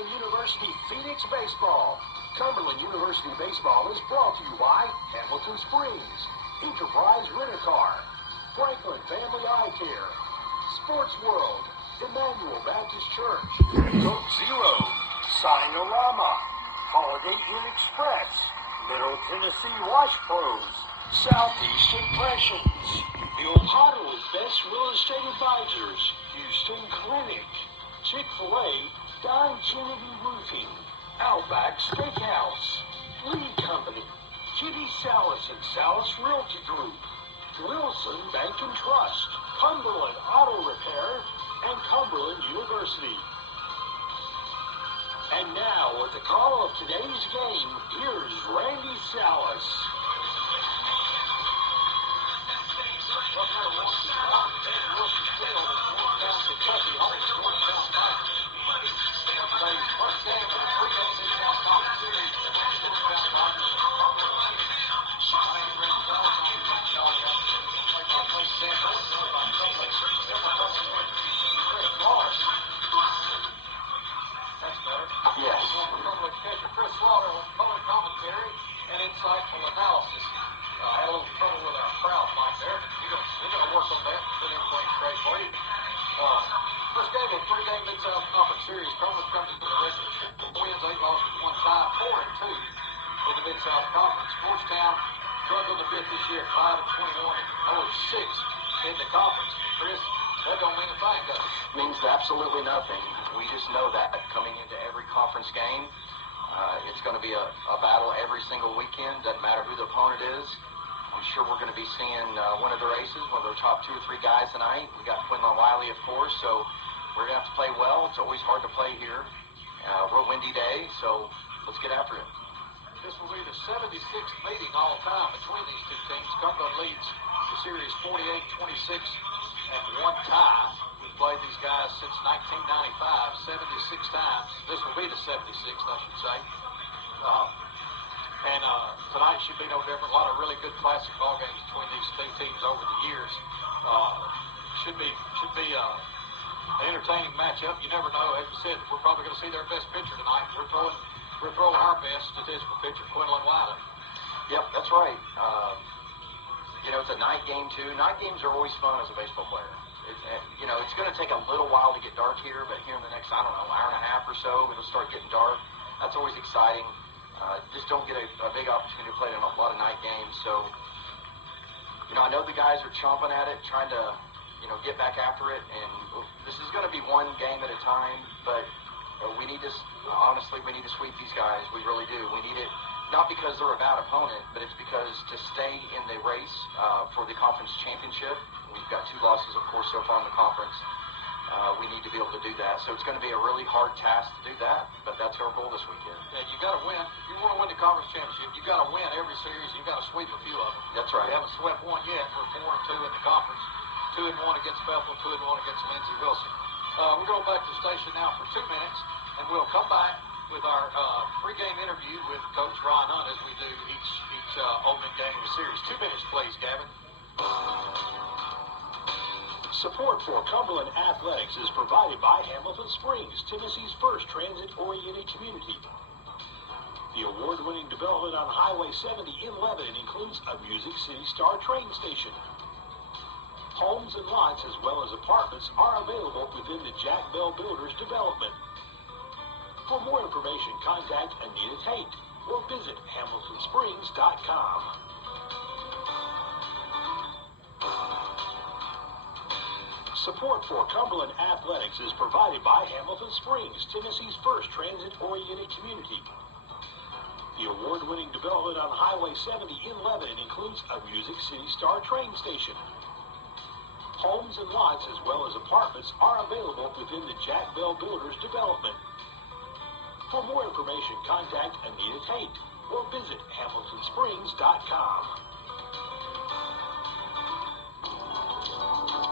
Cumberland University Phoenix Baseball. Cumberland University Baseball is brought to you by Hamilton Springs, Enterprise Rent-A-Car, Franklin Family Eye Care, Sports World, Emmanuel Baptist Church, Coke Zero, Sinorama, Holiday Inn Express, Middle Tennessee Wash Pros, Southeast Impressions, the Ohio's Best Real Estate Advisors, Houston Clinic, Chick-fil-A, Don Roofing, Outback Steakhouse, Lee Company, Kitty Salas and Salas Realty Group, Wilson Bank and Trust, Cumberland Auto Repair, and Cumberland University. And now, with the call of today's game, here's Randy Salas. Kentucky, home to Georgetown Tigers. Today's first game of the three-game Mid-South Conference Series. Georgetown Tigers. My name is Randy Salas. I'm the bench dog out there. Play-by-play sample. Chris Slaughter. That's better. Yes. Former catcher Chris Slaughter with color commentary and insightful analysis. Had a little trouble with our crowd mic there. We're going to work on that. Get everything straight for you. First game of the three-game Mid-South Conference Series. Cumberland comes into the record. 4 wins, 8 losses, 1 tie, 4-2 in the Mid-South Conference. Georgetown struggled a bit this year, 5-21 and 0-6 in the conference. Chris, that don't mean a thing, does it? Means absolutely nothing. We just know that coming into every conference game, it's going to be a battle every single weekend. Doesn't matter who the opponent is. I'm sure we're going to be seeing one of their aces, one of their top 2 or 3 guys tonight. We got Quinlan Wiley, of course, so we're going to have to play well. It's always hard to play here. Real windy day, so let's get after it. This will be the 76th meeting all time between these two teams. Cumberland leads the series 48-26 and 1 tie. We've played these guys since 1995, 76 times. This will be the 76th, I should say. And tonight should be no different. A lot of really good classic ball games between these two teams over the years. Should be an entertaining matchup. You never know. As we said, we're probably going to see their best pitcher tonight. We're throwing our best statistical pitcher, Quinlan Wiley. Yep, that's right. It's a night game too. Night games are always fun as a baseball player. It's going to take a little while to get dark here, but here in the next, hour and a half or so, it'll start getting dark. That's always exciting. Just don't get a big opportunity to play in a lot of night games. So, I know the guys are chomping at it, trying to, get back after it. And this is going to be one game at a time. But we need to sweep these guys. We really do. We need it, not because they're a bad opponent, but it's because to stay in the race for the conference championship. We've got 2 losses, of course, so far in the conference. We need to be able to do that. So it's going to be a really hard task to do that, but that's our goal this weekend. Yeah, you got to win. If you want to win the conference championship, you got to win every series. You got to sweep a few of them. That's right. We haven't swept one yet. We're 4-2 in the conference. 2-1 against Bethel, 2-1 against Lindsey Wilson. We're going back to the station now for 2 minutes, and we'll come back with our pregame interview with Coach Ron Hunt as we do each opening game of the series. 2 minutes, please, Gavin. Support for Cumberland Athletics is provided by Hamilton Springs, Tennessee's first transit-oriented community. The award-winning development on Highway 70 in Lebanon includes a Music City Star train station. Homes and lots as well as apartments are available within the Jack Bell Builders development. For more information, contact Anita Tate or visit HamiltonSprings.com. Support for Cumberland Athletics is provided by Hamilton Springs, Tennessee's first transit-oriented community. The award-winning development on Highway 70 in Lebanon includes a Music City Star train station. Homes and lots as well as apartments are available within the Jack Bell Builders development. For more information, contact Anita Tate or visit HamiltonSprings.com.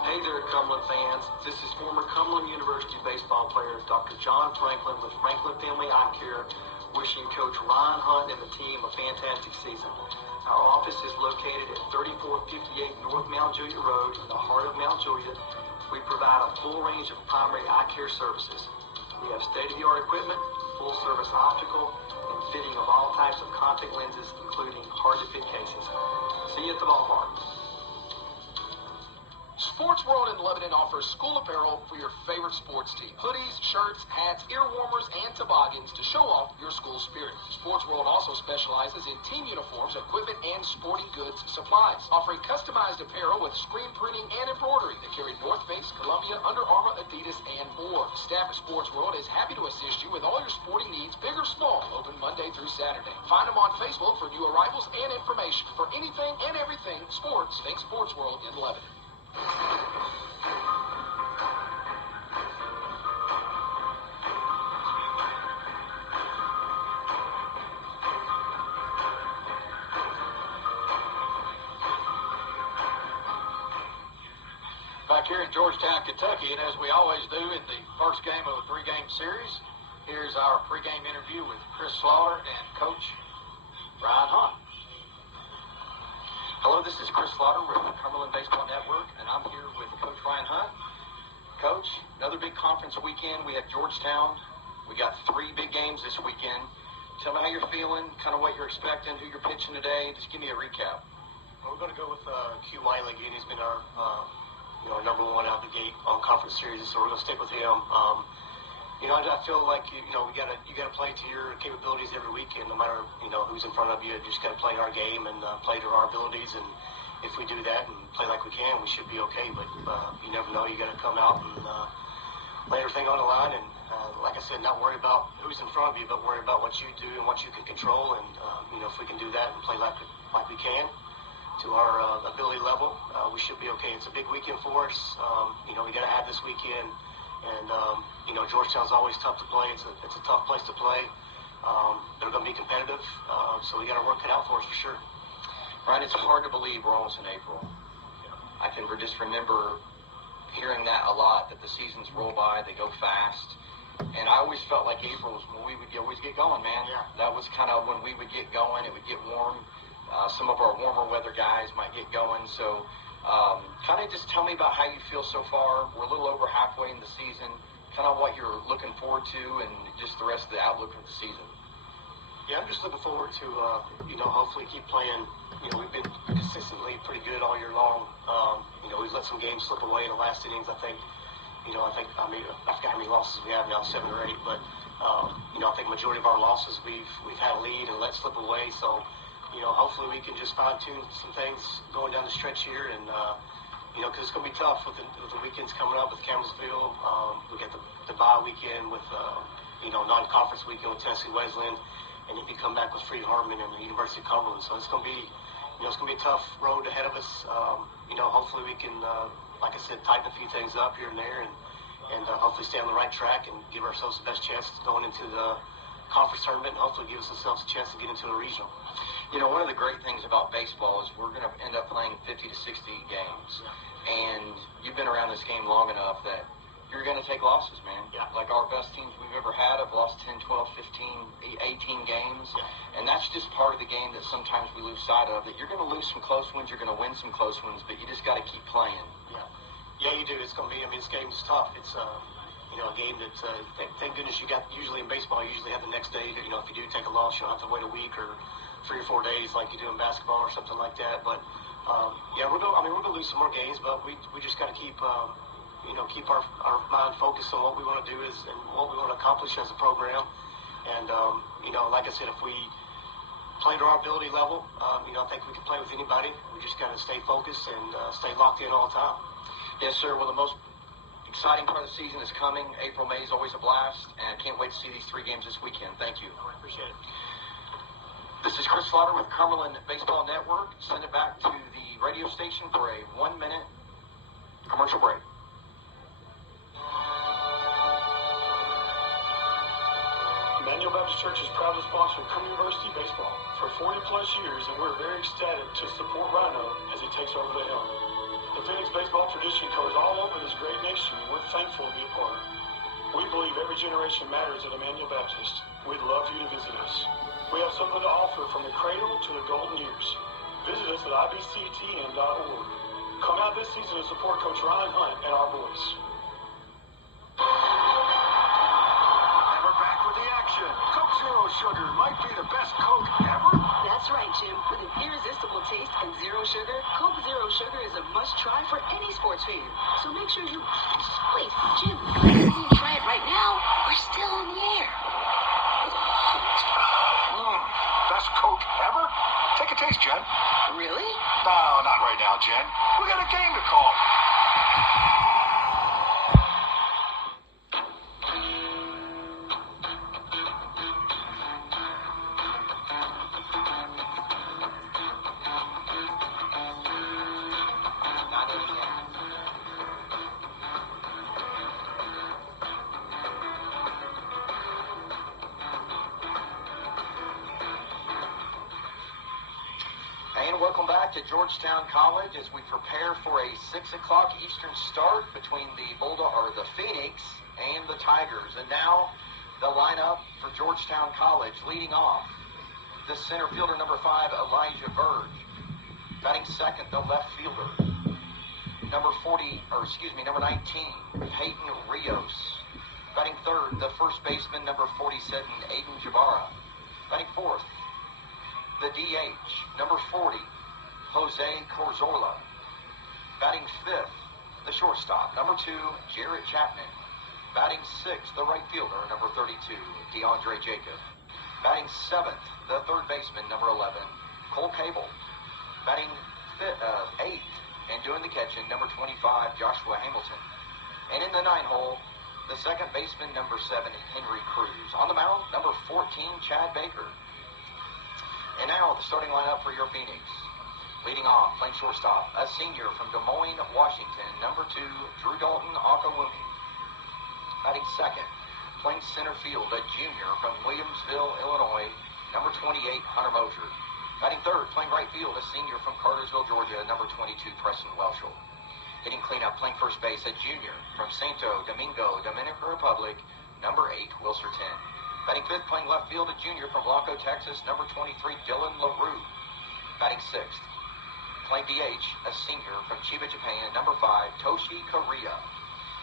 Hey there, Cumberland fans. This is former Cumberland University baseball player Dr. John Franklin with Franklin Family Eye Care, wishing Coach Ron Hunt and the team a fantastic season. Our office is located at 3458 North Mount Juliet Road in the heart of Mount Juliet. We provide a full range of primary eye care services. We have state-of-the-art equipment, full-service optical, and fitting of all types of contact lenses, including hard-to-fit cases. See you at the ballpark. Sports World in Lebanon offers school apparel for your favorite sports team. Hoodies, shirts, hats, ear warmers, and toboggans to show off your school spirit. Sports World also specializes in team uniforms, equipment, and sporting goods supplies, offering customized apparel with screen printing and embroidery that carry North Face, Columbia, Under Armour, Adidas, and more. Staff at Sports World is happy to assist you with all your sporting needs, big or small, open Monday through Saturday. Find them on Facebook for new arrivals and information. For anything and everything sports, think Sports World in Lebanon. Back here in Georgetown, Kentucky, and as we always do in the first game of a three-game series, here's our pregame interview with Chris Slaughter and Coach Ryan Hunt. Hello, this is Chris Slaughter with the Cumberland Baseball Network, and I'm here with Coach Ryan Hunt. Coach, another big conference weekend. We have Georgetown. We got 3 big games this weekend. Tell me how you're feeling, kind of what you're expecting, who you're pitching today. Just give me a recap. Well, we're going to go with Q Wiley again. He's been our number one out the gate on conference series, so we're going to stick with him. I feel like you got to play to your capabilities every weekend, no matter who's in front of you. You just got to play our game and play to our abilities. And if we do that and play like we can, we should be okay. But you never know. You got to come out and lay everything on the line. And like I said, not worry about who's in front of you, but worry about what you do and what you can control. And if we can do that and play like we can to our ability level, we should be okay. It's a big weekend for us. We got to have this weekend. And, Georgetown's always tough to play. It's a tough place to play. They're going to be competitive, so we got to work it out for us for sure. Ryan, it's hard to believe we're almost in April. I can just remember hearing that a lot, that the seasons roll by, they go fast. And I always felt like April was when we would always get going, man. Yeah. That was kind of when we would get going. It would get warm. Some of our warmer weather guys might get going. So kind of just tell me about how you feel so far. We're a little over halfway in the season. Kind of what you're looking forward to and just the rest of the outlook of the season. Yeah, I'm just looking forward to, hopefully keep playing. We've been consistently pretty good all year long. We've let some games slip away in the last innings. I forgot how many losses we have now, 7 or 8. But, I think majority of our losses we've had a lead and let slip away. So, hopefully we can just fine-tune some things going down the stretch here. And, because it's going to be tough with the weekends coming up with Campbellsville. We got the bye weekend with, non-conference weekend with Tennessee Wesleyan. And then you come back with Free Hardeman and the University of Cumberland. So it's going to be, it's going to be a tough road ahead of us. Hopefully we can, like I said, tighten a few things up here and there and hopefully stay on the right track and give ourselves the best chance going into the conference tournament and hopefully give ourselves a chance to get into a regional. One of the great things about baseball is we're going to end up playing 50 to 60 games. Yeah. And you've been around this game long enough that you're going to take losses, man. Yeah. Like our best teams we've ever had have lost 10, 12, 15, 18 games. Yeah. And that's just part of the game that sometimes we lose sight of, that you're going to lose some close ones, you're going to win some close ones, but you just got to keep playing. Yeah, you do. It's going to be, this game's tough. It's, a game that, thank goodness you got, usually in baseball, you usually have the next day, if you do take a loss, you don't have to wait a week or 3 or 4 days like you do in basketball or something like that. But, we're going to lose some more games, but we just got to keep our mind focused on what we want to do and what we want to accomplish as a program. And, like I said, if we play to our ability level, I think we can play with anybody. We just got to stay focused and stay locked in all the time. Yes, sir. Well, the most exciting part of the season is coming. April, May is always a blast, and I can't wait to see these 3 games this weekend. Thank you. I appreciate it. This is Chris Slaughter with Cumberland Baseball Network. Send it back to the radio station for a 1-minute commercial break. Emmanuel Baptist Church is proud to sponsor Cumberland University Baseball for 40-plus years, and we're very ecstatic to support Rhino as he takes over the helm. The Phoenix baseball tradition covers all over this great nation, and we're thankful to be a part. We believe every generation matters at Emmanuel Baptist. We'd love for you to visit us. We have something to offer from the cradle to the golden years. Visit us at ibctn.org. Come out this season and support Coach Ryan Hunt and our boys. sugar might be the best Coke ever? That's right, Jim. With an irresistible taste and zero sugar, Coke Zero Sugar is a must-try for any sports fan. So make sure you... Wait, Jim, I can't try it right now. We're still on the air. Best Coke ever? Take a taste, Jen. Really? No, not right now, Jen. We got a game to call. And welcome back to Georgetown College as we prepare for a 6 o'clock Eastern start between the Phoenix and the Tigers. And now the lineup for Georgetown College leading off. The center fielder, number 5, Elijah Verge. Batting second, the left fielder, number 19, Peyton Rios. Batting third, the first baseman, number 47, Aiden Jabara. Batting fourth, the DH, number 40, Jose Corzorla. Batting fifth, the shortstop, number 2, Jarrett Chapman. Batting sixth, the right fielder, number 32, DeAndre Jacob. Batting seventh, the third baseman, number 11, Cole Cable. Batting eighth and doing the catching, number 25, Joshua Hamilton. And in the 9-hole, the second baseman, number 7, Henry Cruz. On the mound, number 14, Chad Baker. And now the starting lineup for your Phoenix. Leading off, playing shortstop, a senior from Des Moines, Washington, number 2, Drew Dalton Akawumi. Batting second, playing center field, a junior from Williamsville, Illinois, number 28, Hunter Mosier. Batting third, playing right field, a senior from Cartersville, Georgia, number 22, Preston Welshel. Hitting cleanup, playing first base, a junior from Santo Domingo, Dominican Republic, number 8, Wilserton. Batting fifth, playing left field, a junior from Blanco, Texas, number 23, Dylan LaRue. Batting sixth, playing DH, a senior from Chiba, Japan, number 5, Toshi Korea.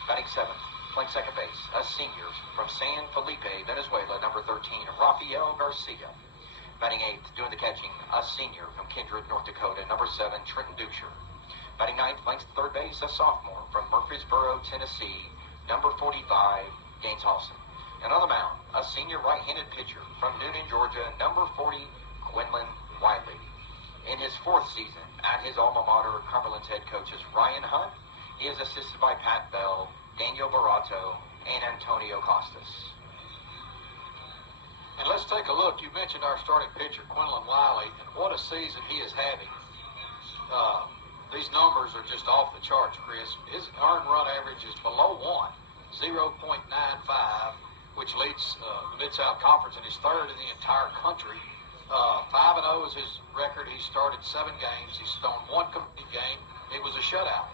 Batting seventh, playing second base, a senior from San Felipe, Venezuela, number 13, Rafael Garcia. Batting eighth, doing the catching, a senior from Kindred, North Dakota, number 7, Trenton Ducher. Batting ninth, playing third base, a sophomore from Murfreesboro, Tennessee, number 45, Gaines Halson. And on the mound, a senior right-handed pitcher from Noonan, Georgia, number 40, Quinlan Wiley. In his fourth season at his alma mater, Cumberland's head coaches Ryan Hunt. He is assisted by Pat Bell, Daniel Barato, and Antonio Costas. And let's take a look. You mentioned our starting pitcher, Quinlan Wiley, and what a season he is having. These numbers are just off the charts, Chris. His earned run average is below 1, 0.95, which leads the Mid-South Conference, and is third in the entire country. 5-0 is his record. He started 7 games. He's thrown 1 complete game. It was a shutout.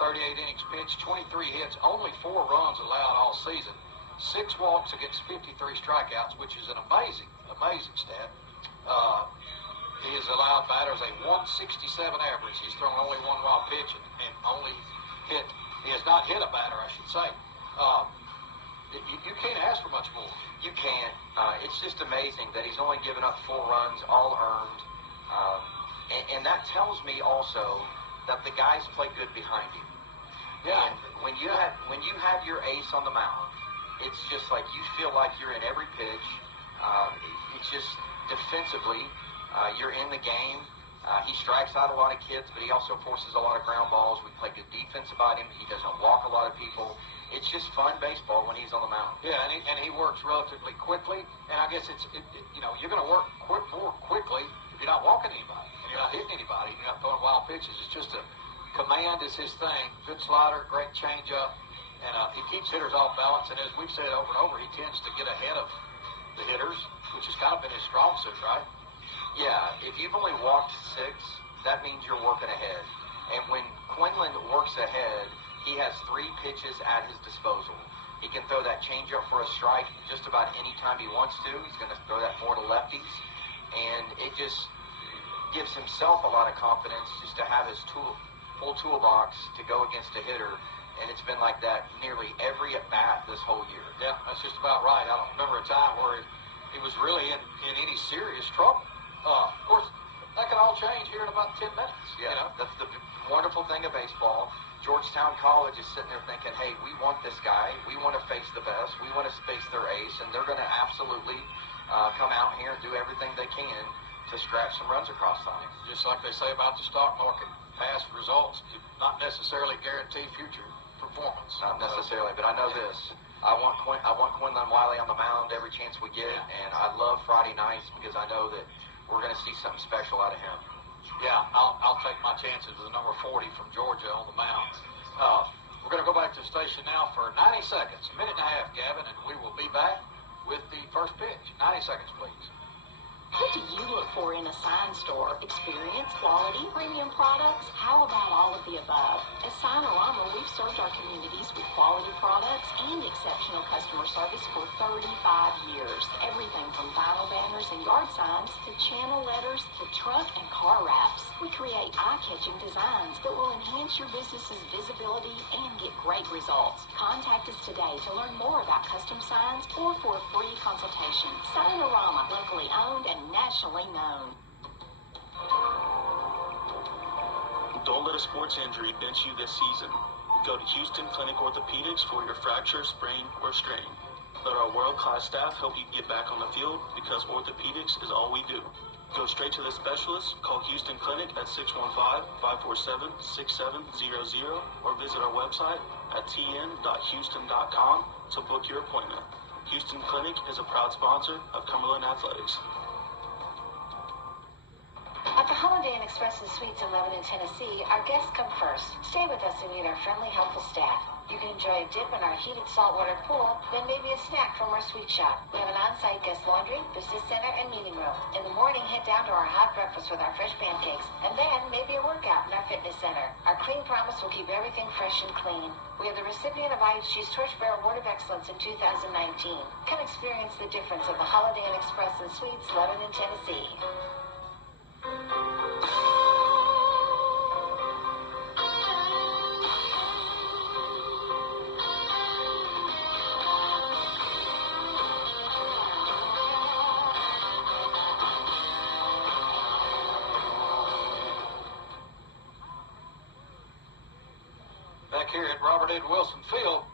38 innings pitched, 23 hits, only 4 runs allowed all season. 6 walks against 53 strikeouts, which is an amazing stat. He has allowed batters a 167 average. He's thrown only 1 wild pitch and only hit. He has not hit a batter, I should say. You can't ask for much more. You can't. It's just amazing that he's only given up 4 runs, all earned. And that tells me also that the guys play good behind him. Yeah. And when you have your ace on the mound, it's just like you feel like you're in every pitch. It's just defensively, you're in the game. He strikes out a lot of kids, but he also forces a lot of ground balls. We play good defense about him. He doesn't walk a lot of people. It's just fun baseball when he's on the mound. Yeah, and he works relatively quickly. And I guess you're going to work more quickly if you're not walking anybody and you're not hitting anybody and you're not throwing wild pitches. It's just command is his thing. Good slider, great changeup, and he keeps hitters off balance. And as we've said over and over, he tends to get ahead of the hitters, which has kind of been his strong suit, right? Yeah, if you've only walked 6, that means you're working ahead. And when Quinlan works ahead, he has 3 pitches at his disposal. He can throw that changeup for a strike just about any time he wants to. He's going to throw that more to lefties. And it just gives himself a lot of confidence just to have his full toolbox to go against a hitter. And it's been like that nearly every at-bat this whole year. Yeah, that's just about right. I don't remember a time where he was really in any serious trouble. Of course, that could all change here in about 10 minutes. Yeah, You know? that's the wonderful thing of baseball. Georgetown College is sitting there thinking, hey, we want this guy. We want to face the best. We want to face their ace, and they're going to absolutely come out here and do everything they can to scratch some runs across the line. Just like they say about the stock market, past results do not necessarily guarantee future performance. Not necessarily, but I know this. I want Quinlan Wiley on the mound every chance we get, and I love Friday nights because I know that we're going to see something special out of him. Yeah, I'll take my chances with the number 40 from Georgia on the mound. We're going to go back to the station now for 90 seconds, a minute and a half, Gavin, and we will be back with the first pitch. 90 seconds, please. What do you look for in a sign store? Experience, quality, premium products? How about all of the above? At Signorama, we've served our communities with quality products and exceptional customer service for 35 years. Everything from vinyl banners and yard signs to channel letters to truck and car wraps. We create eye-catching designs that will enhance your business's visibility and get great results. Contact us today to learn more about custom signs or for a free consultation. Signorama, locally owned and nationally known. Don't let a sports injury bench you this season. Go to Houston Clinic Orthopedics for your fracture, sprain, or strain. Let our world-class staff help you get back on the field because orthopedics is all we do. Go straight to the specialist, call Houston Clinic at 615-547-6700 or visit our website at tn.houston.com to book your appointment. Houston Clinic is a proud sponsor of Cumberland Athletics. At the Holiday Inn Express and Suites in Lebanon, Tennessee, our guests come first. Stay with us and meet our friendly, helpful staff. You can enjoy a dip in our heated saltwater pool, then maybe a snack from our sweet shop. We have an on-site guest laundry, business center, and meeting room. In the morning, head down to our hot breakfast with our fresh pancakes, and then maybe a workout in our fitness center. Our clean promise will keep everything fresh and clean. We are the recipient of IHG's Torchbearer Award of Excellence in 2019. Come experience the difference of the Holiday Inn Express and Suites, Lebanon, Tennessee. Back here at Robert Ed Wilson Field,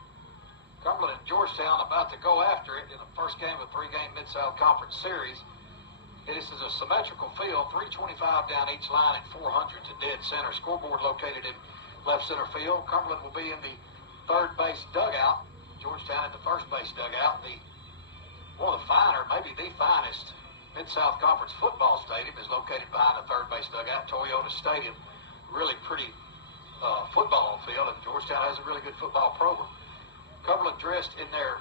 Cumberland and Georgetown about to go after it in the first game of a three-game Mid-South Conference Series. This is a symmetrical field, 325 down each line and 400 to dead center. Scoreboard located in left center field. Cumberland will be in the third base dugout. Georgetown at the first base dugout. One of the finer, maybe the finest Mid-South Conference football stadium is located behind the third base dugout, Toyota Stadium. Really pretty football field, and Georgetown has a really good football program. Cumberland dressed in their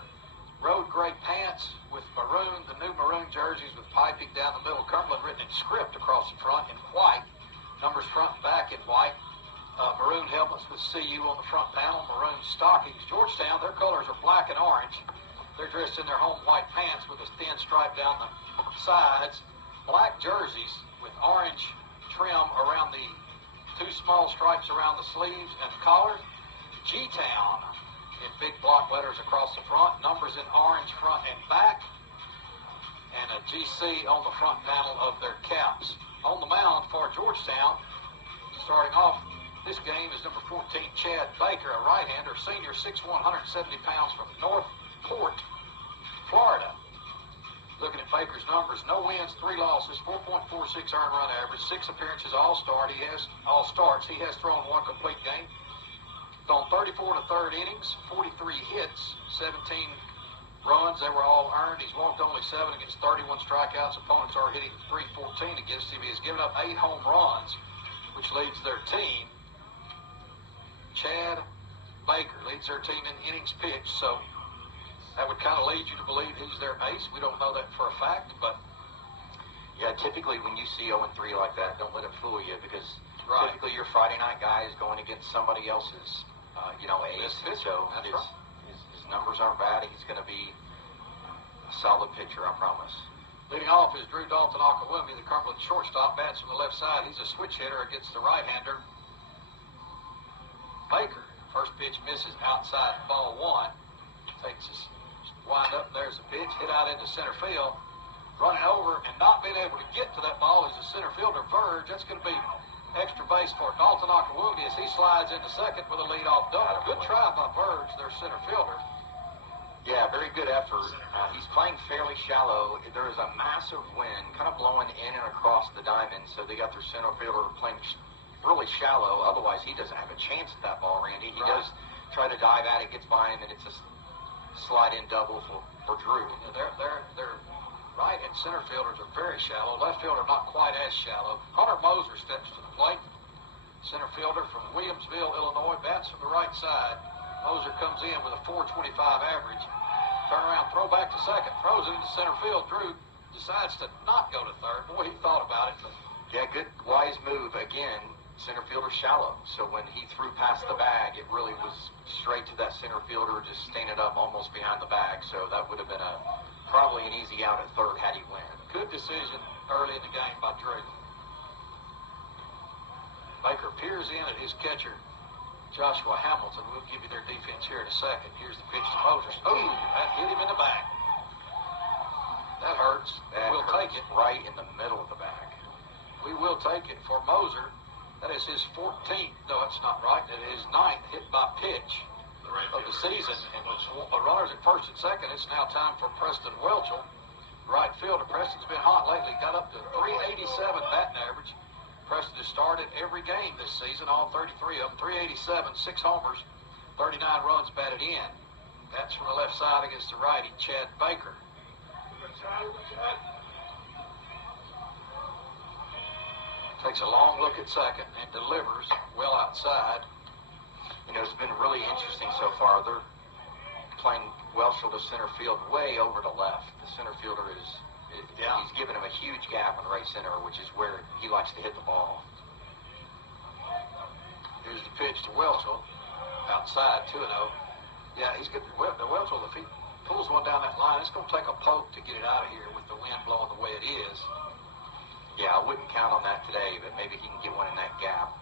road gray pants with maroon, the new maroon jerseys with piping down the middle. Cumberland written in script across the front in white, numbers front and back in white. Maroon helmets with CU on the front panel, maroon stockings. Georgetown, their colors are black and orange. They're dressed in their home white pants with a thin stripe down the sides. Black jerseys with orange trim around the two small stripes around the sleeves and collars. G-Town in big block letters across the front, numbers in orange front and back, and a GC on the front panel of their caps. On the mound for Georgetown, starting off this game is number 14, Chad Baker, a right-hander, senior, 6'1", 170 pounds from Northport, Florida. Looking at Baker's numbers, no wins, 3 losses, 4.46 earned run average, 6 appearances, all-starts. He has thrown 1 complete game. Thrown 34 and a third innings, 43 hits, 17 runs. They were all earned. He's walked only 7 against 31 strikeouts. Opponents are hitting .314 against him. He has given up 8 home runs, which leads their team. Chad Baker leads their team in innings pitched, so that would kind of lead you to believe he's their ace. We don't know that for a fact, but Yeah, typically when you see 0-3 like that, don't let it fool you because Right. typically your Friday night guy is going against somebody else's, ace. Pitcher. So That's his, right. his numbers aren't bad. He's going to be a solid pitcher, I promise. leading off is Drew Dalton Akawumi, the Cumberland shortstop, bats from the left side. He's a switch hitter against the right-hander, Baker. First pitch misses outside, ball 1. Takes his wind up, and there's a pitch hit out into center field. running over and not being able to get to that ball is the center fielder, Verge. That's going to be extra base for Dalton Akawumi as he slides into second with a leadoff double. Good try by Verge, their center fielder. Yeah, very good effort. He's playing fairly shallow. There is a massive wind kind of blowing in and across the diamond, so they got their center fielder playing really shallow. Otherwise, he doesn't have a chance at that ball, Randy. He does try to dive at it, gets by him, and it's a slide-in double for Drew. Yeah, they're right and center fielders are very shallow. Left fielder not quite as shallow. Hunter Moser steps to the plate. Center fielder from Williamsville, Illinois, bats from the right side. Moser comes in with a 4.25 average. Turn around, throw back to second, throws it into center field. Drew decides to not go to third. Boy, he thought about it. But yeah, good, wise move. Again, center fielder shallow. So when he threw past the bag, it really was straight to that center fielder, just standing up almost behind the bag. So that would have been probably an easy out at third had he win. Good decision early in the game by Drew. Baker peers in at his catcher, Joshua Hamilton. We'll give you their defense here in a second. Here's the pitch to Moses. Ooh, that hit him in the back. That hurts. We'll take it. Right in the middle of the bag. We will take it for Moser. That is his 14th. No, that's not right. That is his 9th hit by pitch of the season. And with runners at first and second, it's now time for Preston Welchel, right fielder. Preston's been hot lately. Got up to 387 batting average. Preston has started every game this season, all 33 of them. 387, 6 homers, 39 runs batted in. That's from the left side against the righty, Chad Baker. Takes a long look at second and delivers well outside. You know, it's been really interesting so far. They're playing Welchel to center field way over to left. The center fielder he's given him a huge gap in right center, which is where he likes to hit the ball. Here's the pitch to Welchel, outside 2-0. Yeah, he's good. Welchel, if he pulls one down that line, it's going to take a poke to get it out of here with the wind blowing the way it is. Yeah, I wouldn't count on that today, but maybe he can get one in that gap.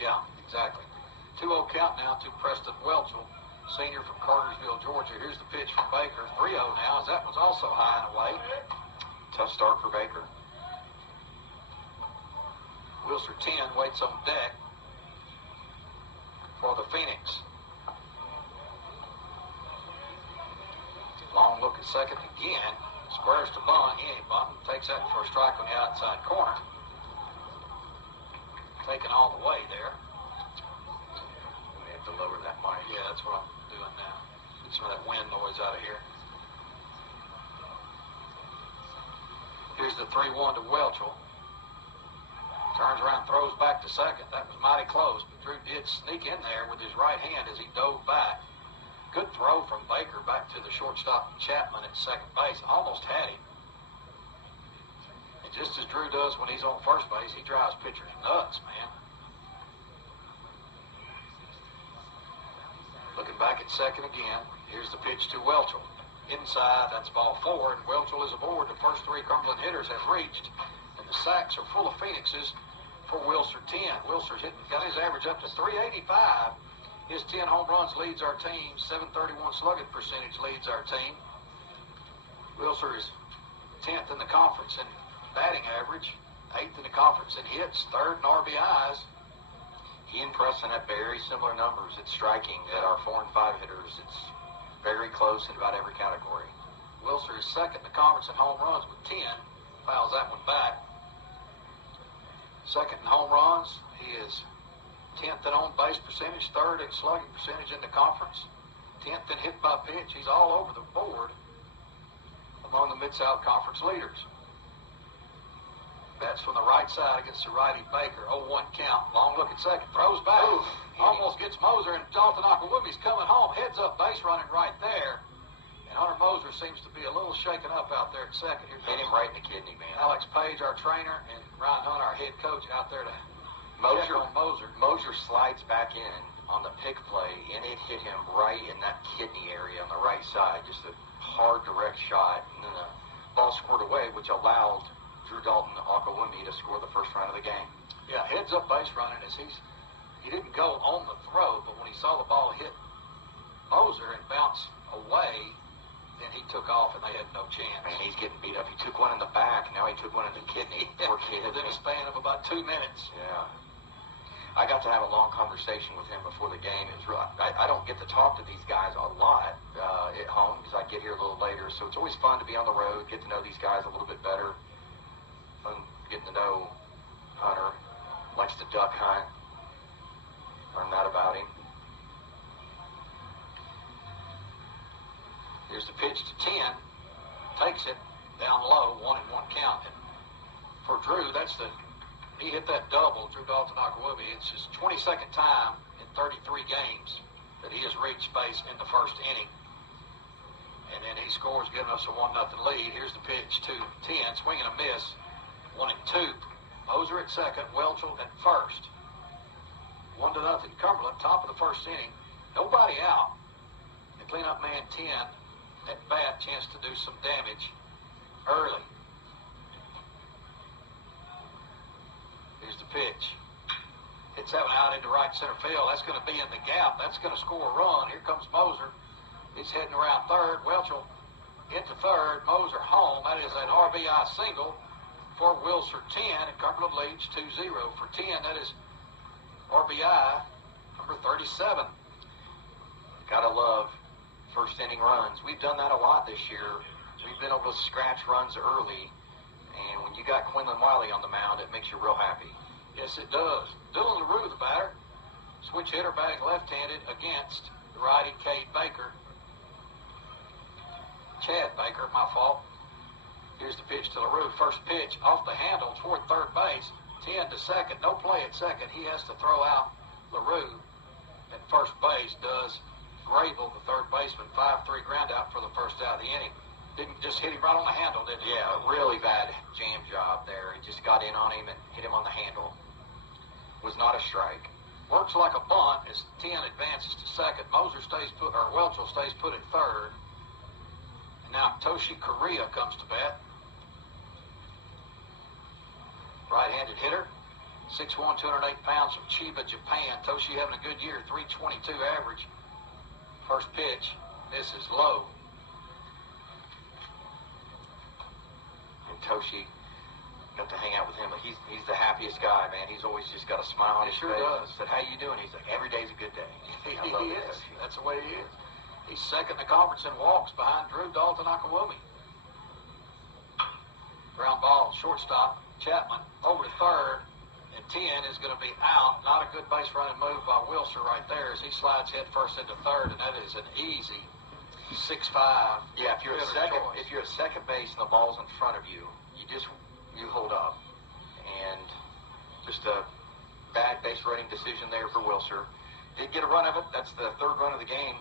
Yeah, exactly. 2-0 count now to Preston Welchel, senior from Cartersville, Georgia. Here's the pitch from Baker. 3-0 now, as that was also high and away. Tough start for Baker. Wilser 10 waits on deck for the Phoenix. Long look at second again. Squares to bunt. He ain't bunting. Takes that for a strike on the outside corner. Taken all the way there. We have to lower that mic. Yeah, that's what I'm doing now. Get some of that wind noise out of here. Here's the 3-1 to Welchel. Turns around, throws back to second. That was mighty close, but Drew did sneak in there with his right hand as he dove back. Good throw from Baker back to the shortstop Chapman at second base. Almost had him. And just as Drew does when he's on first base, he drives pitchers nuts, man. Looking back at second again. Here's the pitch to Welchel. Inside, that's ball 4, and Welchel is aboard. The first 3 Cumberland hitters have reached, and the sacks are full of Phoenixes for Wilser 10. Wilser's got his average up to 385. His 10 home runs leads our team. 731 slugging percentage leads our team. Wilser is 10th in the conference in batting average, 8th in the conference in hits, 3rd in RBIs. He and Preston have very similar numbers. It's striking that our 4 and 5 hitters, it's very close in about every category. Wilser is 2nd in the conference in home runs with 10. Fouls that one back. 2nd in home runs. He is 10th in on-base percentage, 3rd in slugging percentage in the conference, 10th in hit by pitch. He's all over the board among the Mid-South Conference leaders. Bats from the right side against the righty Baker. 0-1 count. Long look at second. Throws back. Almost gets Moser, and Dalton Akawumi's coming home. Heads up base running right there. And Hunter Moser seems to be a little shaken up out there at second. Here Hit him right in the kidney, man. Alex Page, our trainer, and Ryan Hunt, our head coach, out there to check on Moser. Moser slides back in on the pick play, and it hit him right in that kidney area on the right side. Just a hard, direct shot. And then the ball scored away, which allowed Drew Dalton Akawumi to score the first run of the game. Yeah, heads up base running as he didn't go on the throw, but when he saw the ball hit Moser and bounce away, and he took off, and they had no chance. Man, he's getting beat up. He took one in the back, and now he took one in the kidney. Poor kid. Within a span of about 2 minutes. Yeah. I got to have a long conversation with him before the game. It was real. I don't get to talk to these guys a lot at home because I get here a little later. So it's always fun to be on the road, get to know these guys a little bit better. Fun getting to know Hunter. Likes to duck hunt. Learn that about him. Here's the pitch to 10. Takes it down low, 1-1 count. And for Drew, he hit that double, Drew Dalton-Akawumi. It's his 22nd time in 33 games that he has reached base in the first inning. And then he scores, giving us a 1-0 lead. Here's the pitch to 10, swing and a miss, 1-2. Moser at second, Welchel at first. 1-0 Cumberland, top of the first inning. Nobody out. The cleanup man 10 at bat, chance to do some damage early. Here's the pitch. Hits that one out into right center field. That's going to be in the gap. That's going to score a run. Here comes Moser. He's heading around third. Welchel into third. Moser home. That is an RBI single for Wilser 10. And Cumberland leads 2-0. For 10, that is RBI number 37. Gotta love first inning runs. We've done that a lot this year. We've been able to scratch runs early. And when you got Quinlan Wiley on the mound, it makes you real happy. Yes, it does. Dylan LaRue, the batter. Switch hitter, batting left-handed against the righty Cade Baker. Chad Baker, my fault. Here's the pitch to LaRue. First pitch off the handle toward third base. 10 to second. No play at second. He has to throw out LaRue. At first base does Grable, the third baseman. 5-3 ground out for the first out of the inning. Didn't just hit him right on the handle, did he? Yeah, really bad jam job there. He just got in on him and hit him on the handle. Was not a strike. Works like a bunt as 10 advances to second. Welchel stays put at third. And now Toshi Korea comes to bat. Right-handed hitter. 6'1", 208 pounds from Chiba, Japan. Toshi having a good year, 322 average. First pitch, misses low. Toshi, got to hang out with him. He's the happiest guy, man. He's always just got a smile on his sure face. Does. Said, "How you doing?" He's like, "Every day's a good day." He is. That's the way he is. He's second in the conference in walks behind Drew Dalton-Akawumi. Ground ball, shortstop, Chapman over to third, and 10 is going to be out. Not a good base running move by Wilser right there as he slides head first into third, and that is an easy 6'5". Yeah, if you're at second base and the ball's in front of you, you hold up. And just a bad base running decision there for Wilser. Did get a run of it. That's the third run of the game.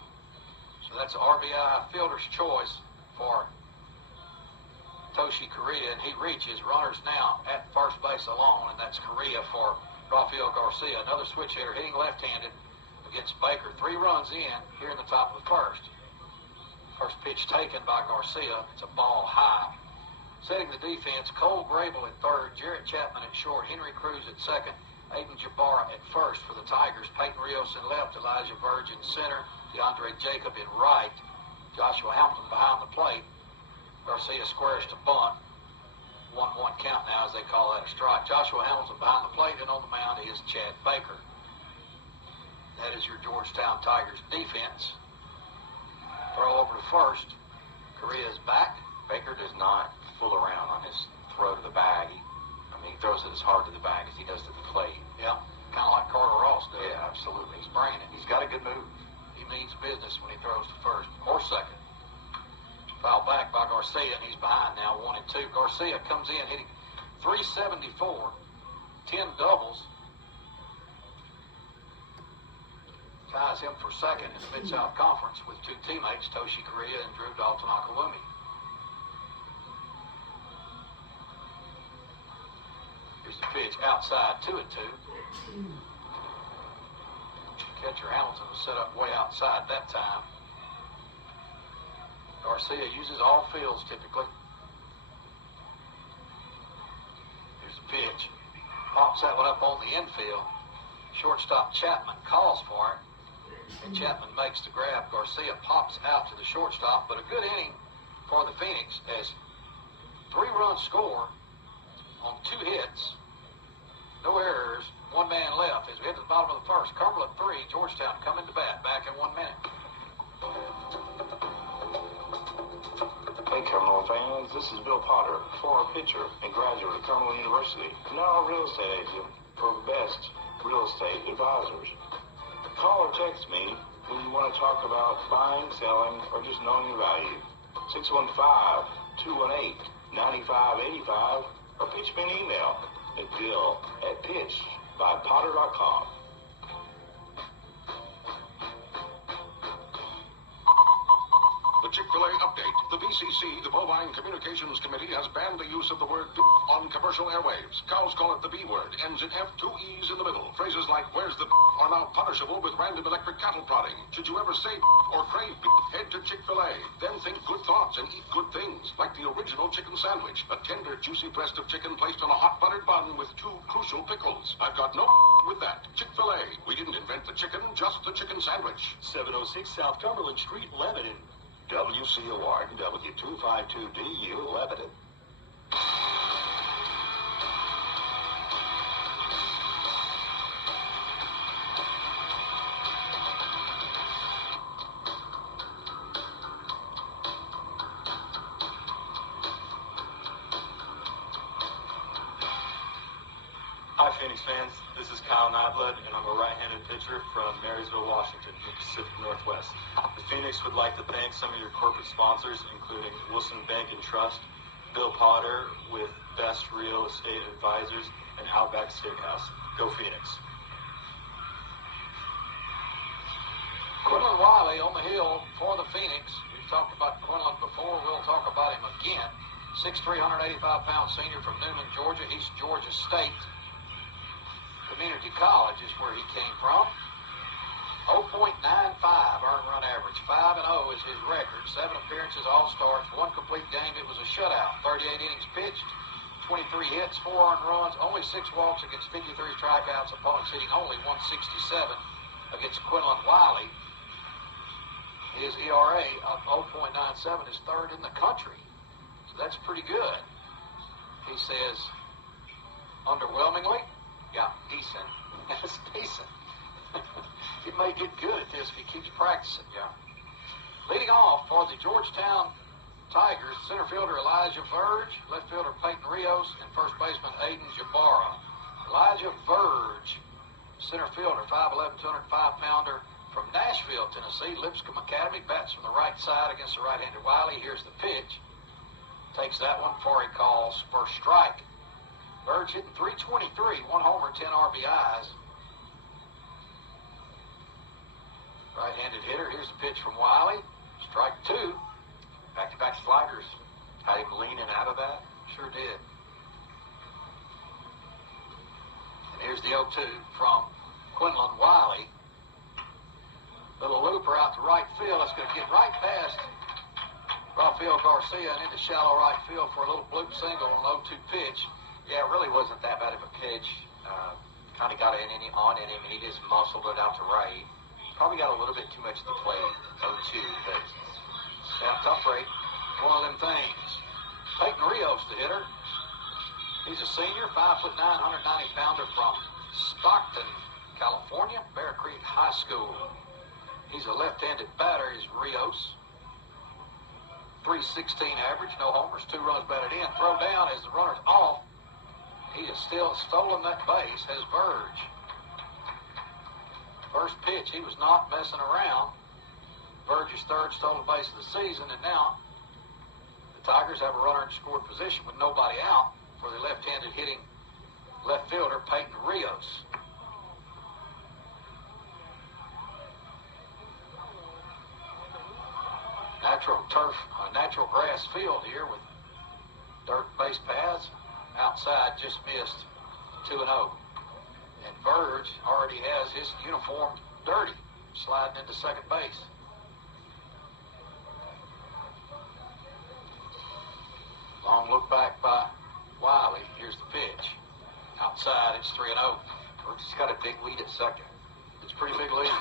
So that's RBI fielder's choice for Toshi Korea, and he reaches. Runners now at first base alone, and that's Korea for Rafael Garcia. Another switch hitter hitting left-handed against Baker. 3 runs in here in the top of the first. First pitch taken by Garcia. It's a ball high. Setting the defense, Cole Grable at third, Jarrett Chapman at short, Henry Cruz at second, Aiden Jabara at first for the Tigers, Peyton Rios in left, Elijah Verge in center, DeAndre Jacob in right, Joshua Hamilton behind the plate. Garcia squares to bunt. 1-1 count now as they call that a strike. Joshua Hamilton behind the plate, and on the mound is Chad Baker. That is your Georgetown Tigers defense. Throw over to first. Korea is back. Baker does not fool around on his throw to the bag. He throws it as hard to the bag as he does to the plate. Yeah, kind of like Carter Ross does. Yeah, absolutely. He's bringing it. He's got a good move. He means business when he throws to first or second. Foul back by Garcia, and he's behind now, 1-2. Garcia comes in hitting .374, 10 doubles. Ties him for second in the Mid-South Conference with 2 teammates, Toshi Korea and Drew Dalton-Akawumi. Here's the pitch outside, 2-2. Catcher Hamilton was set up way outside that time. Garcia uses all fields typically. Here's the pitch. Pops that one up on the infield. Shortstop Chapman calls for it. And Chapman makes the grab. Garcia pops out to the shortstop, but a good inning for the Phoenix as 3 runs score on 2 hits, no errors, 1 man left as we head to the bottom of the first. Cumberland 3, Georgetown coming to bat, back in 1 minute. Hey Cumberland fans, this is Bill Potter, former pitcher and graduate of Cumberland University, and now a real estate agent for the best real estate advisors. Call or text me when you want to talk about buying, selling, or just knowing your value. 615-218-9585 or pitch me an email at bill@pitchbypotter.com. The Chick-fil-A update. The BCC, the Bovine Communications Committee, has banned the use of the word on commercial airwaves. Cows call it the B word. Ends in F, 2 E's in the middle. Phrases like, where's the are now punishable with random electric cattle prodding. Should you ever say or crave head to Chick-fil-A. Then think good thoughts and eat good things, like the original chicken sandwich. A tender, juicy breast of chicken placed on a hot buttered bun with 2 crucial pickles. I've got no with that. Chick-fil-A. We didn't invent the chicken, just the chicken sandwich. 706 South Cumberland Street, Lebanon. WCOR W252DU, Lebanon. Hi, Phoenix fans. This is Kyle Nyblood, and I'm a right-handed pitcher from Marysville, Washington, in the Pacific Northwest. The Phoenix would like to thank some of your corporate sponsors, including Wilson Bank and Trust, Bill Potter with Best Real Estate Advisors, and Outback Steakhouse. Go Phoenix. Quinlan Wiley on the hill for the Phoenix. We've talked about Quinlan before. We'll talk about him again. 6'3", 185-pound senior from Newnan, Georgia, East Georgia State Community College is where he came from. 0.95 earned run average. 5-0 is his record. 7 appearances, all starts, 1 complete game. It was a shutout. 38 innings pitched, 23 hits, 4 earned runs, only 6 walks against 53 strikeouts. Opponents hitting only 167 against Quinlan Wiley. His ERA of 0.97 is 3rd in the country. So that's pretty good. He says, underwhelmingly, yeah, decent. That's decent. He may get good at this if he keeps practicing, yeah. Leading off for the Georgetown Tigers, center fielder Elijah Verge, left fielder Peyton Rios, and first baseman Aiden Jabara. Elijah Verge, center fielder, 5'11", 205-pounder from Nashville, Tennessee, Lipscomb Academy, bats from the right side against the right-handed Wiley. Here's the pitch. Takes that one before he calls first strike. Verge hitting .323, 1 homer, 10 RBIs. Right-handed hitter. Here's the pitch from Wiley. Strike 2. Back-to-back sliders. Had him leaning out of that. Sure did. And here's the 0-2 from Quinlan Wiley. Little looper out to right field. That's going to get right past Rafael Garcia and into shallow right field for a little bloop single on an 0-2 pitch. Yeah, it really wasn't that bad of a pitch. Kind of got on in him, and he just muscled it out to right. Probably got a little bit too much to the plate, 0-2, but yeah, tough break. One of them things. Peyton Rios, the hitter. He's a senior, 5'9", 190-pounder from Stockton, California, Bear Creek High School. He's a left-handed batter, is Rios. .316 average, no homers, 2 runs batted in. Throw down as the runner's off. He has still stolen that base, has Verge. First pitch, he was not messing around. Verge's 3rd stolen base of the season, and now the Tigers have a runner in scored position with nobody out for the left-handed hitting left fielder, Peyton Rios. Natural grass field here with dirt base paths. Outside just missed 2-0. And Verge already has his uniform dirty, sliding into second base. Long look back by Wiley. Here's the pitch. Outside, it's 3-0. Verge has got a big lead at second. It's a pretty big lead.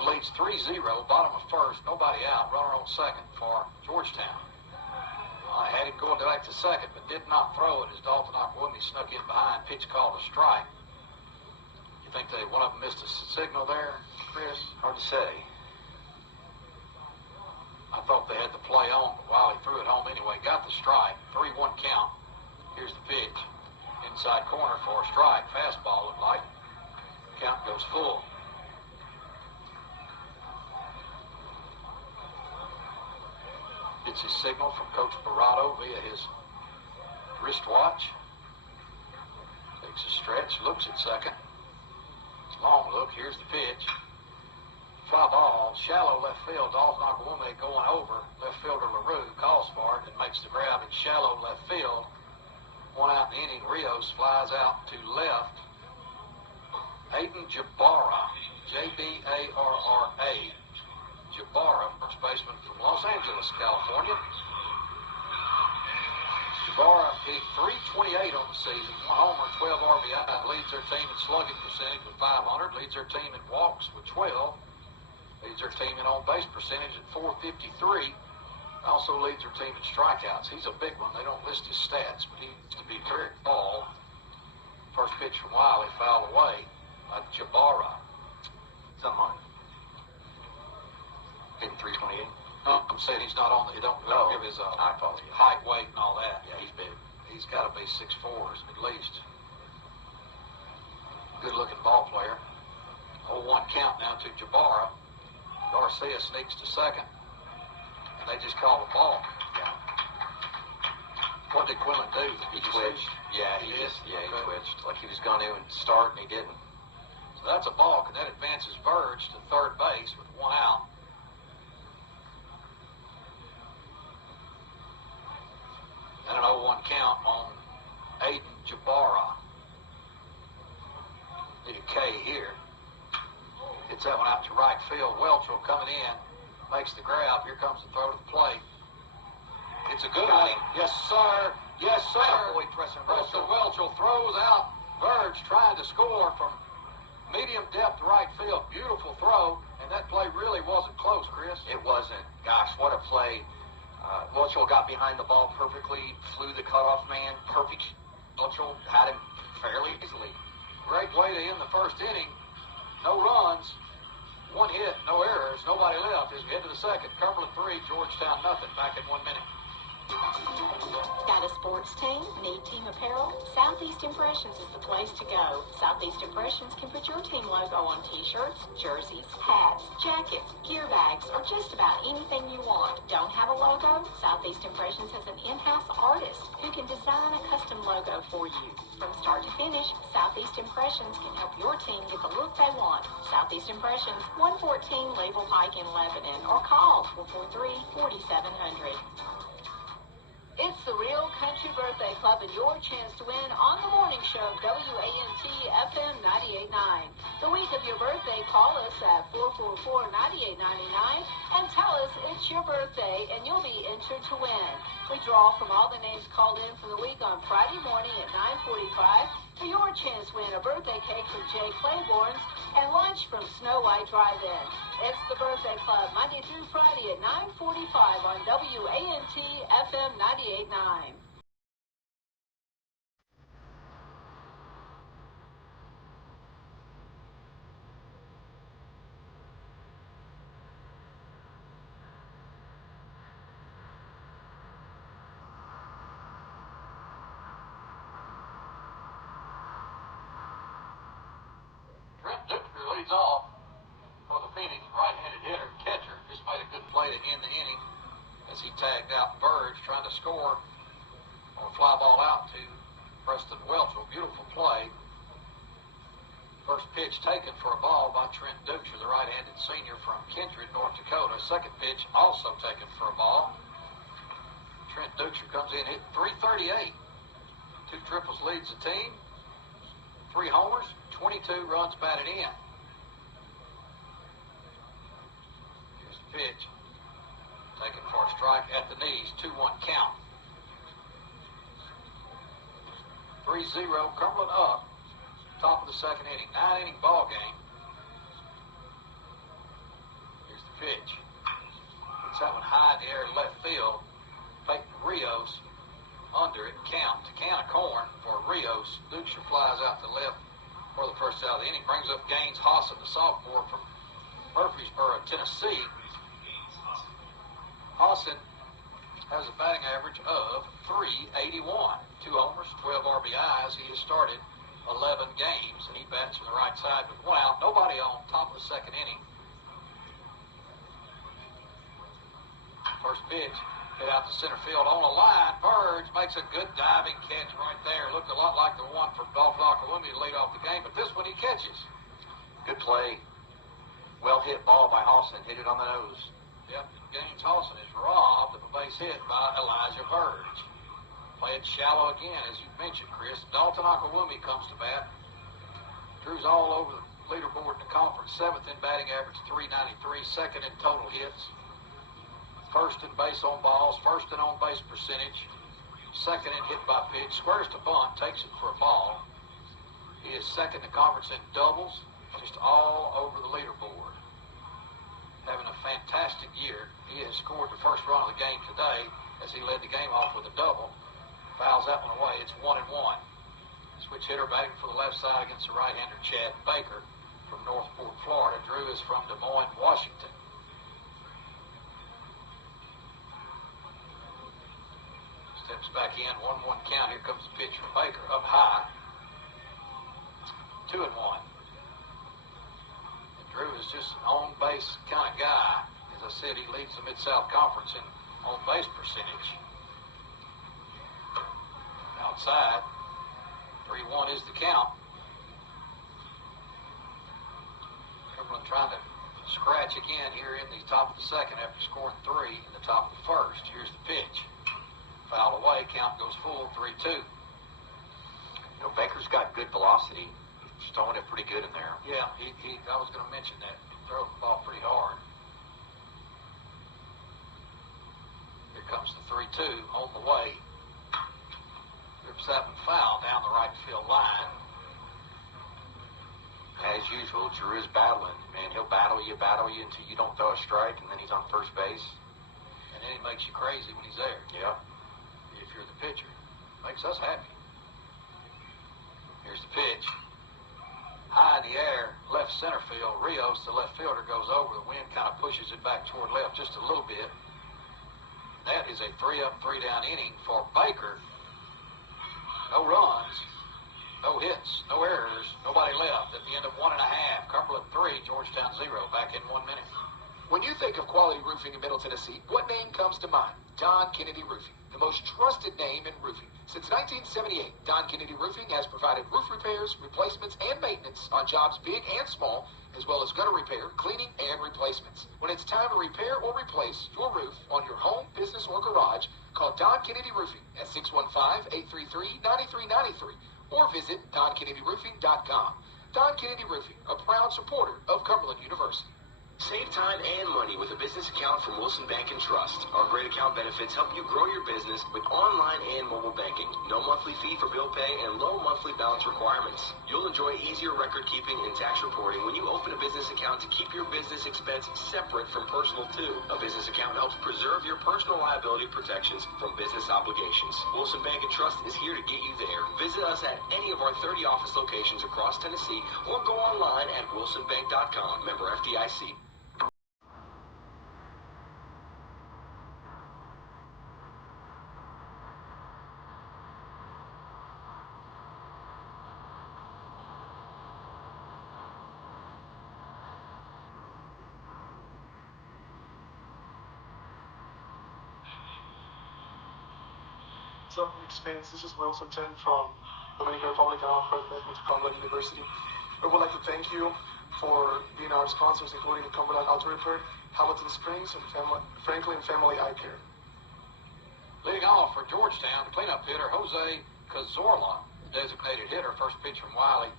Cumberland leads 3-0, bottom of first, nobody out, runner on second for Georgetown. I had him going back to second, but did not throw it as Dalton Okwumi snuck in behind. Pitch called a strike. You think one of them missed a signal there, Chris? Hard to say. I thought they had the play on, but Wiley threw it home anyway. Got the strike. 3-1 count. Here's the pitch. Inside corner for a strike. Fastball looked like. Count goes full. Gets his signal from Coach Barado via his wristwatch. Takes a stretch, looks at second. Long look, here's the pitch. Fly ball, shallow left field. Dalton Okwumi going over. Left fielder LaRue calls for it and makes the grab in shallow left field. One out in the inning. Rios flies out to left. Aiden Jabara, J-B-A-R-R-A. Jabara, first baseman from Los Angeles, California. Jabara hit .328 on the season, 1 homer, 12 RBI, leads their team in slugging percentage with 500, leads their team in walks with 12, leads their team in on-base percentage at .453, also leads their team in strikeouts. He's a big one. They don't list his stats, but he needs to be very ball. First pitch from Wiley, fouled away by Jabara. Something on it. Hitting .328. I'm saying he's not on the, he don't give his height, weight, and all that. Yeah, he's big. He's got to be 6'4" at least. Good-looking ball player. 0-1 count now to Jabara. Garcia sneaks to second, and they just call the ball. Yeah. What did Quinlan do? He twitched. Yeah, he twitched. Like he was going to start, and he didn't. So that's a balk, and that advances Verge to third base with 1 out. And an 0-1 count on Aiden Jabara. Need a K here. Gets that one out to right field. Welchel coming in. Makes the grab. Here comes the throw to the plate. It's a good one. Yes, sir. Yes, sir. Boy, Preston Welchel throws out. Verge trying to score from medium depth to right field. Beautiful throw. And that play really wasn't close, Chris. It wasn't. Gosh, what a play. Welchel got behind the ball perfectly, flew the cutoff man, perfect. Welchel had him fairly easily. Great way to end the first inning. No runs, 1 hit, no errors, nobody left as we head to the second. Cumberland 3, Georgetown nothing. Back in 1 minute. Got a sports team? Need team apparel? Southeast Impressions is the place to go. Southeast Impressions can put your team logo on t-shirts, jerseys, hats, jackets, gear bags, or just about anything you want. Don't have a logo? Southeast Impressions has an in-house artist who can design a custom logo for you. From start to finish, Southeast Impressions can help your team get the look they want. Southeast Impressions, 114 Label Pike in Lebanon, or call 443-4700. It's the Real Country Birthday Club and your chance to win on the morning show of WANT FM 98.9. The week of your birthday, call us at 444-9899 and tell us it's your birthday and you'll be entered to win. We draw from all the names called in from the week on Friday morning at 9:45 for your chance to win a birthday cake from Jay Claiborne's and lunch from Snow White Drive-In. It's the Birthday Club, Monday through Friday at 9:45 on WANT FM 98.9. Trent Duxbury leads off for the Phoenix, right-handed hitter, catcher. Just made a good play to end the inning as he tagged out Verge, trying to score on a fly ball out to Preston Welchel. Beautiful play. First pitch taken for a ball by Trent Duxbury, the right-handed senior from Kindred, North Dakota. Second pitch also taken for a ball. Trent Duxbury comes in, hit .338. 2 triples leads the team. 3 homers, 22 runs batted in. Here's the pitch. Taken for a strike at the knees. 2-1 count. 3-0, Cumberland up. Top of the second inning. 9-inning ball game. pitch. Puts that one high in the air to left field. Peyton Rios under it. Count. To count a corn for Rios. Lucia flies out to left for the first out of the inning. Brings up Gaines Hawson, the sophomore from Murfreesboro, Tennessee. Hawson has a batting average of .381. 2 homers, 12 RBIs. He has started 11 games, and he bats from the right side with 1 out. Nobody on, top of the second inning. First pitch, hit out to center field on a line. Burge makes a good diving catch right there. Looked a lot like the one from Dolphin Akawumi to lead off the game, but this one he catches. Good play. Well hit ball by Hawson. Hit it on the nose. Yep, Gaines Hawson is robbed of a base hit by Elijah Burge. Play it shallow again, as you mentioned, Chris. Dalton Akawumi comes to bat. Drew's all over the leaderboard in the conference. 7th in batting average, .393. 2nd in total hits. 1st in base on balls. 1st in on base percentage. 2nd in hit by pitch. Squares to bunt. Takes it for a ball. He is 2nd in the conference in doubles. Just all over the leaderboard. Having a fantastic year. He has scored the first run of the game today as he led the game off with a double. Fouls that one away. It's 1-1. Switch hitter batting for the left side against the right-hander Chad Baker from Northport, Florida. Drew is from Des Moines, Washington. Steps back in. 1-1 count. Here comes the pitch from Baker. Up high. 2-1. Drew is just an on-base kind of guy. As I said, he leads the Mid-South Conference in on-base percentage. Outside, 3-1 is the count. Cumberland trying to scratch again here in the top of the second after scoring 3 in the top of the first. Here's the pitch. Foul away, count goes full, 3-2. You know, Baker's got good velocity. He's throwing it pretty good in there. Yeah, I was going to mention that. He throws the ball pretty hard. Here comes the 3-2 on the way. Rips that one foul down the right field line. As usual, Drew is battling. Man, he'll battle you until you don't throw a strike, and then he's on first base. And then he makes you crazy when he's there. Yeah. If you're the pitcher. Makes us happy. Here's the pitch. High in the air, left center field. Rios, the left fielder, goes over. The wind kind of pushes it back toward left just a little bit. That is a 3-up, 3-down inning for Baker. No runs, no hits, no errors, nobody left at the end of 1.5. Cumberland 3, Georgetown 0. Back in 1 minute. When you think of quality roofing in Middle Tennessee, what name comes to mind? Don Kennedy Roofing, the most trusted name in roofing. Since 1978, Don Kennedy Roofing has provided roof repairs, replacements, and maintenance on jobs big and small, as well as gutter repair, cleaning, and replacements. When it's time to repair or replace your roof on your home, business, or garage, call Don Kennedy Roofing at 615-833-9393 or visit DonKennedyRoofing.com. Don Kennedy Roofing, a proud supporter of Cumberland University. Save time and money with a business account from Wilson Bank and Trust. Our great account benefits help you grow your business with online and mobile banking. No monthly fee for bill pay and low monthly balance requirements. You'll enjoy easier record keeping and tax reporting when you open a business account to keep your business expense separate from personal too. A business account helps preserve your personal liability protections from business obligations. Wilson Bank and Trust is here to get you there. Visit us at any of our 30 office locations across Tennessee or go online at wilsonbank.com. Member FDIC. What's up, Knicks fans? This is Wilson Ten from Dominican Republic. I'm president of Cumberland University. We would like to thank you for being our sponsors, including Cumberland Auto Repair, Hamilton Springs, and Franklin Family Eye Care. Leading off for Georgetown, the cleanup hitter, Jose Cazorla, the designated hitter. First pitch from Wiley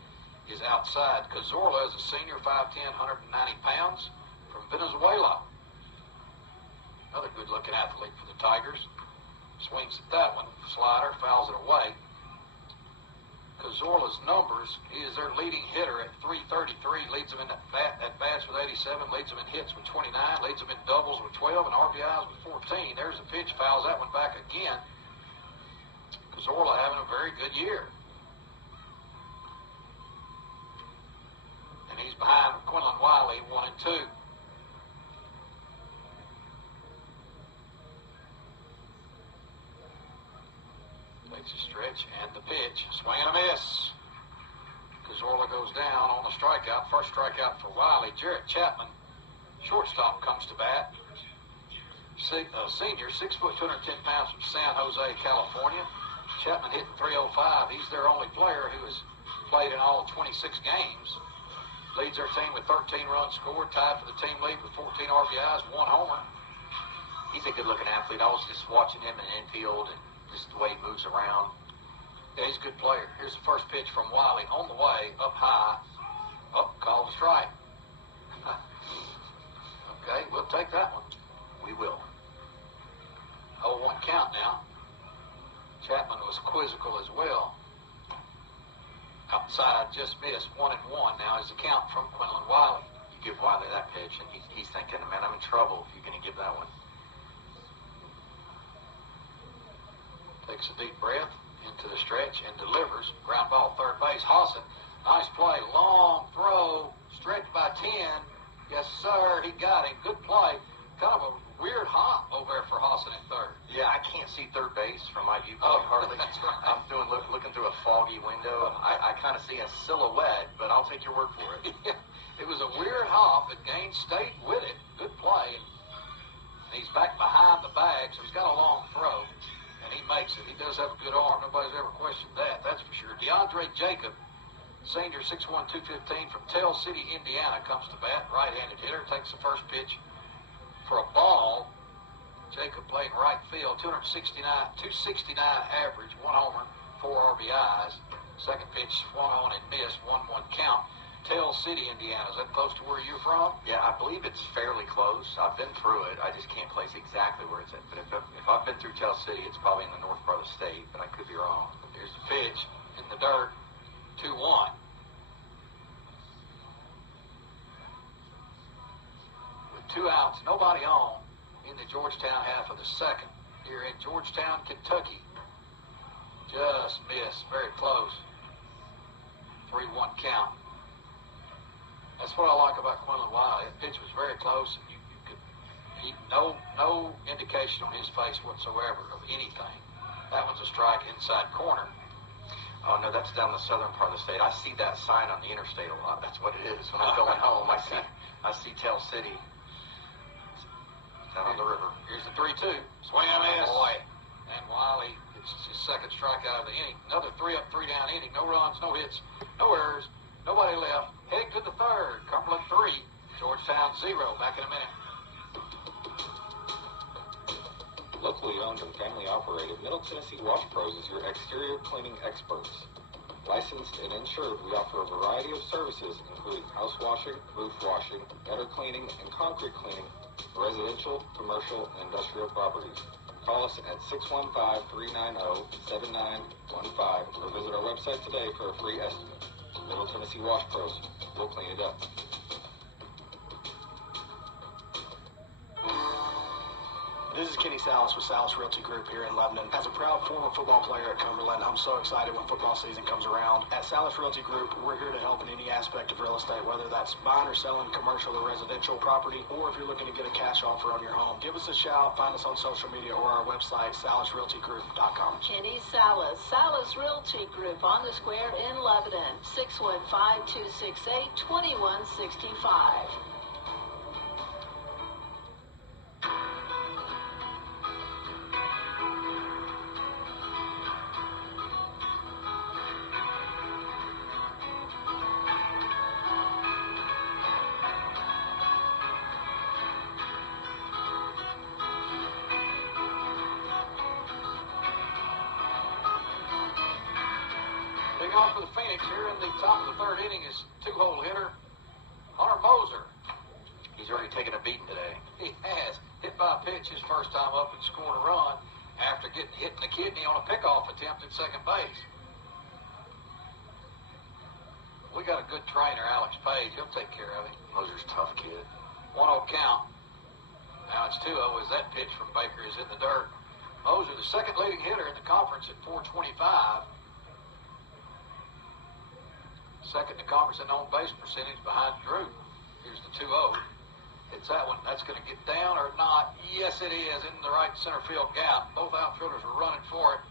is outside. Cazorla is a senior, 5'10", 190 pounds, from Venezuela. Another good-looking athlete for the Tigers. Swings at that one. Slider, fouls it away. Cazorla's numbers. He is their leading hitter at .333, leads them in at bats with 87, leads them in hits with 29, leads them in doubles with 12, and RBIs with 14. There's a pitch, fouls that one back again. Cazorla having a very good year. And he's behind Quinlan Wiley, 1 and 2. Takes a stretch and the pitch. Swing and a miss. Cazorla goes down on the strikeout. First strikeout for Wiley. Jarrett Chapman, shortstop, comes to bat. Senior, 6 foot, 210 pounds from San Jose, California. Chapman hitting .305. He's their only player who has played in all 26 games. Leads their team with 13 runs scored. Tied for the team lead with 14 RBIs, 1 homer. He's a good-looking athlete. I was just watching him in the infield and just the way he moves around. Yeah, he's a good player. Here's the first pitch from Wiley on the way, up high. Up, called a strike. Okay, we'll take that one. We will. 0-1 count now. Chapman was quizzical as well. Outside, just missed. 1-1 now is the count from Quinlan Wiley. You give Wiley that pitch, and he's thinking, man, I'm in trouble if you're going to give that one. Takes a deep breath into the stretch and delivers. Ground ball, third base. Hawson, nice play. Long throw. Stretch by 10. Yes, sir. He got him. Good play. Kind of a weird hop over there for Hawson at third. Yeah, I can't see third base from my viewpoint hardly. That's right. I'm looking through a foggy window. I kind of see a silhouette, but I'll take your word for it. It was a weird hop, and Gaines stayed with it. Good play. And he's back behind the bag, so he's got a long throw. And he makes it. He does have a good arm. Nobody's ever questioned that. That's for sure. DeAndre Jacob, senior, 6'1", 215 from Tell City, Indiana, comes to bat. Right-handed hitter. Takes the first pitch for a ball. Jacob playing right field. 269 average. 1 homer, 4 RBIs. Second pitch swung on and missed. 1-1 count. Tell City, Indiana. Is that close to where you're from? Yeah, I believe it's fairly close. I've been through it. I just can't place exactly where it's at. But if I've been through Tell City, it's probably in the north part of the state, but I could be wrong. Here's the pitch in the dirt. 2-1. With 2 outs, nobody on in the Georgetown half of the second. Here in Georgetown, Kentucky. Just missed. Very close. 3-1 count. That's what I like about Quinlan Wiley. That pitch was very close, and no indication on his face whatsoever of anything. That one's a strike inside corner. Oh, no, that's down the southern part of the state. I see that sign on the interstate a lot. That's what it is. When I'm going home, I see Tell City down on the river. Here's the 3-2. Swing and a miss. Boy. And Wiley gets his second strikeout of the inning. Another 3-up, 3-down inning. No runs, no hits, no errors. Nobody left. Heading to the third. Cumberland 3. Georgetown 0. Back in a minute. Locally owned and family operated, Middle Tennessee Wash Pros is your exterior cleaning experts. Licensed and insured, we offer a variety of services, including house washing, roof washing, gutter cleaning, and concrete cleaning for residential, commercial, and industrial properties. Call us at 615-390-7915 or visit our website today for a free estimate. Middle Tennessee Wash Pros. We'll clean it up. This is Kenny Salas with Salas Realty Group here in Lebanon. As a proud former football player at Cumberland, I'm so excited when football season comes around. At Salas Realty Group, we're here to help in any aspect of real estate, whether that's buying or selling commercial or residential property, or if you're looking to get a cash offer on your home. Give us a shout, find us on social media or our website, salasrealtygroup.com. Kenny Salas, Salas Realty Group on the square in Lebanon, 615-268-2165. On for the Phoenix here in the top of the third inning is 2-hole hitter Hunter Moser. He's already taken a beating today. He has. Hit by a pitch his first time up and scored a run after getting hit in the kidney on a pickoff attempt at second base. We got a good trainer, Alex Page. He'll take care of him. Moser's a tough kid. 1-0 count. Now it's 2-0 as that pitch from Baker is in the dirt. Moser, the second leading hitter in the conference at 425. Second in the conference in on-base percentage behind Drew. Here's the 2-0. Hits that one. That's going to get down or not. Yes, it is. In the right center field gap. Both outfielders are running for it.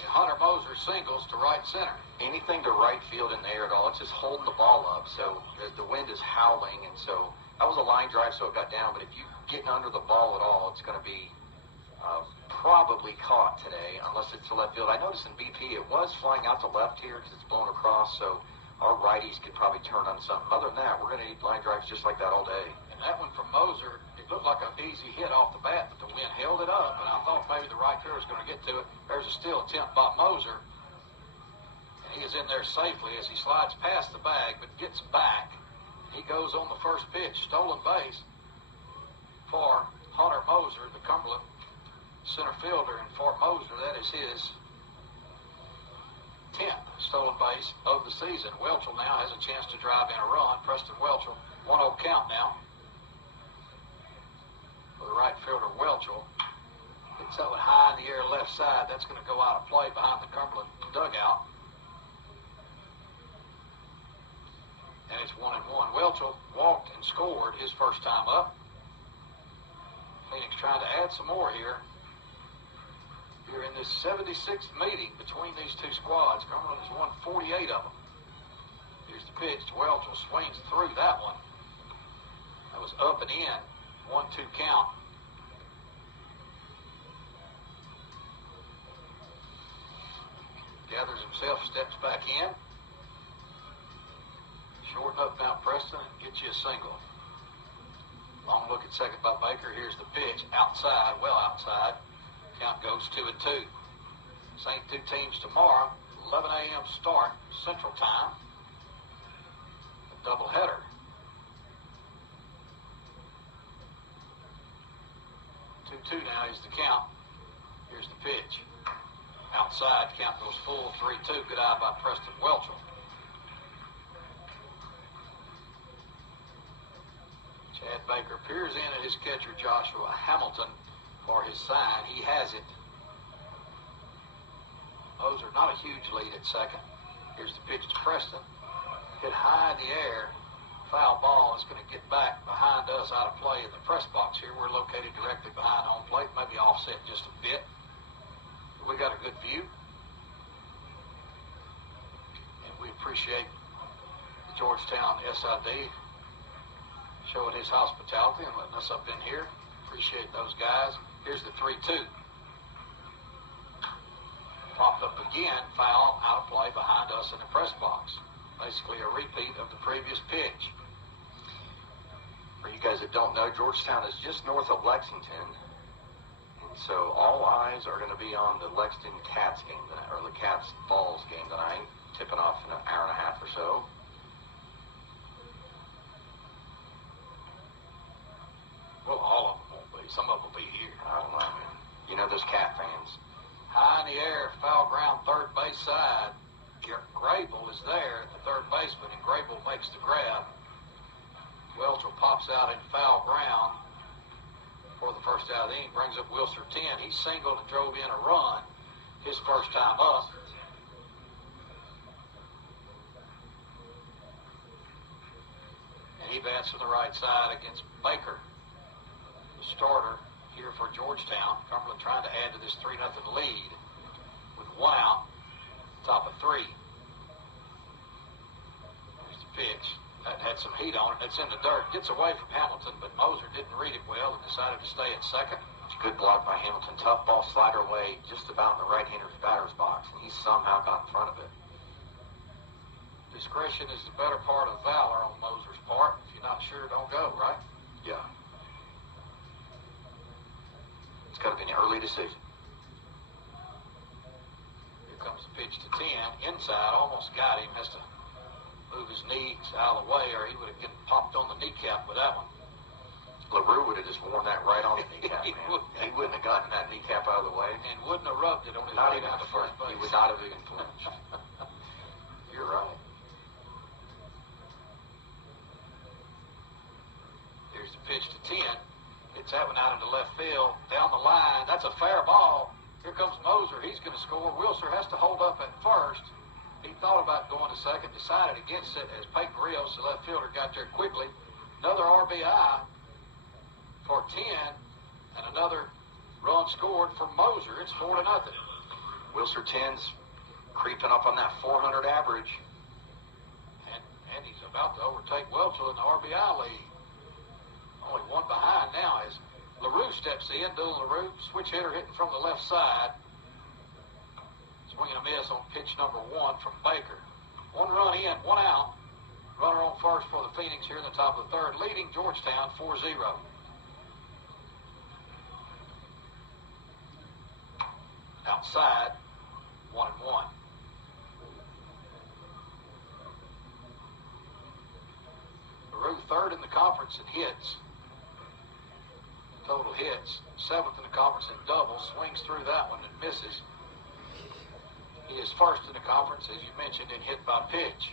And Hunter Moser singles to right center. Anything to right field in the air at all, it's just holding the ball up. So the wind is howling, and so that was a line drive, so it got down. But if you getting under the ball at all, it's going to be probably caught today, unless it's to left field. I noticed in BP it was flying out to left here because it's blown across, so our righties could probably turn on something. Other than that, we're going to need line drives just like that all day. And that one from Moser, it looked like an easy hit off the bat, but the wind held it up, and I thought maybe the right fielder was going to get to it. There's a steal attempt by Moser, and he is in there safely as he slides past the bag, but gets back. He goes on the first pitch, stolen base for Hunter Moser, the Cumberland center fielder, and for Moser, that is his 10th stolen base of the season. Welchel now has a chance to drive in a run. Preston Welchel, 1-0 count now for the right fielder Welchel. Hits that one high in the air left side. That's going to go out of play behind the Cumberland dugout. And it's 1-1. Welchel walked and scored his first time up. Phoenix trying to add some more here. Here in this 76th meeting between these two squads. Cumberland has won 48 of them. Here's the pitch to Welchel. Swings through that one. That was up and in. 1-2 count. Gathers himself, steps back in. Shorten up now, Preston, and get you a single. Long look at second by Baker. Here's the pitch. Outside, well outside. Count goes 2-2. Same two teams tomorrow. 11 a.m. start, Central Time. A doubleheader. Now is the count. Here's the pitch. Outside, count goes full, 3-2. Good eye by Preston Welchel. Chad Baker peers in at his catcher Joshua Hamilton for his sign. He has it. Moser not a huge lead at second. Here's the pitch to Preston. Hit high in the air. Foul ball is going to get back behind us out of play in the press box here. We're located directly behind home plate, maybe offset just a bit. But we got a good view. And we appreciate the Georgetown SID showing his hospitality and letting us up in here. Appreciate those guys. Here's the 3-2. Popped up again, foul out of play behind us in the press box. Basically a repeat of the previous pitch. For you guys that don't know, Georgetown is just north of Lexington. And so all eyes are going to be on the Lexington Cats game tonight, or the Cats Balls game tonight, tipping off in an hour and a half or so. Well, all of them won't be. Some of them will be here. I don't know, man. You know those Cat fans. High in the air, foul ground, third base side. Grable is there, the third baseman, and Grable makes the grab. Welchel pops out in foul ground for the first out of the inning, brings up Wilster 10. He singled and drove in a run his first time up. And he bats from the right side against Baker, the starter here for Georgetown. Cumberland trying to add to this 3-0 lead with one out, top of 3. Here's the pitch. That had some heat on it. It's in the dirt. Gets away from Hamilton, but Moser didn't read it well and decided to stay at second. It's a good block by Hamilton. Tough ball, slider away just about in the right-hander's batter's box, and he somehow got in front of it. Discretion is the better part of valor on Moser's part. If you're not sure, don't go, right? Yeah. It's got to be an early decision. Here comes the pitch to 10. Inside, almost got him. Has to move his knees out of the way, or he would have gotten popped on the kneecap with that one. LaRue would have just worn that right on the kneecap, man. He wouldn't have gotten that kneecap out of the way. And wouldn't have rubbed it on his Not way even down the to first front. base. He would not have even flinched. You're right. Here's the pitch to 10. Hits that one out into left field. Down the line. That's a fair ball. Here comes Moser. He's going to score. Wilson has to hold up at first. He thought about going to second, decided against it as Peyton Rios, the left fielder, got there quickly. Another RBI for 10, and another run scored for Moser. It's 4-0. Wilson 10's creeping up on that 400 average. And he's about to overtake Welchel in the RBI lead. Only one behind now as LaRue steps in. Dylan LaRue, switch hitter hitting from the left side. Swing and a miss on pitch number 1 from Baker. 1 run in, 1 out. Runner on first for the Phoenix here in the top of the third, leading Georgetown 4-0. Outside, 1-1. LaRue third in the conference in hits. Total hits. 7th in the conference in doubles. Swings through that one and misses. He is first in the conference, as you mentioned, in hit by pitch.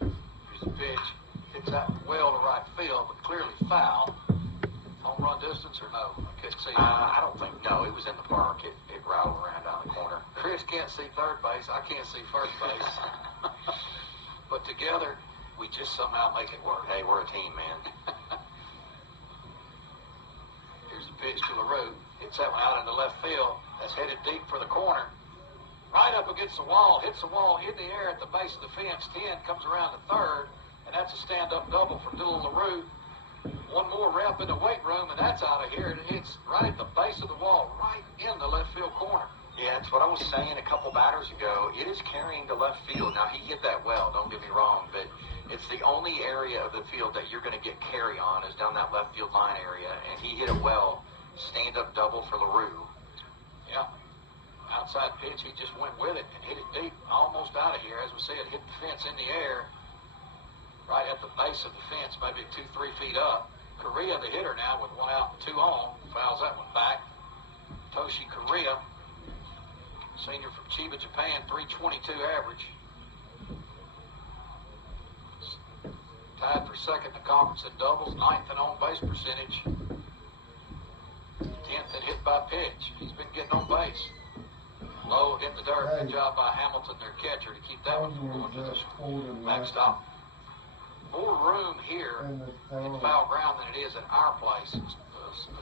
Here's the pitch. Hits that well to right field, but clearly foul. Home run distance or no? I couldn't see. I don't think, no, it was in the park. It rattled around down the corner. Chris can't see third base. I can't see first base. But together, we just somehow make it work. Hey, we're a team, man. Here's the pitch to LaRue. Hits that one out into left field. That's headed deep for the corner. Right up against the wall. Hits the wall in the air at the base of the fence. 10 comes around to third. And that's a stand-up double for Dylan LaRue. One more rep in the weight room, and that's out of here. And it's right at the base of the wall, right in the left field corner. Yeah, it's what I was saying a couple batters ago. It is carrying to left field. Now, he hit that well, don't get me wrong, but it's the only area of the field that you're going to get carry on is down that left field line area, and he hit it well. Stand-up double for LaRue. Yeah. Outside pitch, he just went with it and hit it deep, almost out of here. As we said, hit the fence in the air, right at the base of the fence, maybe 2-3 feet up. Correa, the hitter now, with 1 out and 2 on, fouls that one back. Toshi Correa, senior from Chiba, Japan, 322 average. Tied for second in the conference in doubles, 9th in on-base percentage. 10th in hit by pitch. He's been getting on base. Low hit the dirt. Good job by Hamilton, their catcher, to keep that one from going to the backstop. More room here in foul ground than it is at our place,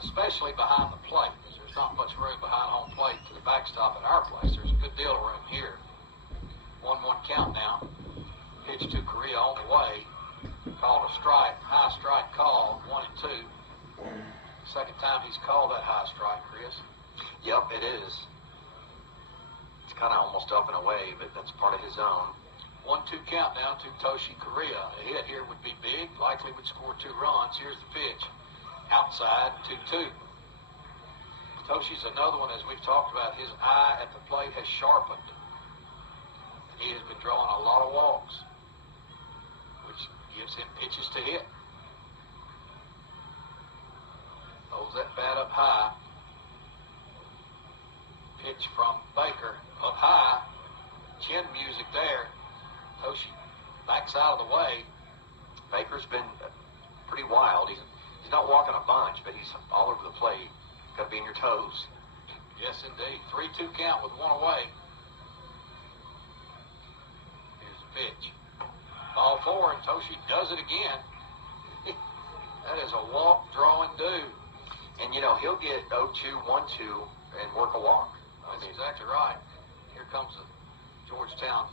especially behind the plate, because there's not much room behind home plate to the backstop at our place. There's a good deal of room here. 1-1 count now. Pitch to Correa on the way. Called a strike. High strike call. 1-2. Second time he's called that high strike, Chris. Yep, it is. It's kind of almost up and away, but that's part of his zone. 1-2 count now to Toshi Correa. A hit here would be big. Likely would score 2 runs. Here's the pitch. Outside, 2-2. Toshi's another one, as we've talked about. His eye at the plate has sharpened. He has been drawing a lot of walks, which gives him pitches to hit. Holds that bat up high. Pitch from Baker up high. Chin music there. Toshi backs out of the way. Baker's been pretty wild. He's not walking a bunch, but he's all over the plate. Got to be in your toes. Yes, indeed. 3-2 count with 1 away. Here's the pitch. Ball 4, and Toshi does it again. That is a walk, draw, and do. And, you know, he'll get 0-2, 1-2, and work a walk. That's exactly right. Here comes the Georgetown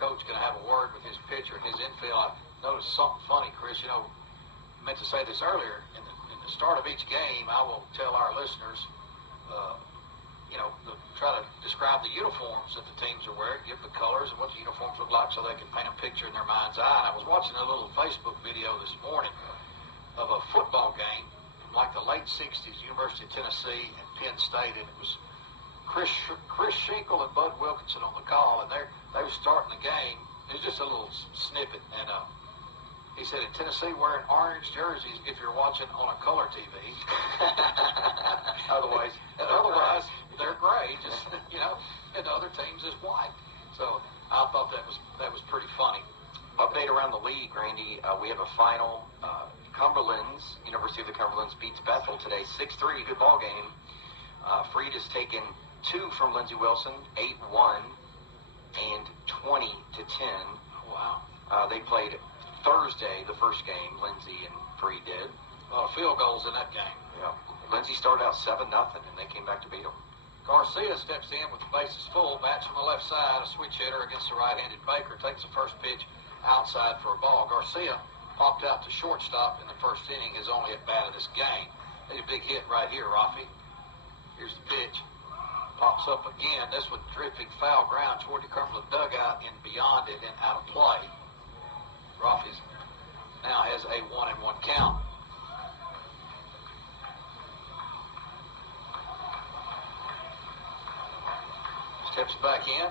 coach going to have a word with his pitcher and his infield. I noticed something funny, Chris. You know, I meant to say this earlier. In the start of each game, I will tell our listeners, try to describe the uniforms that the teams are wearing, give the colors and what the uniforms look like so they can paint a picture in their mind's eye. And I was watching a little Facebook video this morning of a football game from like the late 60s, University of Tennessee and Penn State, and it was Chris Schenkel and Bud Wilkinson on the call, and they were starting the game. It was just a little snippet, and he said, in Tennessee, wearing orange jerseys if you're watching on a color TV. Otherwise, they're gray, just, and the other teams is white. So around the league, Randy, we have a final. Cumberland's, University of the Cumberlands beats Bethel today, 6-3, good ball game. Freed has taken 2 from Lindsey Wilson, 8-1 and 20-10. Wow. They played Thursday, the first game, Lindsey and Freed did. A lot of field goals in that game. Yeah. Lindsey started out 7-0, and they came back to beat them. Garcia steps in with the bases full, bats from the left side, a switch hitter against the right-handed Baker, takes the first pitch outside for a ball. Garcia popped out to shortstop in the first inning, his only at-bat of this game. Need a big hit right here, Rafi. Here's the pitch. Pops up again. This one drifting foul ground toward the Cumberland dugout and beyond it and out of play. Rafi now has a 1-1 count. Steps back in.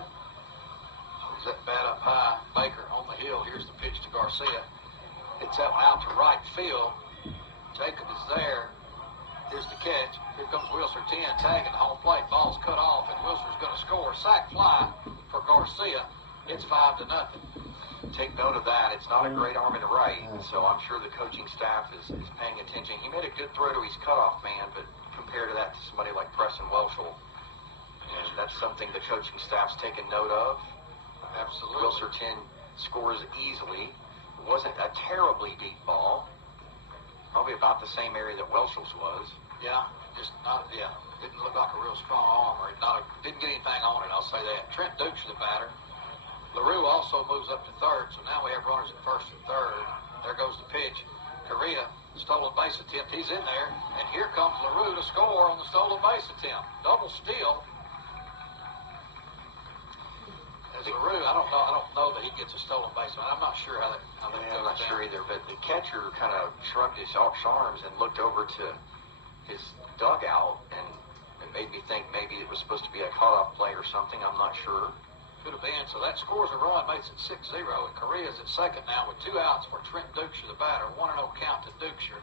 Holds that bat up high. Baker on the hill. Here's the pitch to Garcia. Hits that one out to right field. Jacob is there. Here's the catch. Here comes Wilson 10, tagging the home plate. Ball's cut off, and Wilson's going to score. Sack fly for Garcia. It's 5-0. Take note of that. It's not a great arm in the right, so I'm sure the coaching staff is paying attention. He made a good throw to his cutoff man, but compared to that to somebody like Preston Welshel, and that's something the coaching staff's taken note of. Absolutely. Wilson 10 scores easily. It wasn't a terribly deep ball. Probably about the same area that Welshel's was. Yeah, just not, didn't look like a real strong arm, or didn't get anything on it, I'll say that. Trent Dukes, the batter. LaRue also moves up to third, so now we have runners at first and third. There goes the pitch. Correa, stolen base attempt. He's in there, and here comes LaRue to score on the stolen base attempt. Double steal. As LaRue, I don't know that he gets a stolen base. I'm not sure how that I'm not sure either, but the catcher kind of shrugged his arms and looked over to his dugout, and it made me think maybe it was supposed to be a cutoff play or something. I'm not sure. Could have been. So that scores a run, makes it 6-0, and Correa's at second now with 2 outs for Trent Dukeshire, the batter. 1-0 count to Dukeshire.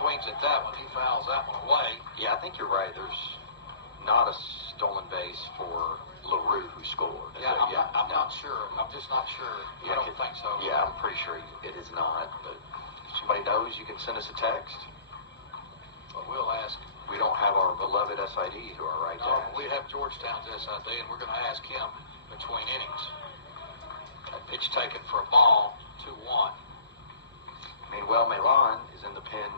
Swings at that one. He fouls that one away. Yeah, I think you're right. There's not a stolen base for LaRue who scored. Yeah, I'm not sure. I'm just not sure. I don't think so. Yeah, I'm pretty sure it is not. But if somebody knows, you can send us a text. But we'll ask. We don't have our beloved SID who are right there. We have Georgetown's SID, and we're going to ask him between innings. That pitch taken for a ball, 2-1. Meanwhile, Milan is in the pen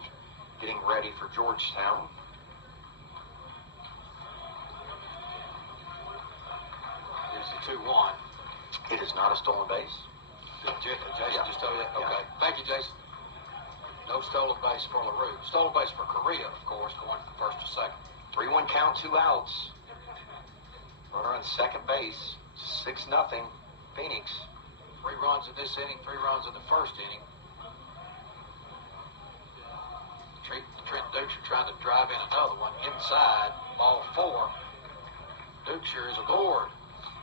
getting ready for Georgetown. Here's the 2-1. It is not a stolen base. Did Jason just tell you that? Okay. Thank you, Jason. No stolen base for LaRue. Stolen base for Correa, of course, going from first to second. 3-1 count, 2 outs. Runner on second base, 6-0, Phoenix. 3 runs in this inning, 3 runs in the first inning. Trent Dukeshire trying to drive in another one. Inside, ball 4. Dukeshire is aboard.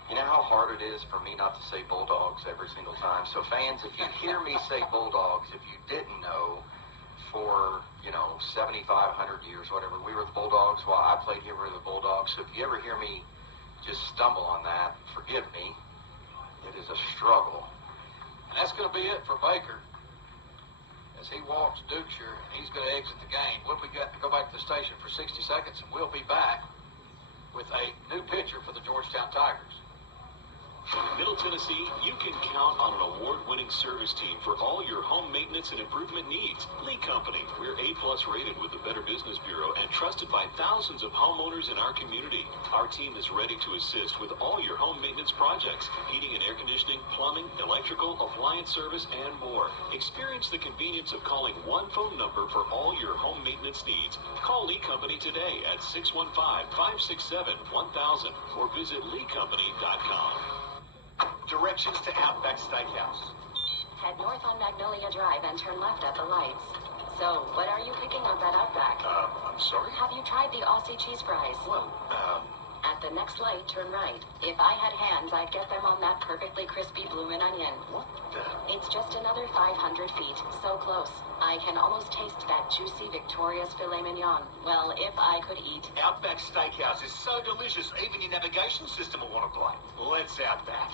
You know how hard it is for me not to say Bulldogs every single time? So fans, if you hear me say Bulldogs, if you didn't know, for, 7,500 years, whatever, we were the Bulldogs. While I played here, we were the Bulldogs. So if you ever hear me just stumble on that, forgive me. It is a struggle. And that's going to be it for Baker as he walks Dukeshire, and he's going to exit the game. We'll be got to go back to the station for 60 seconds, and we'll be back with a new pitcher for the Georgetown Tigers. Middle Tennessee, you can count on an award-winning service team for all your home maintenance and improvement needs. Lee Company, we're A-plus rated with the Better Business Bureau and trusted by thousands of homeowners in our community. Our team is ready to assist with all your home maintenance projects, heating and air conditioning, plumbing, electrical, appliance service, and more. Experience the convenience of calling one phone number for all your home maintenance needs. Call Lee Company today at 615-567-1000 or visit leecompany.com. Directions to Outback Steakhouse. Head north on Magnolia Drive and turn left at the lights. So, what are you picking up at Outback? I'm sorry? Have you tried the Aussie cheese fries? Well, At the next light, turn right. If I had hands, I'd get them on that perfectly crispy bloomin' onion. What the? It's just another 500 feet. So close. I can almost taste that juicy Victoria's filet mignon. Well, if I could eat. Outback Steakhouse is so delicious, even your navigation system will want to play. Let's Outback.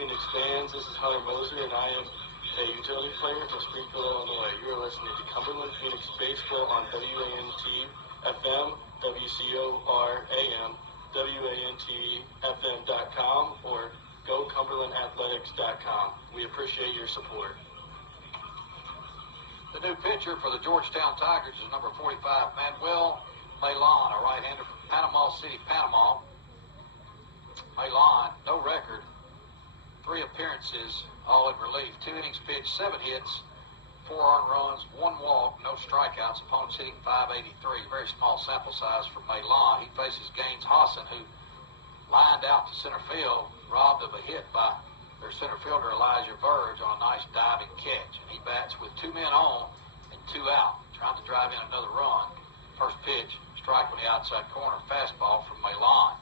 Phoenix fans. This is Hunter Moser, and I am a utility player from Springfield, Illinois. You are listening to Cumberland Phoenix Baseball on WANT FM, WCOR AM, WANTFM.com, or GoCumberlandAthletics.com. We appreciate your support. The new pitcher for the Georgetown Tigers is number 45, Manuel Malon, a right-hander from Panama City, Panama. Malon, no record, 3 appearances, all in relief. 2 innings pitched, 7 hits, 4 earned runs, 1 walk, no strikeouts. Opponents hitting .583. Very small sample size for Malon. He faces Gaines Hassan, who lined out to center field, robbed of a hit by their center fielder Elijah Verge on a nice diving catch. And he bats with 2 men on and 2 out, trying to drive in another run. First pitch, strike on the outside corner, fastball from Malon.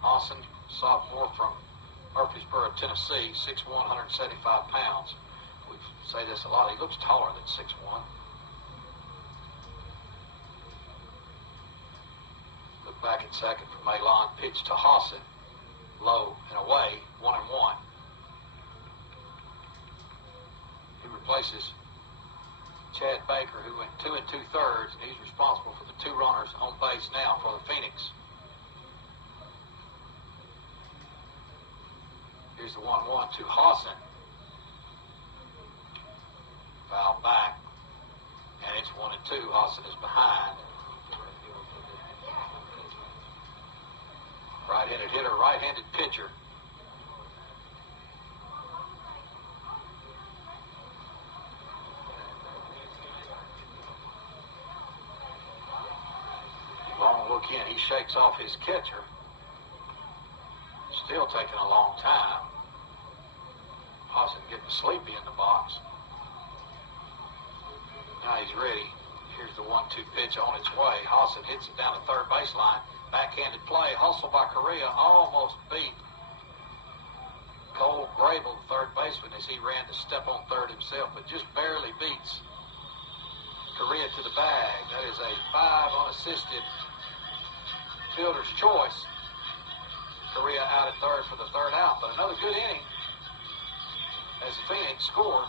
Austin, sophomore from Murfreesboro, Tennessee, 6'1", 175 pounds. We say this a lot. He looks taller than 6'1". Look back at second for Malon. Pitch to Hassan. Low and away, 1-1. He replaces Chad Baker, who went 2 2/3, and he's responsible for the 2 runners on base now for the Phoenix. Here's the 1-1 to Hassan. Foul back. And it's 1-2. Hassan is behind. Right-handed hitter, right-handed pitcher. Long look in. He shakes off his catcher. Still taking a long time. Hassan getting sleepy in the box. Now he's ready. Here's the 1-2 pitch on its way. Hassan hits it down the third baseline. Backhanded play. Hustle by Correa. Almost beat Cole Grable, the third baseman, as he ran to step on third himself, but just barely beats Correa to the bag. That is a 5 unassisted fielder's choice. Correa out at third for the third out, but another good inning as the Phoenix score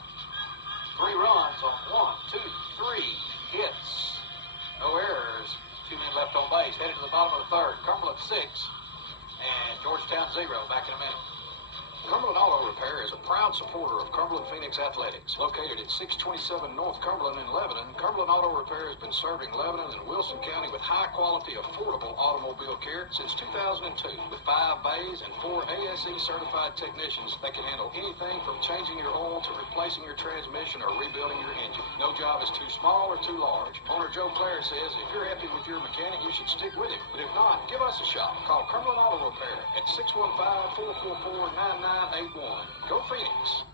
3 runs on 1, 2, 3 hits. No errors. 2 men left on base. Headed to the bottom of the third. Cumberland 6 and Georgetown 0. Back in a minute. Cumberland Auto Repair is a proud supporter of Cumberland Phoenix Athletics. Located at 627 North Cumberland in Lebanon, Cumberland Auto Repair has been serving Lebanon and Wilson County with high-quality, affordable automobile care since 2002. With 5 bays and 4 ASE certified technicians that can handle anything from changing your oil to replacing your transmission or rebuilding your engine. No job is too small or too large. Owner Joe Clare says if you're happy with your mechanic, you should stick with him. But if not, give us a shot. Call Cumberland Auto Repair at 615-444-9981. Go Phoenix.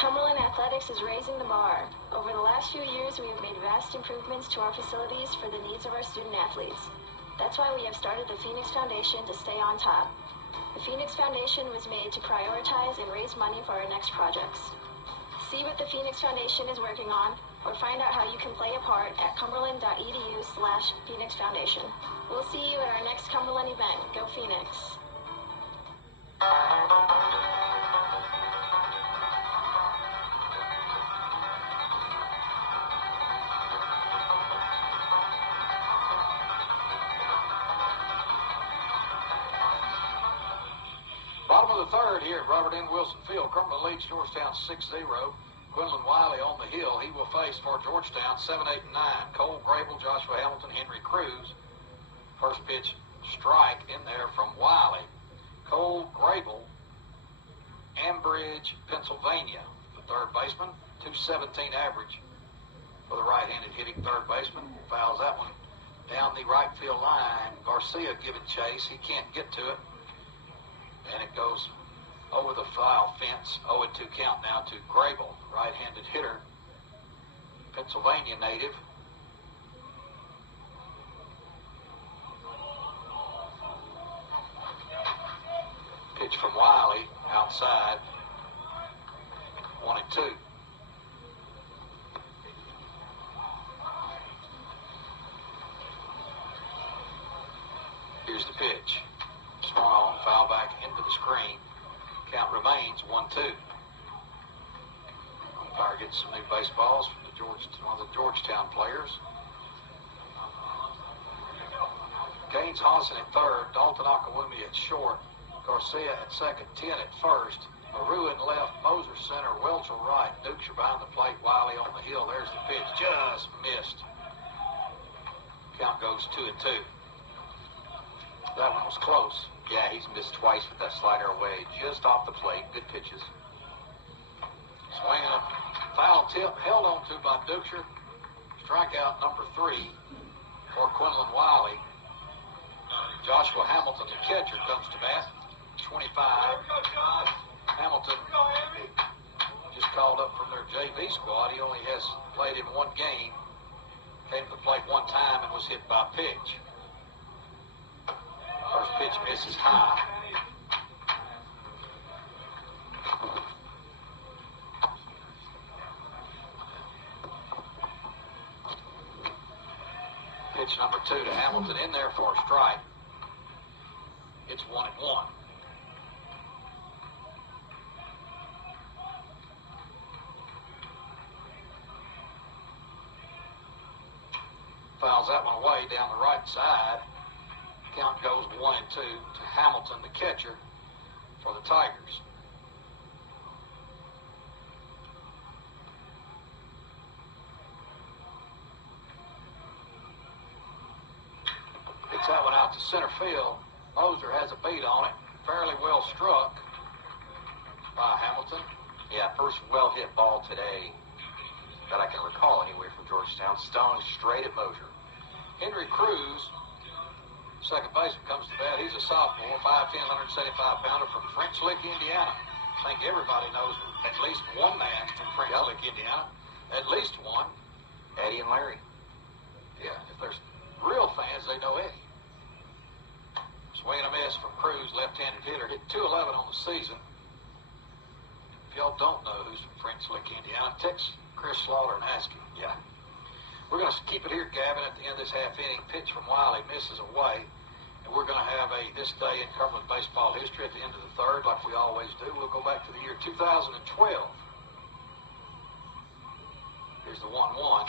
Cumberland Athletics is raising the bar. Over the last few years, we have made vast improvements to our facilities for the needs of our student athletes. That's why we have started the Phoenix Foundation to stay on top. The Phoenix Foundation was made to prioritize and raise money for our next projects. See what the Phoenix Foundation is working on, or find out how you can play a part at cumberland.edu/Phoenix Foundation. We'll see you at our next Cumberland event. Go Phoenix. Bottom of the third here at Robert N. Wilson Field. Cumberland leads Georgetown 6-0. Quinlan Wiley on the hill. He will face for Georgetown 7, 8, and 9. Cole Grable, Joshua Hamilton, Henry Cruz. First pitch strike in there from Wiley. Cole Grable, Ambridge, Pennsylvania. The third baseman, 217 average for the right-handed hitting third baseman. Fouls that one down the right field line. Garcia giving chase. He can't get to it. And it goes over the foul fence. 0-2 count now to Grable, right-handed hitter, Pennsylvania native. Pitch from Wiley outside. 1-2. pitch. Swung on, foul back into the screen. Count remains 1-2. Umpire gets some new baseballs from one of the Georgetown players. Gaines Hawson at third, Dalton Akawumi at short, Garcia at second, 10 at first, Maru in left, Moser center, Welchel right, Dukes behind the plate, Wiley on the hill. There's the pitch, just missed. Count goes 2-2. That one was close. Yeah, he's missed twice with that slider away, just off the plate. Good pitches. Swinging a foul tip, held on to by Duxer. Strikeout number 3 for Quinlan Wiley. Joshua Hamilton, the catcher, comes to bat. 25. Hamilton just called up from their JV squad. He only has played in one game. Came to the plate one time and was hit by a pitch. First pitch misses high. Pitch number 2 to Hamilton, in there for a strike. It's 1-1. Fouls that one away down the right side. Count goes 1-2 to Hamilton, the catcher, for the Tigers. Hits that one out to center field. Moser has a beat on it. Fairly well struck by Hamilton. Yeah, first well-hit ball today that I can recall anyway from Georgetown. Stone straight at Moser. Henry Cruz, second baseman, comes to bat. He's a sophomore, 5'10", 175-pounder from French Lick, Indiana. I think everybody knows at least one man from French Lick, Indiana. At least one. Eddie and Larry. Yeah, if there's real fans, they know Eddie. Swing and a miss from Cruz, left-handed hitter. Hit .211 on the season. If y'all don't know who's from French Lick, Indiana, text Chris Slaughter and ask him. Yeah. We're going to keep it here, Gavin, at the end of this half inning. Pitch from Wiley misses away. And we're going to have a This Day in Cumberland Baseball History at the end of the third, like we always do. We'll go back to the year 2012. Here's the 1-1.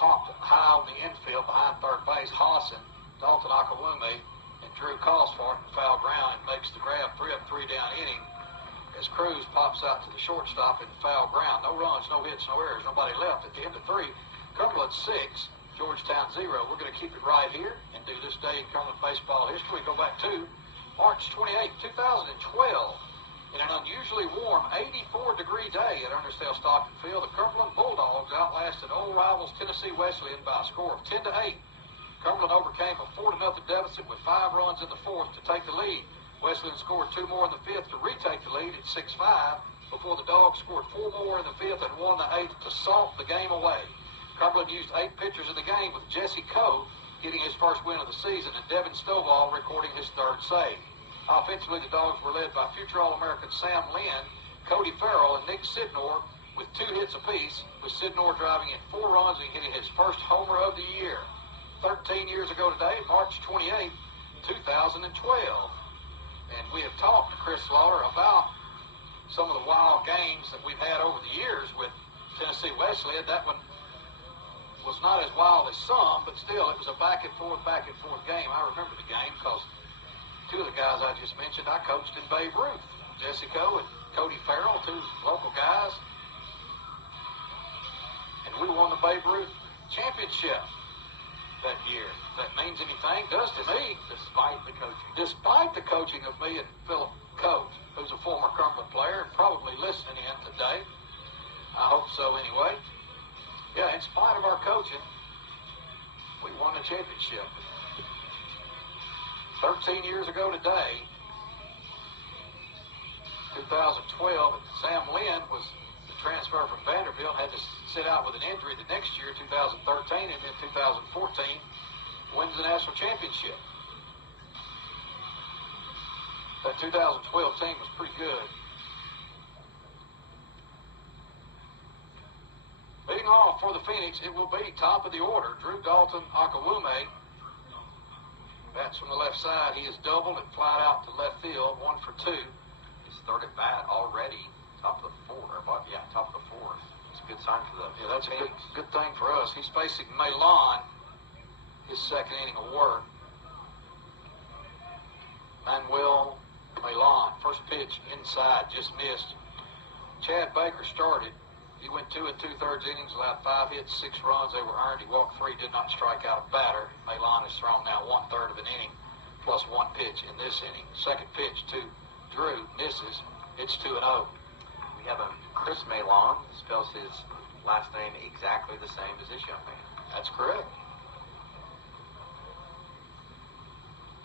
Popped high on the infield behind third base. Hawson, Dalton Akawumi, and Drew calls for it in foul ground and makes the grab. 3-up, 3-down inning as Cruz pops out to the shortstop in the foul ground. No runs, no hits, no errors. Nobody left at the end of 3. Cumberland 6, Georgetown 0. We're going to keep it right here and do This Day in Cumberland Baseball History. We go back to March 28, 2012. In an unusually warm 84-degree day at Ernestale Stockton Field, the Cumberland Bulldogs outlasted old rivals Tennessee Wesleyan by a score of 10-8. Cumberland overcame a 4-0 deficit with 5 runs in the 4th to take the lead. Wesleyan scored 2 more in the 5th to retake the lead at 6-5 before the Dogs scored 4 more in the 5th and won the 8th to salt the game away. Cumberland used 8 pitchers in the game, with Jesse Coe getting his first win of the season and Devin Stovall recording his 3rd save. Offensively, the Dogs were led by future All-American Sam Lynn, Cody Farrell, and Nick Sidnor with 2 hits apiece, with Sidnor driving in 4 runs and hitting his first homer of the year. 13 years ago today, March 28, 2012. And we have talked to Chris Slaughter about some of the wild games that we've had over the years with Tennessee Wesleyan. That one was not as wild as some, but still it was a back and forth game. I remember the game because 2 of the guys I just mentioned I coached in Babe Ruth. Jesse Coe and Cody Farrell, 2 local guys. And we won the Babe Ruth championship that year. If that means anything, does to me. Despite the coaching. Despite the coaching of me and Philip Coe, who's a former Cumberland player and probably listening in today. I hope so anyway. Yeah, in spite of our coaching, we won the championship. 13 years ago today, 2012, Sam Lynn was the transfer from Vanderbilt, had to sit out with an injury the next year, 2013, and then 2014, wins the national championship. That 2012 team was pretty good. Leading off for the Phoenix, it will be top of the order, Drew Dalton Akawumi. Bats from the left side. He is doubled and flied out to left field. 1 for 2. His third at bat already. Top of the fourth. Top of the fourth. It's a good sign for the that's a Phoenix. good thing for us. He's facing Milan. His second inning of work. Manuel Milan. First pitch inside. Just missed. Chad Baker started. He went 2 2/3 innings, allowed 5 hits, 6 runs. They were earned. He walked 3, did not strike out a batter. Milan has thrown now 1/3 of an inning, plus 1 pitch in this inning. Second pitch to Drew, misses. It's 2-0. We have a Chris Milan, spells his last name exactly the same as this young man. That's correct.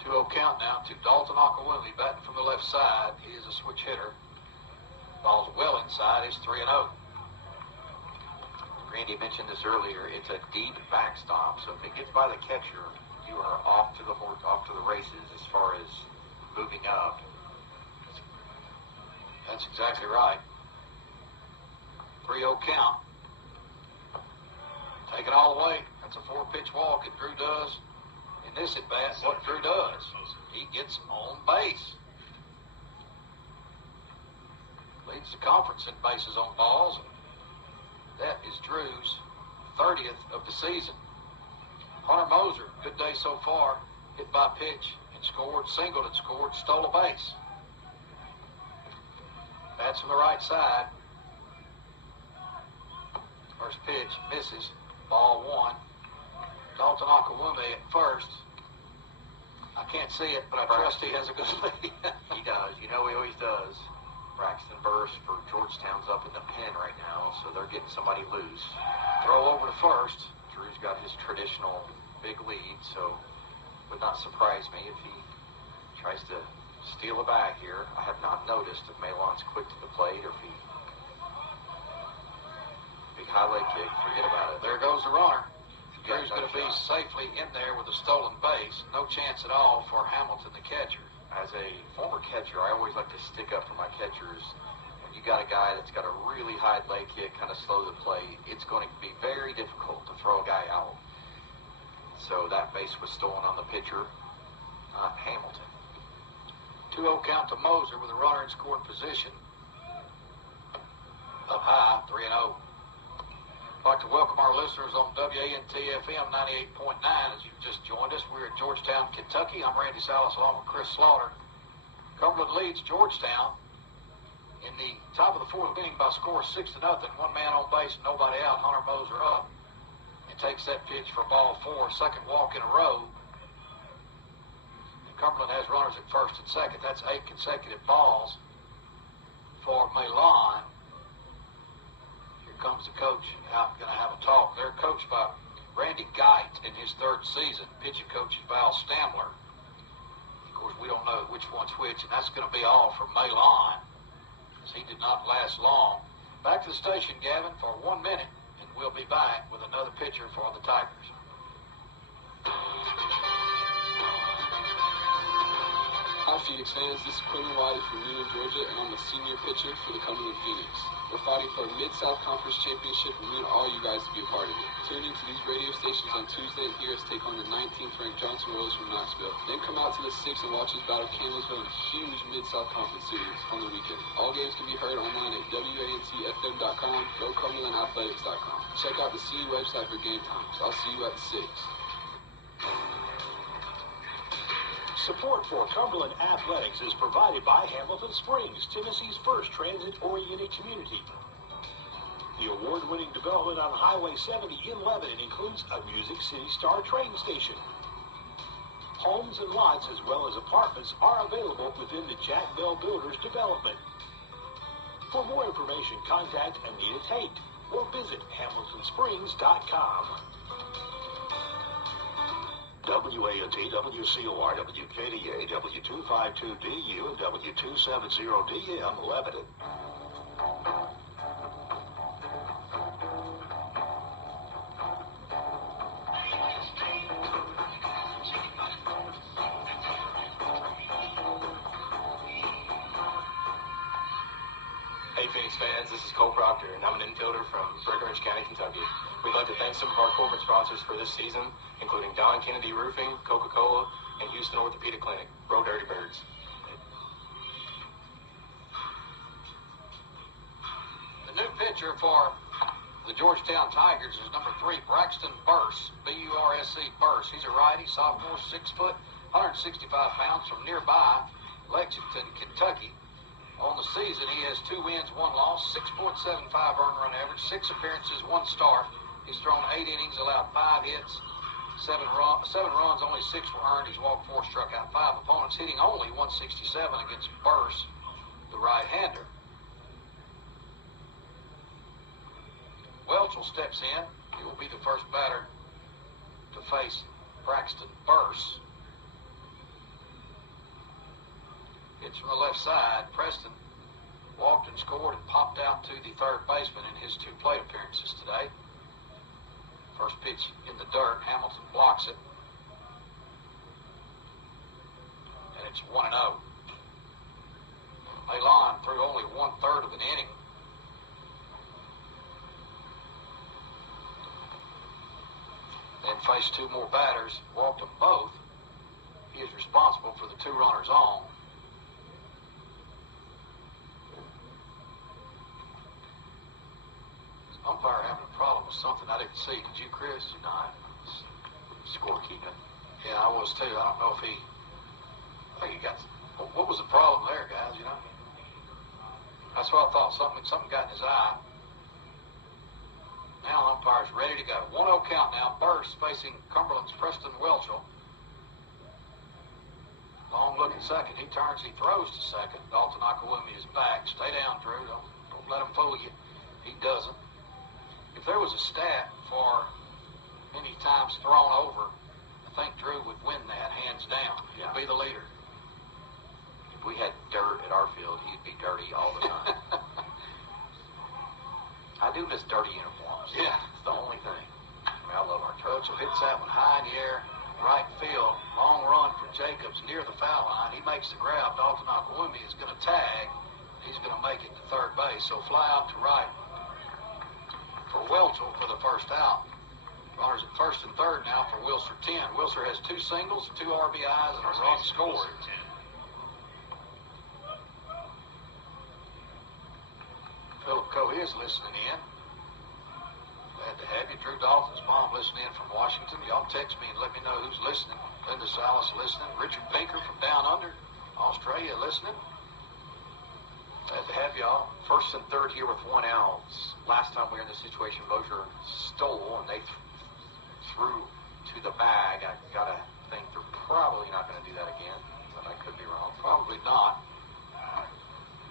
2-0 count now to Dalton Akawumi, batting from the left side. He is a switch hitter. Ball's well inside. It's 3-0. Randy mentioned this earlier. It's a deep backstop, so if it gets by the catcher, you are off to the races as far as moving up. That's exactly right. 3-0 count. Take it all the way. That's a 4-pitch walk, and Drew does. In this at-bat, what Drew does, he gets on base. Leads the conference in bases on balls. That is Drew's 30th of the season. Hunter Moser, good day so far. Hit by pitch and scored, singled and scored, stole a base. Bats from the right side. First pitch misses. Ball 1. Dalton Akawumi at first. I can't see it, but I trust he has a good lead. He does. You know he always does. Braxton Burst for Georgetown's up in the pen right now, so they're getting somebody loose. Throw over to first. Drew's got his traditional big lead, so would not surprise me if he tries to steal a bag here. I have not noticed if Milan's quick to the plate or if he... Big high leg kick, forget about it. There goes the runner. Drew's going to be safely in there with a stolen base. No chance at all for Hamilton, the catcher. As a former catcher, I always like to stick up for my catchers. When you got a guy that's got a really high leg kick, kind of slow to the plate, it's going to be very difficult to throw a guy out. So that base was stolen on the pitcher, Hamilton. 2-0 count to Moser with a runner in scoring position. Up high, 3-0. I'd like to welcome our listeners on WANT-FM 98.9 as you've just joined us. We're in Georgetown, Kentucky. I'm Randy Salas along with Chris Slaughter. Cumberland leads Georgetown in the top of the 4th inning by a score of 6-0. 1 man on base, nobody out. Hunter Moser up and takes that pitch for ball 4. Second walk in a row. And Cumberland has runners at first and second. That's 8 consecutive balls for Milan. Comes the coach out, going to have a talk. They're coached by Randy Geit in his 3rd season. Pitching coach is Val Stamler. Of course, we don't know which one's which, and that's going to be all for Milan, as he did not last long. Back to the station, Gavin, for 1 minute, and we'll be back with another pitcher for the Tigers. Hi, Phoenix fans. This is Quentin Wiley from Newnan, Georgia, and I'm a senior pitcher for the Cumberland Phoenix. We're fighting for a Mid-South Conference Championship, and we want all you guys to be a part of it. Tune into these radio stations on Tuesday and hear us take on the 19th ranked Johnson Royals from Knoxville. Then come out to the 6th and watch us battle Campbellsville in a huge Mid-South Conference series on the weekend. All games can be heard online at WANTFM.com, GoCumberlandAthletics.com. Check out the CU website for game times. I'll see you at the 6th. Support for Cumberland Athletics is provided by Hamilton Springs, Tennessee's first transit-oriented community. The award-winning development on Highway 70 in Lebanon includes a Music City Star train station. Homes and lots as well as apartments are available within the Jack Bell Builders development. For more information, contact Anita Tate or visit HamiltonSprings.com. WANT, WCOR, WKDA, W252DU, and W270DM, Lebanon. Hey Phoenix fans, this is Cole Proctor, and I'm an infielder from Breckinridge County, Kentucky. We'd like to thank some of our corporate sponsors for this season, including Don Kennedy Roofing, Coca-Cola, and Houston Orthopedic Clinic. Roll Dirty Birds. The new pitcher for the Georgetown Tigers is number 3, Braxton Burse, B-U-R-S-E, Burse. He's a righty, sophomore, 6 foot, 165 pounds from nearby Lexington, Kentucky. On the season, he has 2 wins, 1 loss, 6.75 earned run average, 6 appearances, 1 start. He's thrown 8 innings, allowed 5 hits, 7 runs, only 6 were earned. He's walked 4, struck out 5 opponents, hitting only 167 against Burse, the right-hander. Welchel steps in. He will be the first batter to face Braxton Burse. Hits from the left side. Preston walked and scored and popped out to the third baseman in his 2 plate appearances today. First pitch in the dirt. Hamilton blocks it. And it's 1-0. Elon threw only 1/3 of an inning. And faced 2 more batters, walked them both. He is responsible for the 2 runners on. Umpire having a problem with something I didn't see. Did you, Chris? Not scorekeeping. Yeah, I was too. I don't know if I think he got. What was the problem there, guys? You know, that's what I thought. Something got in his eye. Now the umpire's ready to go. 1-0 count now. Burse facing Cumberland's Preston Welchel. Long look at second. He turns. He throws to second. Dalton Akawumi is back. Stay down, Drew. Don't let him fool you. He doesn't. If there was a stat for many times thrown over, I think Drew would win that hands down. He'd be the leader. If we had dirt at our field, he'd be dirty all the time. I do miss dirty uniforms. Yeah. It's the only thing. I mean, I love our turf. Welchel hits that one high in the air, right field. Long run for Jacobs near the foul line. He makes the grab. Dalton Akawumi is going to tag. He's going to make it to third base. So fly out to right for Welchel for the first out. Runners at first and third now for Wilser 10. Wilser has 2 singles, 2 RBIs, and a run scored. Philip Coe is listening in. Glad to have you. Drew Dalton's mom listening in from Washington. Y'all text me and let me know who's listening. Linda Salas listening. Richard Pinker from down under Australia listening. Glad to have y'all. First and third here with 1 out. Last time we were in this situation, Mosier stole, and they threw to the bag. I gotta think they're probably not going to do that again, but I could be wrong. Probably not.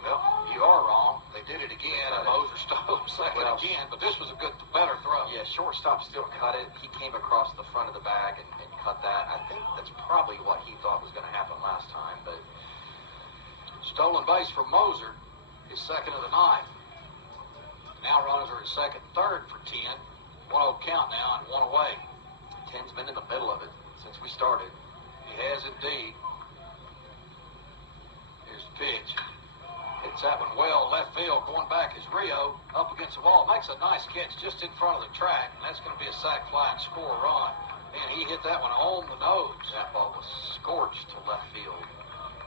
Well, you are wrong. They did it again, and Mosier stole second again, but this was a better throw. Yeah, shortstop still cut it. He came across the front of the bag and cut that. I think that's probably what he thought was going to happen last time, but stolen base for Moser, his second of the night. Now runners are at second and third for 10. 1-0 count now and 1 away. 10's been in the middle of it since we started. He has indeed. Here's the pitch. Hits that one well, left field, going back is Rio, up against the wall. Makes a nice catch just in front of the track, and that's going to be a sac fly and score a run. And he hit that one on the nose. That ball was scorched to left field.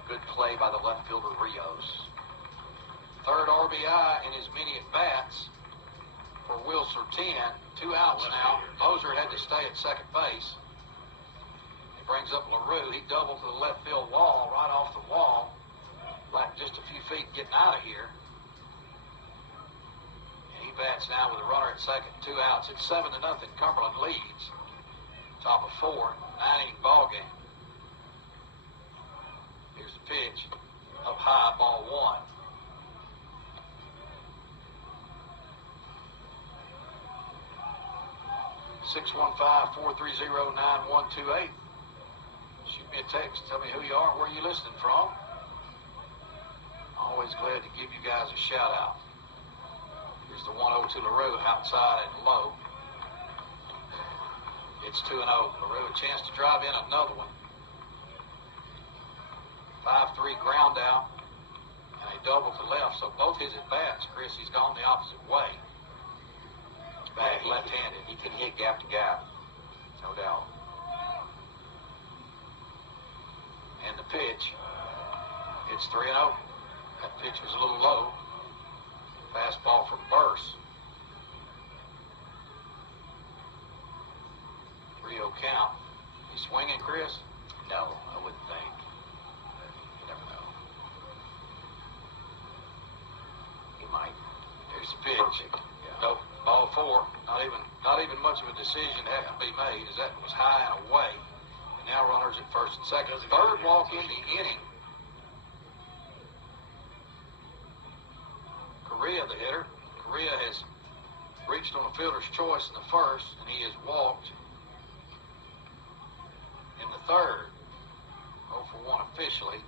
Good play by the left fielder, Rios. Third RBI in his many at-bats for Wilser 10. 2 outs now. Moser had to stay at second base. He brings up LaRue. He doubled to the left field wall, right off the wall. Like just a few feet getting out of here. And he bats now with a runner at second, 2 outs. It's 7-0. Cumberland leads. Top of 4, 9-inning ball game. Here's the pitch. Up high, ball 1. (615-430-9128). Shoot me a text. Tell me who you are and where you're listening from. Always glad to give you guys a shout out. Here's the 1-0 to LaRue, outside and low. It's 2-0. LaRue a chance to drive in another one. 5-3 ground out. And a double to left. So both his at-bats, Chris, he's gone the opposite way. Back left-handed. He can hit gap to gap. No doubt. And the pitch, it's 3-0. That pitch was a little low. Fastball from Burse. 3-0 count. He's swinging, Chris? No, I wouldn't think. But you never know. He might. There's the pitch. Perfect. Yeah. Nope. Ball 4. Not even much of a decision had to be made, as that was high and away. And now runners at first and second. Third walk in the inning. Correa, the hitter. Correa has reached on a fielder's choice in the first, and he has walked in the third. 0 for 1 officially.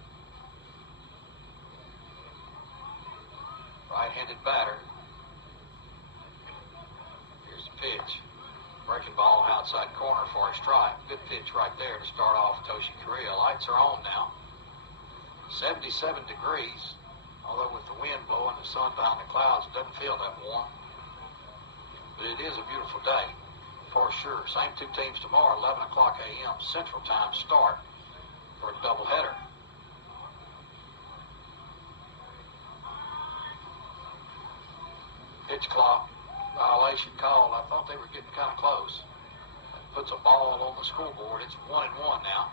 Right-handed batter. Here's the pitch. Breaking ball outside corner for a strike. Good pitch right there to start off Toshi Correa. Lights are on now. 77 degrees. Although with the wind blowing, the sun behind the clouds, it doesn't feel that warm. But it is a beautiful day, for sure. Same two teams tomorrow, 11 o'clock a.m. Central Time start for a doubleheader. Pitch clock violation called. I thought they were getting kind of close. That puts a ball on the scoreboard. It's 1-1 now.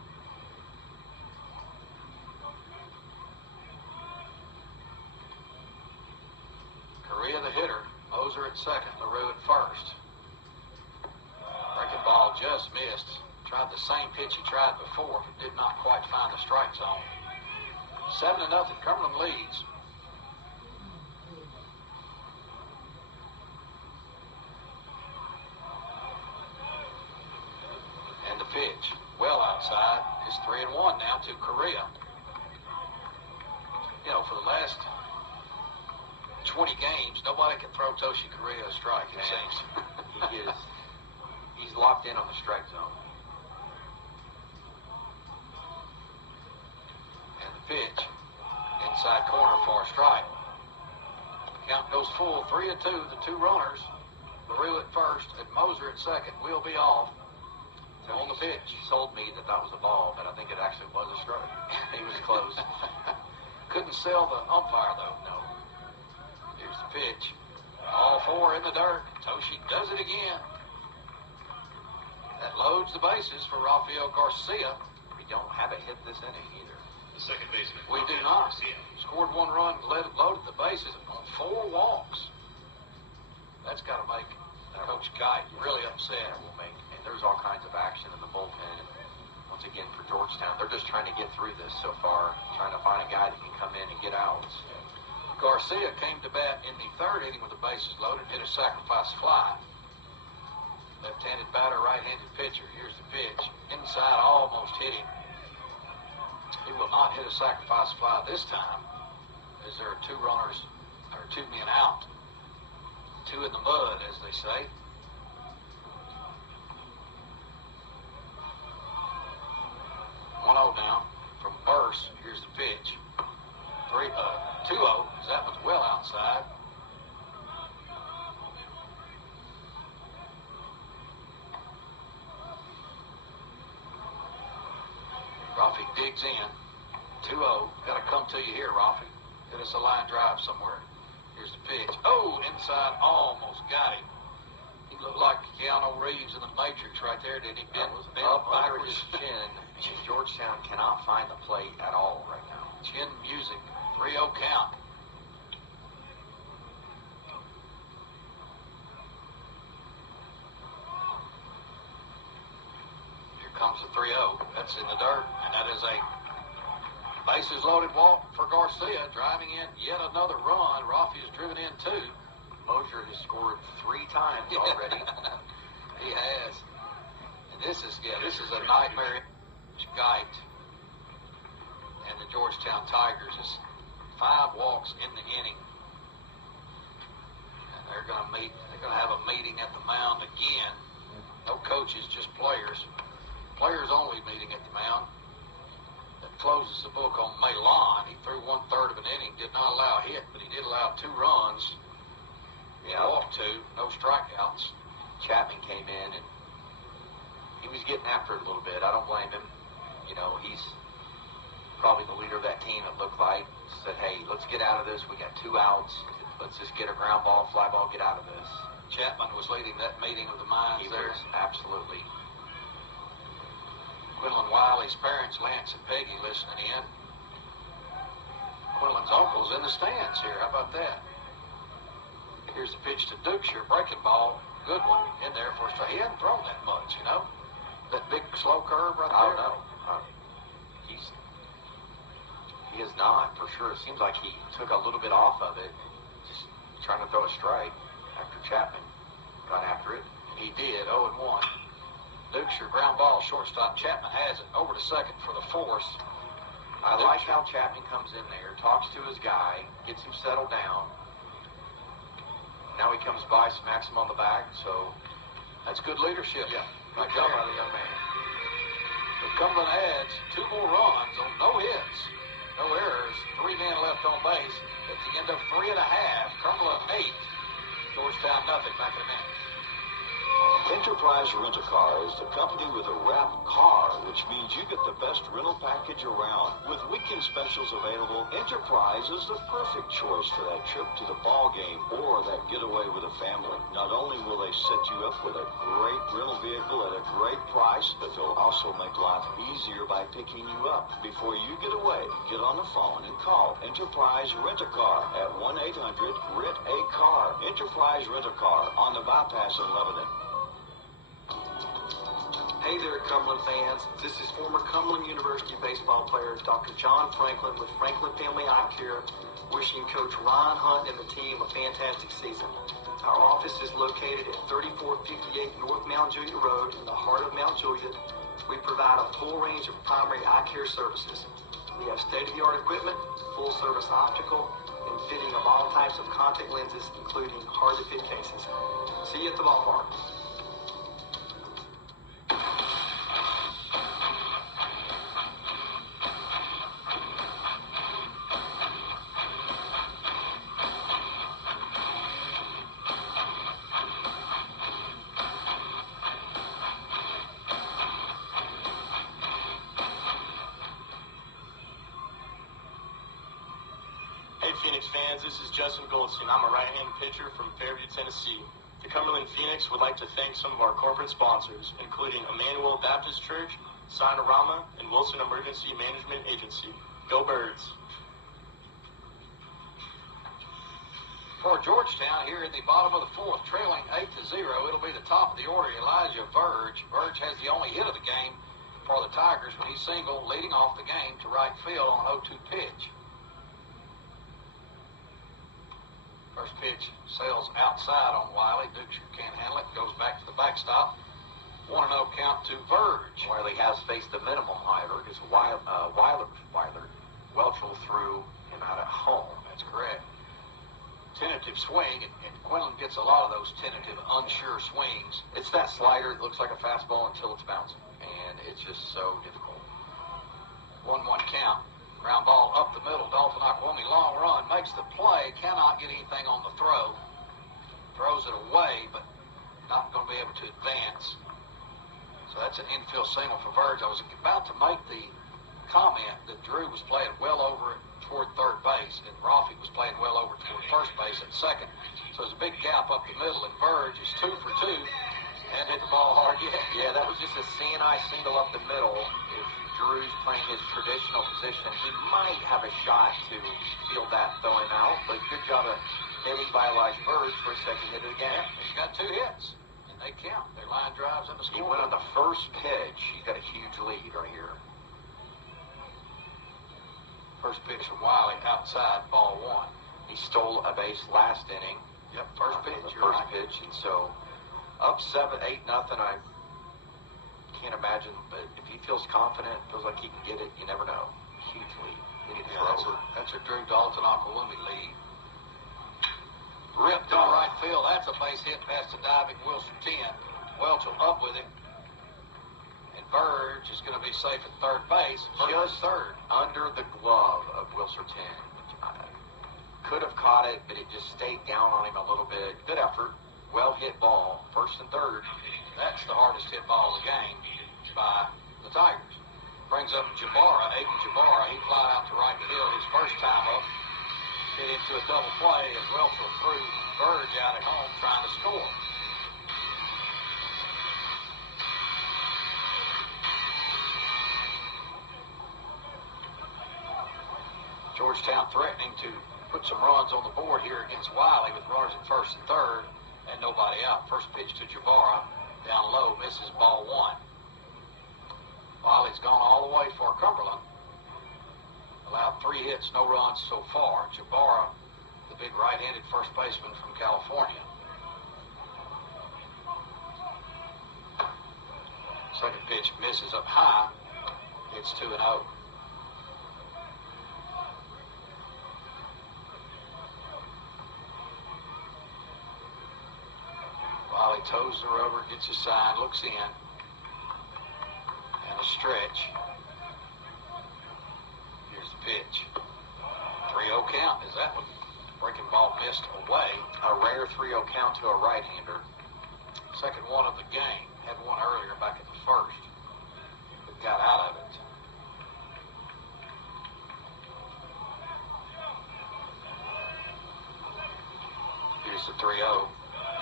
Correa the hitter, Moser at second, LaRue at first. Breaking ball just missed. Tried the same pitch he tried before, but did not quite find the strike zone. 7-0, Cumberland leads. And the pitch, well outside, is 3-1 now to Correa. You know, for the last 20 games, nobody can throw Toshi Correa a strike, it seems. He's locked in on the strike zone. And the pitch, inside corner for a strike. Count goes full, 3-2. The two runners, LaRue at first and Moser at second, will be off. So on the pitch. Sold me that was a ball, but I think it actually was a strike. He was close. Couldn't sell the umpire, though. No. Here's the pitch. All 4 in the dirt. Toshi does it again. That loads the bases for Rafael Garcia. We don't have a hit this inning either. The second baseman. We do not. Scored 1 run, loaded the bases on 4 walks. That's got to make Coach Kite really upset. And there's all kinds of action in the bullpen. And once again, for Georgetown, they're just trying to get through this so far, trying to find a guy that can come in and get outs. Garcia came to bat in the third inning with the bases loaded, hit a sacrifice fly. Left-handed batter, right-handed pitcher. Here's the pitch. Inside, almost hit him. He will not hit a sacrifice fly this time, as there are 2 runners, or 2 men out. 2 in the mud, as they say. 1-0 now from Burse. Here's the pitch. 2-0, as that one's well outside. Rafi digs in. 2-0. Got to come to you here, Rafi. Hit us a line drive somewhere. Here's the pitch. Oh, inside, almost got him. He looked like Keanu Reeves in the Matrix right there, didn't he? Bent Up under backwards. his chin, and Georgetown cannot find the plate at all right now. Chin music. 3-0 count. Here comes the 3-0. That's in the dirt, and that is a bases loaded walk for Garcia, driving in yet another run. Rafi has driven in 2. Mosier has scored 3 times already. He has. And this is a nightmare. Gite and the Georgetown Tigers is 5 walks in the inning. And they're going to meet. They're going to have a meeting at the mound again. No coaches, just players. Players only meeting at the mound. That closes the book on Milan. He threw 1/3 of an inning, did not allow a hit, but he did allow 2 runs. He walked 2, no strikeouts. Chapman came in and he was getting after it a little bit. I don't blame him. You know, he's probably the leader of that team, it looked like, said, hey, let's get out of this. We got 2 outs. Let's just get a ground ball, fly ball, get out of this. Chapman was leading that meeting of the minds He there. was, absolutely. Quinlan Wiley's parents, Lance and Peggy, listening in. Quinlan's uncle's in the stands here. How about that? Here's the pitch to Dukeshire, breaking ball. Good one in there for a strike. He hadn't thrown that much, you know? That big slow curve right there. Oh, no. He is not, for sure. It seems like he took a little bit off of it, just trying to throw a strike after Chapman got after it. He did, 0-1. Dukeshire, ground ball, shortstop. Chapman has it over to second for the force. I like how Chapman comes in there, talks to his guy, gets him settled down. Now he comes by, smacks him on the back, so that's good leadership. Yeah, Right good job there. by the young man. But Cumberland adds 2 more runs on no hits, no errors, 3 men left on base. At the end of 3 1/2, Cumberland 8, Georgetown nothing. Back in a minute. Enterprise Rent-A-Car is the company with a wrapped car, which means you get the best rental package around. With weekend specials available, Enterprise is the perfect choice for that trip to the ball game or that getaway with a family. Not only will they set you up with a great rental vehicle at a great price, but they'll also make life easier by picking you up. Before you get away, get on the phone and call Enterprise Rent-A-Car at 1-800-RENT-A-CAR. Enterprise Rent-A-Car on the bypass in Lebanon. Hey there, Cumberland fans. This is former Cumberland University baseball player Dr. John Franklin with Franklin Family Eye Care, wishing Coach Ron Hunt and the team a fantastic season. Our office is located at 3458 North Mount Juliet Road in the heart of Mount Juliet. We provide a full range of primary eye care services. We have state-of-the-art equipment, full-service optical, and fitting of all types of contact lenses, including hard-to-fit cases. See you at the ballpark. Hey Phoenix fans, this is Justin Goldstein. I'm a right-handed pitcher from Fairview, Tennessee. The Cumberland Phoenix would like to thank some of our corporate sponsors, including Emmanuel Baptist Church, Sinorama, and Wilson Emergency Management Agency. Go Birds! For Georgetown here in the bottom of the 4th, trailing 8-0, it'll be the top of the order, Elijah Verge. Verge has the only hit of the game for the Tigers when he singled, leading off the game to right field on an 0-2 pitch. First pitch sails outside on Wiley. Dukeshire can't handle it. Goes back to the backstop. 1-0 count to Verge. Wiley has faced the minimum, however, because Welchel threw him out at home. That's correct. Tentative swing, and Quinlan gets a lot of those tentative, unsure swings. It's that slider that looks like a fastball until it's bouncing, and it's just so difficult. 1-1 count. Ground ball up the middle. Dalton Akwumi, long run, makes the play, cannot get anything on the throw. Throws it away, but not going to be able to advance. So that's an infield single for Verge. I was about to make the comment that Drew was playing well over toward third base, and Rafi was playing well over toward first base at second. So there's a big gap up the middle, and Verge is 2 for 2 and hit the ball hard yet. Yeah, that was just a CNI single up the middle. If Drew's playing his traditional position, he might have a shot to field that throwing out, but good job of hitting by Elijah Verge for a second hit of the game. Yeah, he's got 2 hits, and they count. They're line drives in the He score. went on the first pitch. He's got a huge lead right here. First pitch from Wiley outside, ball 1. He stole a base last inning. Yep, first pitch. The first pitch, and so up 7-8 nothing. I can't imagine, but if he feels confident, feels like he can get it, you never know. Huge lead. They need to throw. That's a Drew Dalton Akwumi lead. Ripped to right field. That's a base hit past the diving Wilson 10. Welchel up with him. And Verge is going to be safe at third base. Just third. Under the glove of Wilson 10. Could have caught it, but it just stayed down on him a little bit. Good effort. Well hit ball. First and third. That's the hardest hit ball of the game by the Tigers. Brings up Jabara, Aiden Jabara. He flied out to right field his first time up. Hit into a double play as Welchel threw Verge out at home trying to score. Georgetown threatening to put some runs on the board here against Wiley with runners at first and third and nobody out. First pitch to Jabara, down low, misses, ball one. Wiley's gone all the way for Cumberland. Allowed 3 hits, no runs so far. Jabara, the big right-handed first baseman from California. Second pitch misses up high. It's 2-0. Wiley toes the rubber, gets his sign, looks in. And a stretch. Here's the pitch. 3-0 count. Is that one? Breaking ball missed away. A rare 3-0 count to a right-hander. Second one of the game. Had one earlier back at the first. But got out of it. Here's the 3-0.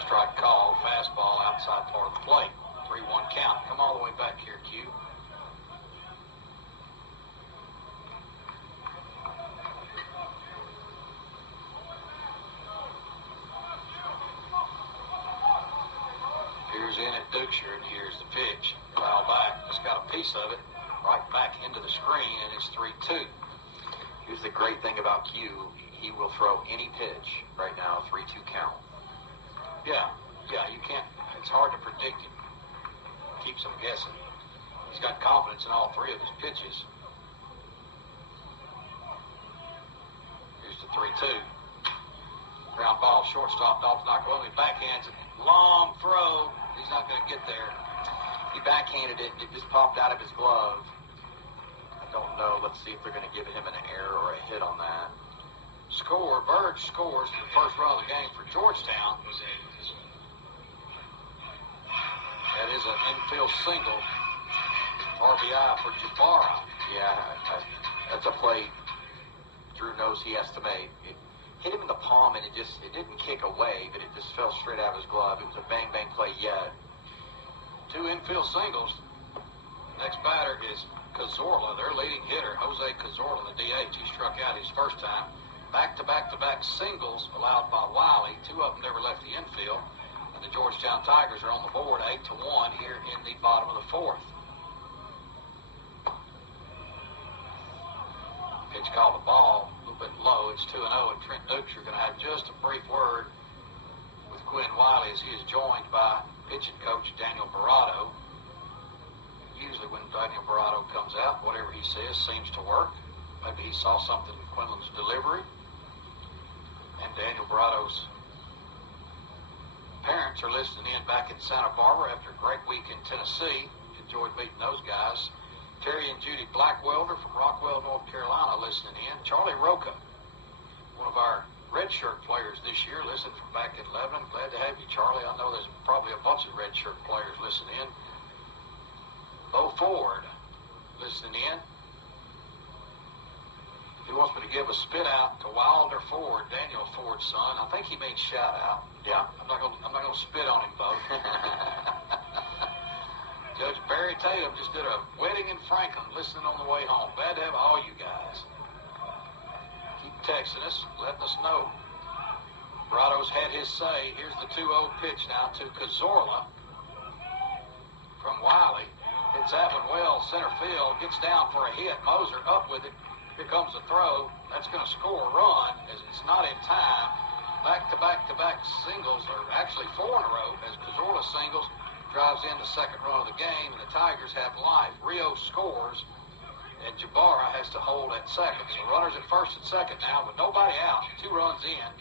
Strike call, fastball outside part of the plate. 3-1 count. Come all the way back here, Q. Here's in at Dukeshire, and here's the pitch. Foul back. Just got a piece of it right back into the screen, and it's 3-2. Here's the great thing about Q. He will throw any pitch right now, 3-2 count. Yeah, you can't. It's hard to predict him. Keeps him guessing. He's got confidence in all 3 of his pitches. Here's the 3-2. Ground ball, shortstop, Dalton Oklahoma backhands it. Long throw. He's not going to get there. He backhanded it, and it just popped out of his glove. I don't know. Let's see if they're going to give him an error or a hit on that. Score. Verge scores for the first run of the game for Georgetown. That is an infield single. RBI for Jabara. Yeah, that's a play Drew knows he has to make. It hit him in the palm, and it didn't kick away, but it just fell straight out of his glove. It was a bang-bang play yet. 2 infield singles. Next batter is Cazorla, their leading hitter. Jose Cazorla, the DH. He struck out his first time. Back-to-back-to-back singles allowed by Wiley. 2 of them never left the infield. And the Georgetown Tigers are on the board 8-1 here in the bottom of the 4th. Pitch called a ball, a little bit low. It's 2-0, and Trent Dukes are going to have just a brief word with Quinn Wiley as he is joined by pitching coach Daniel Barado. Usually when Daniel Barado comes out, whatever he says seems to work. Maybe he saw something in Quinlan's delivery. And Daniel Barado's parents are listening in back in Santa Barbara after a great week in Tennessee. Enjoyed meeting those guys. Terry and Judy Blackwelder from Rockwell, North Carolina, listening in. Charlie Roca, one of our redshirt players this year, listening from back in Lebanon. Glad to have you, Charlie. I know there's probably a bunch of redshirt players listening in. Bo Ford, listening in. He wants me to give a spit out to Wilder Ford, Daniel Ford's son. I think he means shout out. Yeah. I'm not gonna spit on him, Bo. Judge Barry Tatum just did a wedding in Franklin, listening on the way home. Glad to have all you guys. Keep texting us, letting us know. Brado's had his say. Here's the 2-0 pitch now to Cazorla from Wiley. Hits that one well, center field. Gets down for a hit. Moser up with it. Here comes the throw. That's going to score a run as it's not in time. Back-to-back-to-back singles, or actually 4 in a row, as Cazorla singles, drives in the second run of the game, and the Tigers have life. Rio scores, and Jabara has to hold at second. So runners at first and second now with nobody out. 2 runs in,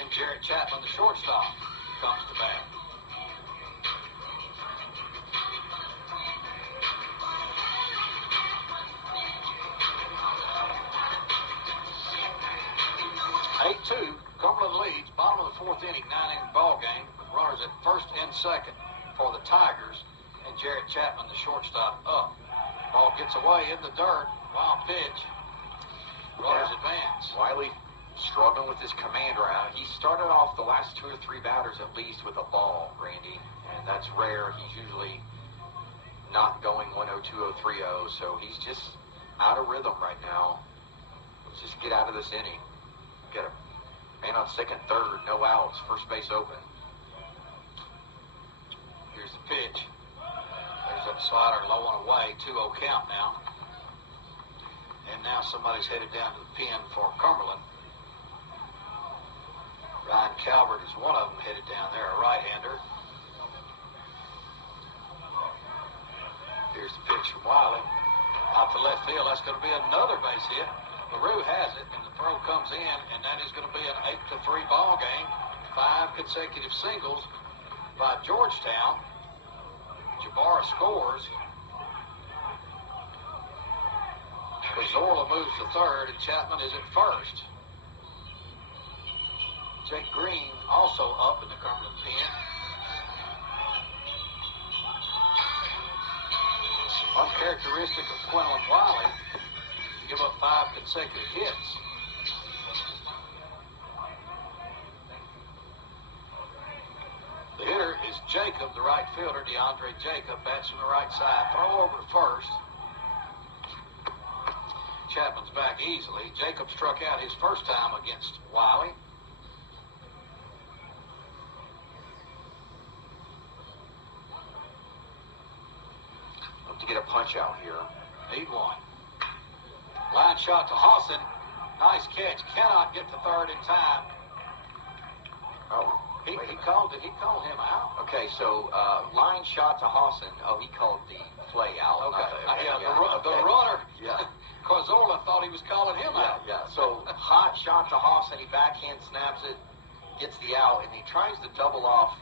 and Jarrett Chapman, the shortstop, comes to bat. Cumberland leads, bottom of the 4th inning, 9-inning ball game, with runners at first and second for the Tigers, and Jarrett Chapman, the shortstop, up. Ball gets away in the dirt. Wild pitch. Runners advance. Wiley struggling with his command route. He started off the last 2 or 3 batters at least with a ball, Randy, and that's rare. He's usually not going 1-0, 2-0, 3-0, so he's just out of rhythm right now. Let's just get out of this inning. Get a man on second, third, no outs, first base open. Here's the pitch. There's that slider low and away, 2-0 count now. And now somebody's headed down to the pen for Cumberland. Ryan Calvert is one of them headed down there, a right-hander. Here's the pitch from Wiley. Out to left field, that's going to be another base hit. LaRue has it, and the throw comes in, and that is going to be an 8-3 ball game. 5 consecutive singles by Georgetown. Jabara scores. Zorla moves to third, and Chapman is at first. Jake Green also up in the Cumberland pen. Uncharacteristic of Quinlan Wiley to give up 5 consecutive hits. The hitter is Jacob, the right fielder, DeAndre Jacob. Bats from the right side. Throw over to first. Chapman's back easily. Jacob struck out his first time against Wiley. Look to get a punch out here. Need one. Line shot to Hawson. Nice catch. Cannot get to third in time. Oh, Did he call him out? okay, so line shot to Hawson. Oh, he called the play out. Okay. Not The runner. Yeah. Corzola thought he was calling him out. Yeah. So hot shot to Hawson. He backhand snaps it, gets the out, and he tries to double off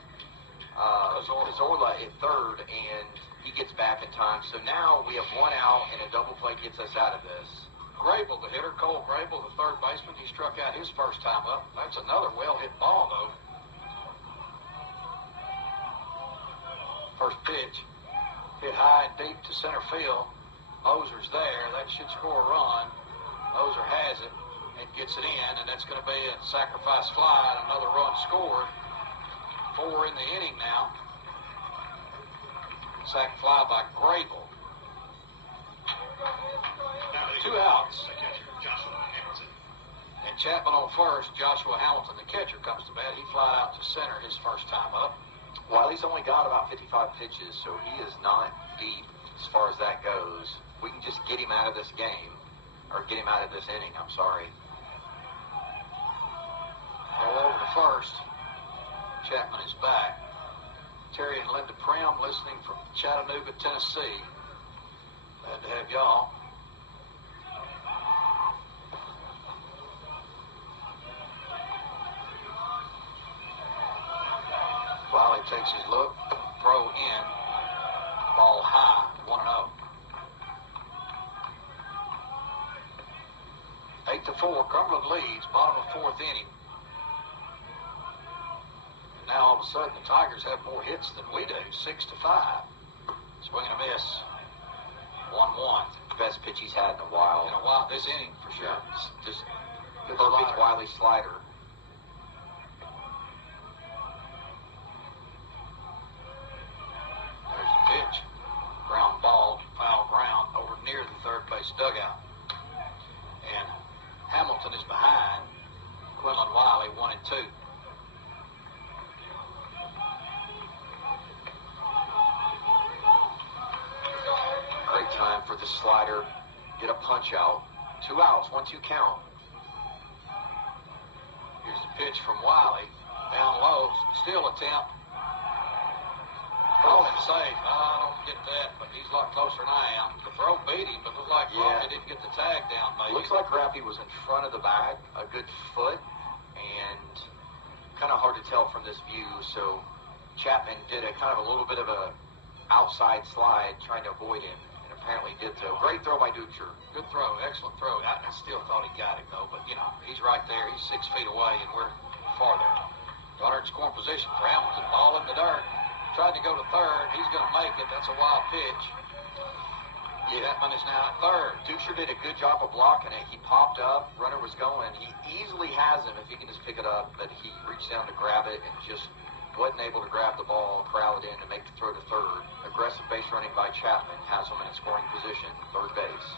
Corzola at third, and he gets back in time. So now we have 1 out, and a double play gets us out of this. Grable, the hitter, Cole Grable, the third baseman, he struck out his first time up. That's another well-hit ball, though. First pitch, hit high and deep to center field. Moser's there. That should score a run. Moser has it and gets it in, and that's going to be a sacrifice fly and another run scored. 4 in the inning now. Sac fly by Grable. 2 outs. And Chapman on first. Joshua Hamilton, the catcher, comes to bat. He flied out to center his first time up. Wiley's only got about 55 pitches, so he is not deep as far as that goes. We can just get him out of this game, or get him out of this inning, I'm sorry. All over to first. Chapman is back. Terry and Linda Prim listening from Chattanooga, Tennessee. Glad to have y'all. Wiley takes his look, throw in, ball high, 1-0. 8-4, Cumberland leads, bottom of 4th inning. And now all of a sudden the Tigers have more hits than we do, 6-5. Swing and a miss, 1-1. Best pitch he's had in a while. This inning for sure. Just Good perfect slider. Wiley slider. There's the pitch. Ground ball, foul ground over near the third base dugout. And Hamilton is behind Quinlan Wiley, 1-2. Great time for the slider. Get a punch out. 2 outs, 1-2 count. Here's the pitch from Wiley. Down low, still attempt. Call him safe. I don't get that, but he's a lot closer than I am. The throw beat him, but looked like Raffy didn't get the tag down, maybe. Looks like Raffy was in front of the bag, a good foot, and kind of hard to tell from this view. So Chapman did a kind of a little bit of a outside slide trying to avoid him, and apparently did so. Great throw by Dutcher. Good throw, excellent throw. I still thought he got it, though, but, he's right there. He's 6 feet away, and we're farther. Runner in scoring position for Hamilton. Ball in the dirt. Tried to go to third. He's going to make it. That's a wild pitch. Chapman is now at third. Dukesher did a good job of blocking it. He popped up, runner was going. He easily has him if he can just pick it up, but he reached down to grab it and just wasn't able to grab the ball, corral it in, and make the throw to third. Aggressive base running by Chapman has him in a scoring position, third base.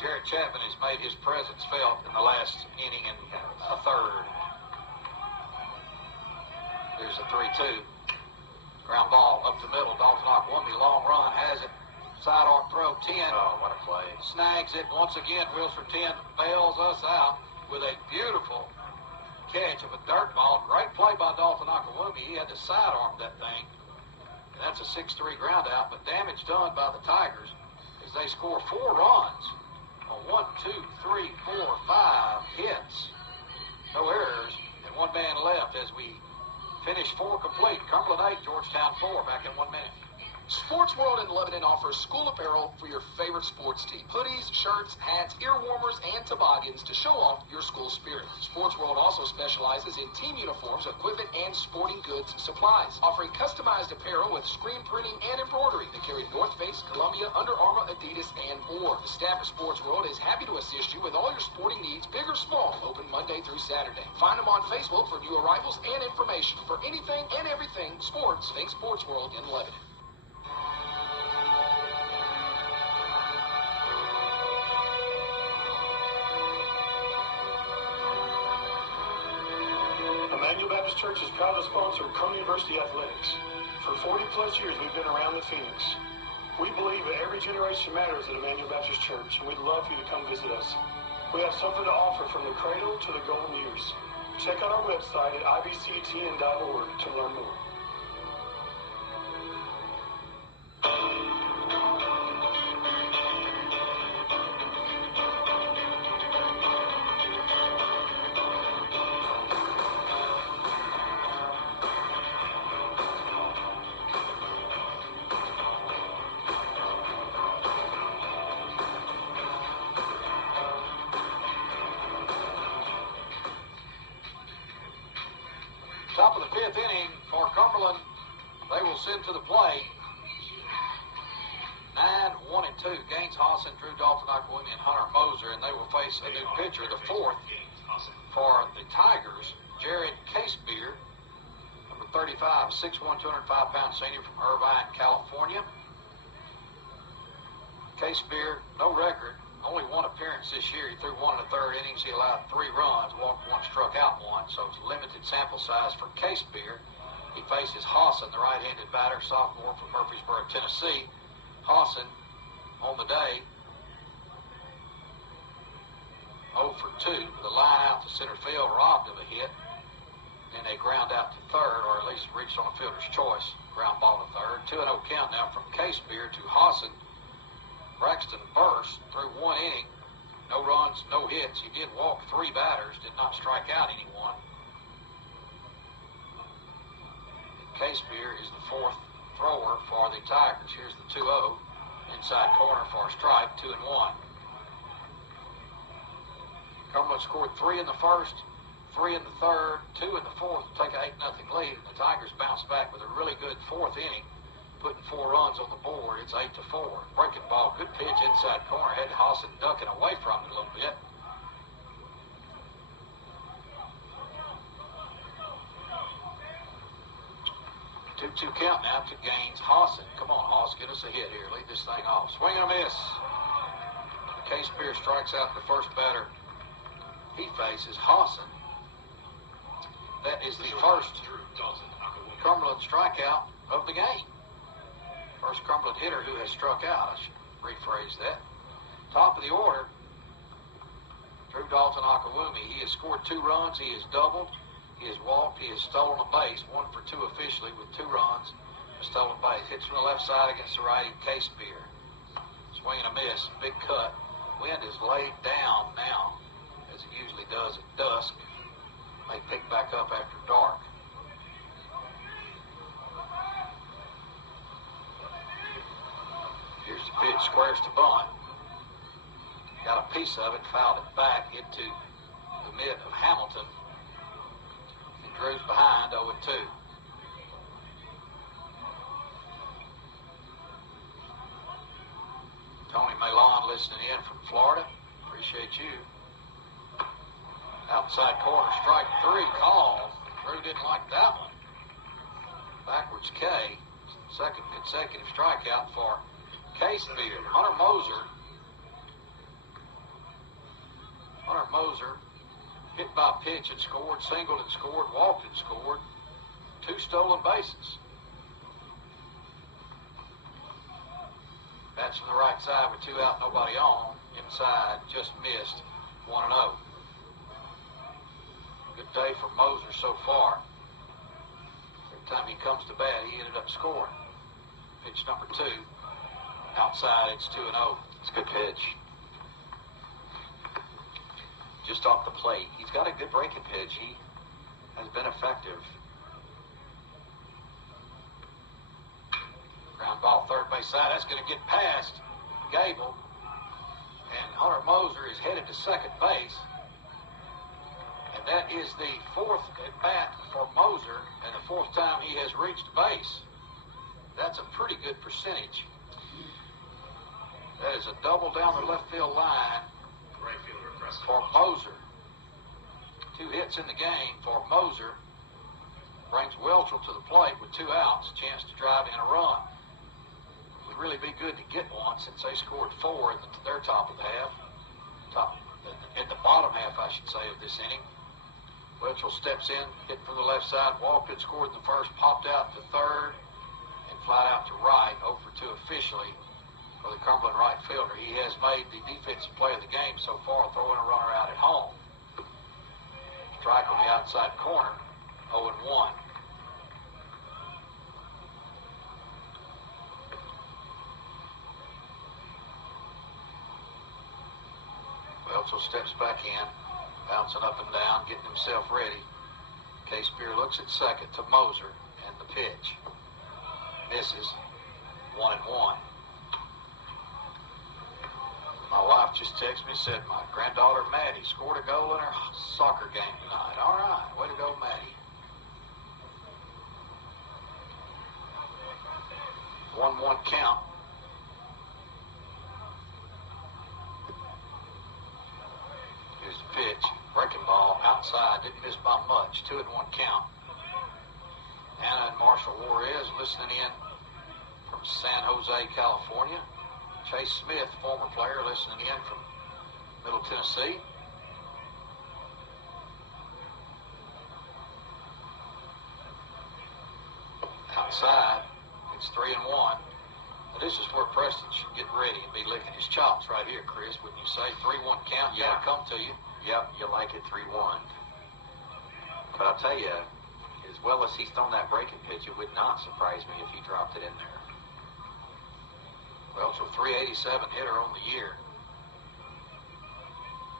Jared Chapman has made his presence felt in the last inning and a third. There's a 3-2. Ground ball up the middle. Dalton Okwumi, long run, has it. Side arc throw, 10. Oh, what a play. Snags it once again. Wheels for 10. Bails us out with a beautiful catch of a dirt ball. Great play by Dalton Okwumi. He had to sidearm that thing. And that's a 6-3 ground out, but damage done by the Tigers as they score 4 runs on 1, 2, 3, 4, 5 hits. No errors, and 1 man left as we finish 4 complete. Cumberland 8, Georgetown 4, back in 1 minute. Sports World in Lebanon offers school apparel for your favorite sports team. Hoodies, shirts, hats, ear warmers, and toboggans to show off your school spirit. Sports World also specializes in team uniforms, equipment, and sporting goods supplies, offering customized apparel with screen printing and embroidery that carry North Face, Columbia, Under Armour, Adidas, and more. The staff of Sports World is happy to assist you with all your sporting needs, big or small, open Monday through Saturday. Find them on Facebook for new arrivals and information for anything and everything sports. Think Sports World in Lebanon. Emmanuel Baptist Church is proud to sponsor Cumberland University Athletics. For 40-plus years, we've been around the Phoenix. We believe that every generation matters at Emmanuel Baptist Church, and we'd love for you to come visit us. We have something to offer from the cradle to the golden years. Check out our website at ibctn.org to learn more. Top of the 5th inning for Cumberland. They will send to the plate 9-1-2. Gaines Hosson, Drew Dalton Okwumi, and Hunter Moser, and they will face a new pitcher, the 4th for the Tigers, Jared Casebeer, number 35, 6'1", 205-pound senior from Irvine, California. Casebeer, no record, only 1 appearance this year. He threw 1 1/3 innings. He allowed 3 runs, walked 1, struck out 1, so it's a limited sample size for Casebeer. He faces Hosson, the right-handed batter, sophomore from Murfreesboro, Tennessee. Hosson, on the day, 0 for 2 with a line out to center field, robbed of a hit. And they ground out to third, or at least reached on a fielder's choice. Ground ball to third. 2-0 count now from Casebeer to Hosson. Braxton burst through 1 inning. No runs, no hits. He did walk 3 batters, did not strike out anyone. Casebeer is the 4th thrower for the Tigers. Here's the 2-0. Inside corner for a strike, 2-1. Cumberland scored 3 in the first, 3 in the third, 2 in the fourth to take an 8-0 lead. And the Tigers bounced back with a really good 4th inning, putting 4 runs on the board. It's 8-4. Breaking ball, good pitch inside corner. Had Hosson ducking away from it a little bit. Two count now to Gaines Hosson. Come on, Hoss, get us a hit here. Lead this thing off. Swing and a miss. Casebeer strikes out the first batter he faces, Hosson. That is the first Cumberland strikeout of the game. First Cumberland hitter who has struck out. I should rephrase that. Top of the order, Drew Dalton Okwumi. He has scored 2 runs. He has doubled. He has walked. He has stolen a base. 1 for 2 officially with 2 runs. A stolen base. Hits from the left side against the righty Casebeer. Swing and a miss. Big cut. Wind is laid down now, as it usually does at dusk. May pick back up after dark. Here's the pitch, squares to bunt. Got a piece of it, fouled it back into the mid of Hamilton. And Drew's behind 0-2. Tony listening in from Florida. Appreciate you. Outside corner, strike 3 call. Drew didn't like that one. Backwards K. Second consecutive strikeout for Case Beer. Hunter Moser hit by pitch and scored, singled and scored, walked and scored. 2 stolen bases. Bats from the right side with 2 out, nobody on. Inside, just missed. 1-0. Good day for Moser so far. Every time he comes to bat, he ended up scoring. Pitch number 2. Outside, it's 2-0. It's a good pitch. Just off the plate. He's got a good breaking pitch. He has been effective. Ground ball, third base side. That's going to get past Gable. And Hunter Moser is headed to second base. And that is the 4th at bat for Moser and the 4th time he has reached base. That's a pretty good percentage. That is a double down the left field line for Moser. 2 hits in the game for Moser. Brings Welchel to the plate with 2 outs. Chance to drive in a run. Would really be good to get one since they scored 4 in their top of the half. In the bottom half, I should say, of this inning. Welchel steps in, hit from the left side, walked and scored in the first, popped out to third, and flied out to right, 0 for 2 officially for the Cumberland right fielder. He has made the defensive play of the game so far, throwing a runner out at home. Strike on the outside corner, 0-1. Welchel steps back in, bouncing up and down, getting himself ready. Case Beer looks at second to Moser, and the pitch misses. 1-1. My wife just texted me, said my granddaughter Maddie scored a goal in her soccer game tonight. All right, way to go, Maddie. 1-1 count. Here's the pitch. Breaking ball outside. Didn't miss by much. 2-1 count. Anna and Marshall Juarez listening in from San Jose, California. Chase Smith, former player, listening in from Middle Tennessee. Outside, it's 3-1. Now, this is where Preston should get ready and be licking his chops right here, Chris. Wouldn't you say? 3-1 count, Yeah. Gotta come to you. Yep, you like it 3-1. But I'll tell you, as well as he's thrown that breaking pitch, it would not surprise me if he dropped it in there. Welchel, 387 hitter on the year.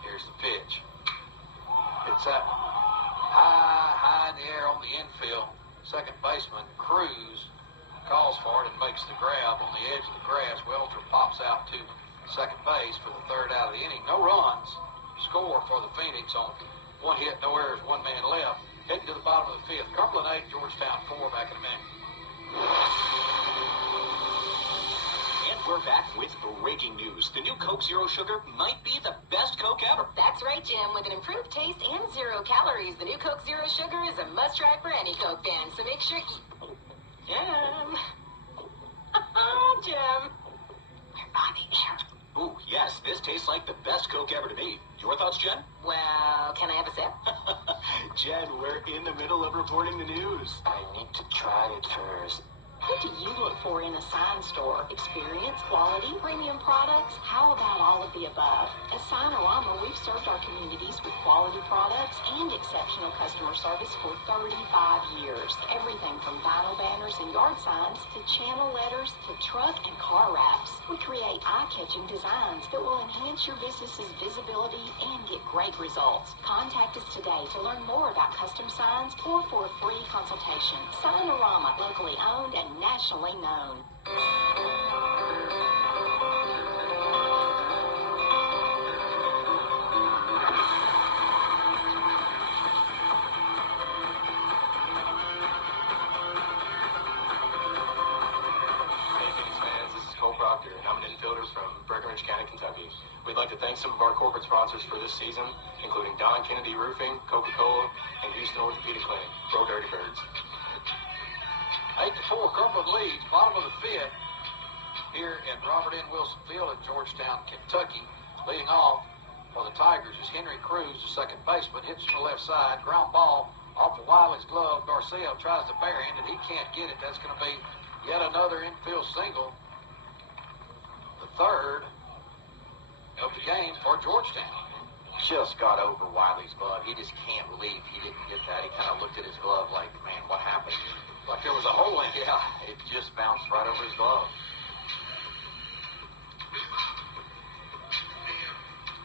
Here's the pitch. It's that high in the air on the infield. Second baseman Cruz calls for it and makes the grab on the edge of the grass. Welchel pops out to second base for the 3rd out of the inning. No runs. Score for the Phoenix on 1 hit, no errors, 1 man left. Heading to the bottom of the 5th. Cumberland 8, Georgetown 4. Back in a minute. And we're back with breaking news. The new Coke Zero Sugar might be the best Coke ever. That's right, Jim. With an improved taste and 0 calories, the new Coke Zero Sugar is a must-try for any Coke fan. So make sure you... Jim. Jim. We're on the air. Ooh, yes, this tastes like the best Coke ever to me. Your thoughts, Jen? Well, can I have a sip? Jen, we're in the middle of reporting the news. I need to try it first. What do you look for in a sign store? Experience, quality, premium products? How about all of the above? At Signorama, we've served our communities with quality products and exceptional customer service for 35 years. Everything from vinyl banners and yard signs to channel letters to truck and car wraps. We create eye-catching designs that will enhance your business's visibility and get great results. Contact us today to learn more about custom signs or for a free consultation. Signorama, locally owned and nationally known. Hey, Phoenix fans, this is Cole Proctor, and I'm an infielder from Breckenridge Breckenridge County, Kentucky. We'd like to thank some of our corporate sponsors for this season, including Don Kennedy Roofing, Coca-Cola, and Houston Orthopedic Clinic. Go Dirty Birds. 8-4, Cumberland leads, bottom of the fifth, here at Robert N. Wilson Field in Georgetown, Kentucky. Leading off for the Tigers is Henry Cruz, the second baseman, hits from the left side, ground ball off of Wiley's glove. Garcia tries to barehand it. He can't get it. That's going to be yet another infield single. The third of the game for Georgetown. Just got over Wiley's glove. He just can't believe he didn't get that. He kind of looked at his glove like, man, what happened? Like there was a hole in it. Yeah, it just bounced right over his glove.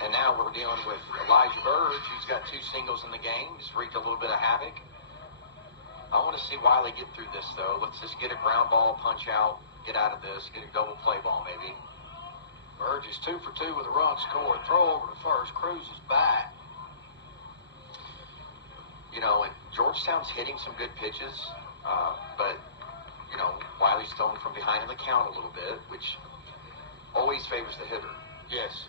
And now we're dealing with Elijah Burge, who's got 2 singles in the game. He's wreaked a little bit of havoc. I want to see Wiley get through this, though. Let's just get a ground ball, punch out, get out of this, get a double play ball maybe. Burge is 2 for 2 with a run scored. Throw over to first. Cruz is back. You know, and Georgetown's hitting some good pitches, but, you know, Wiley's throwing from behind in the count a little bit, which always favors the hitter. Yes.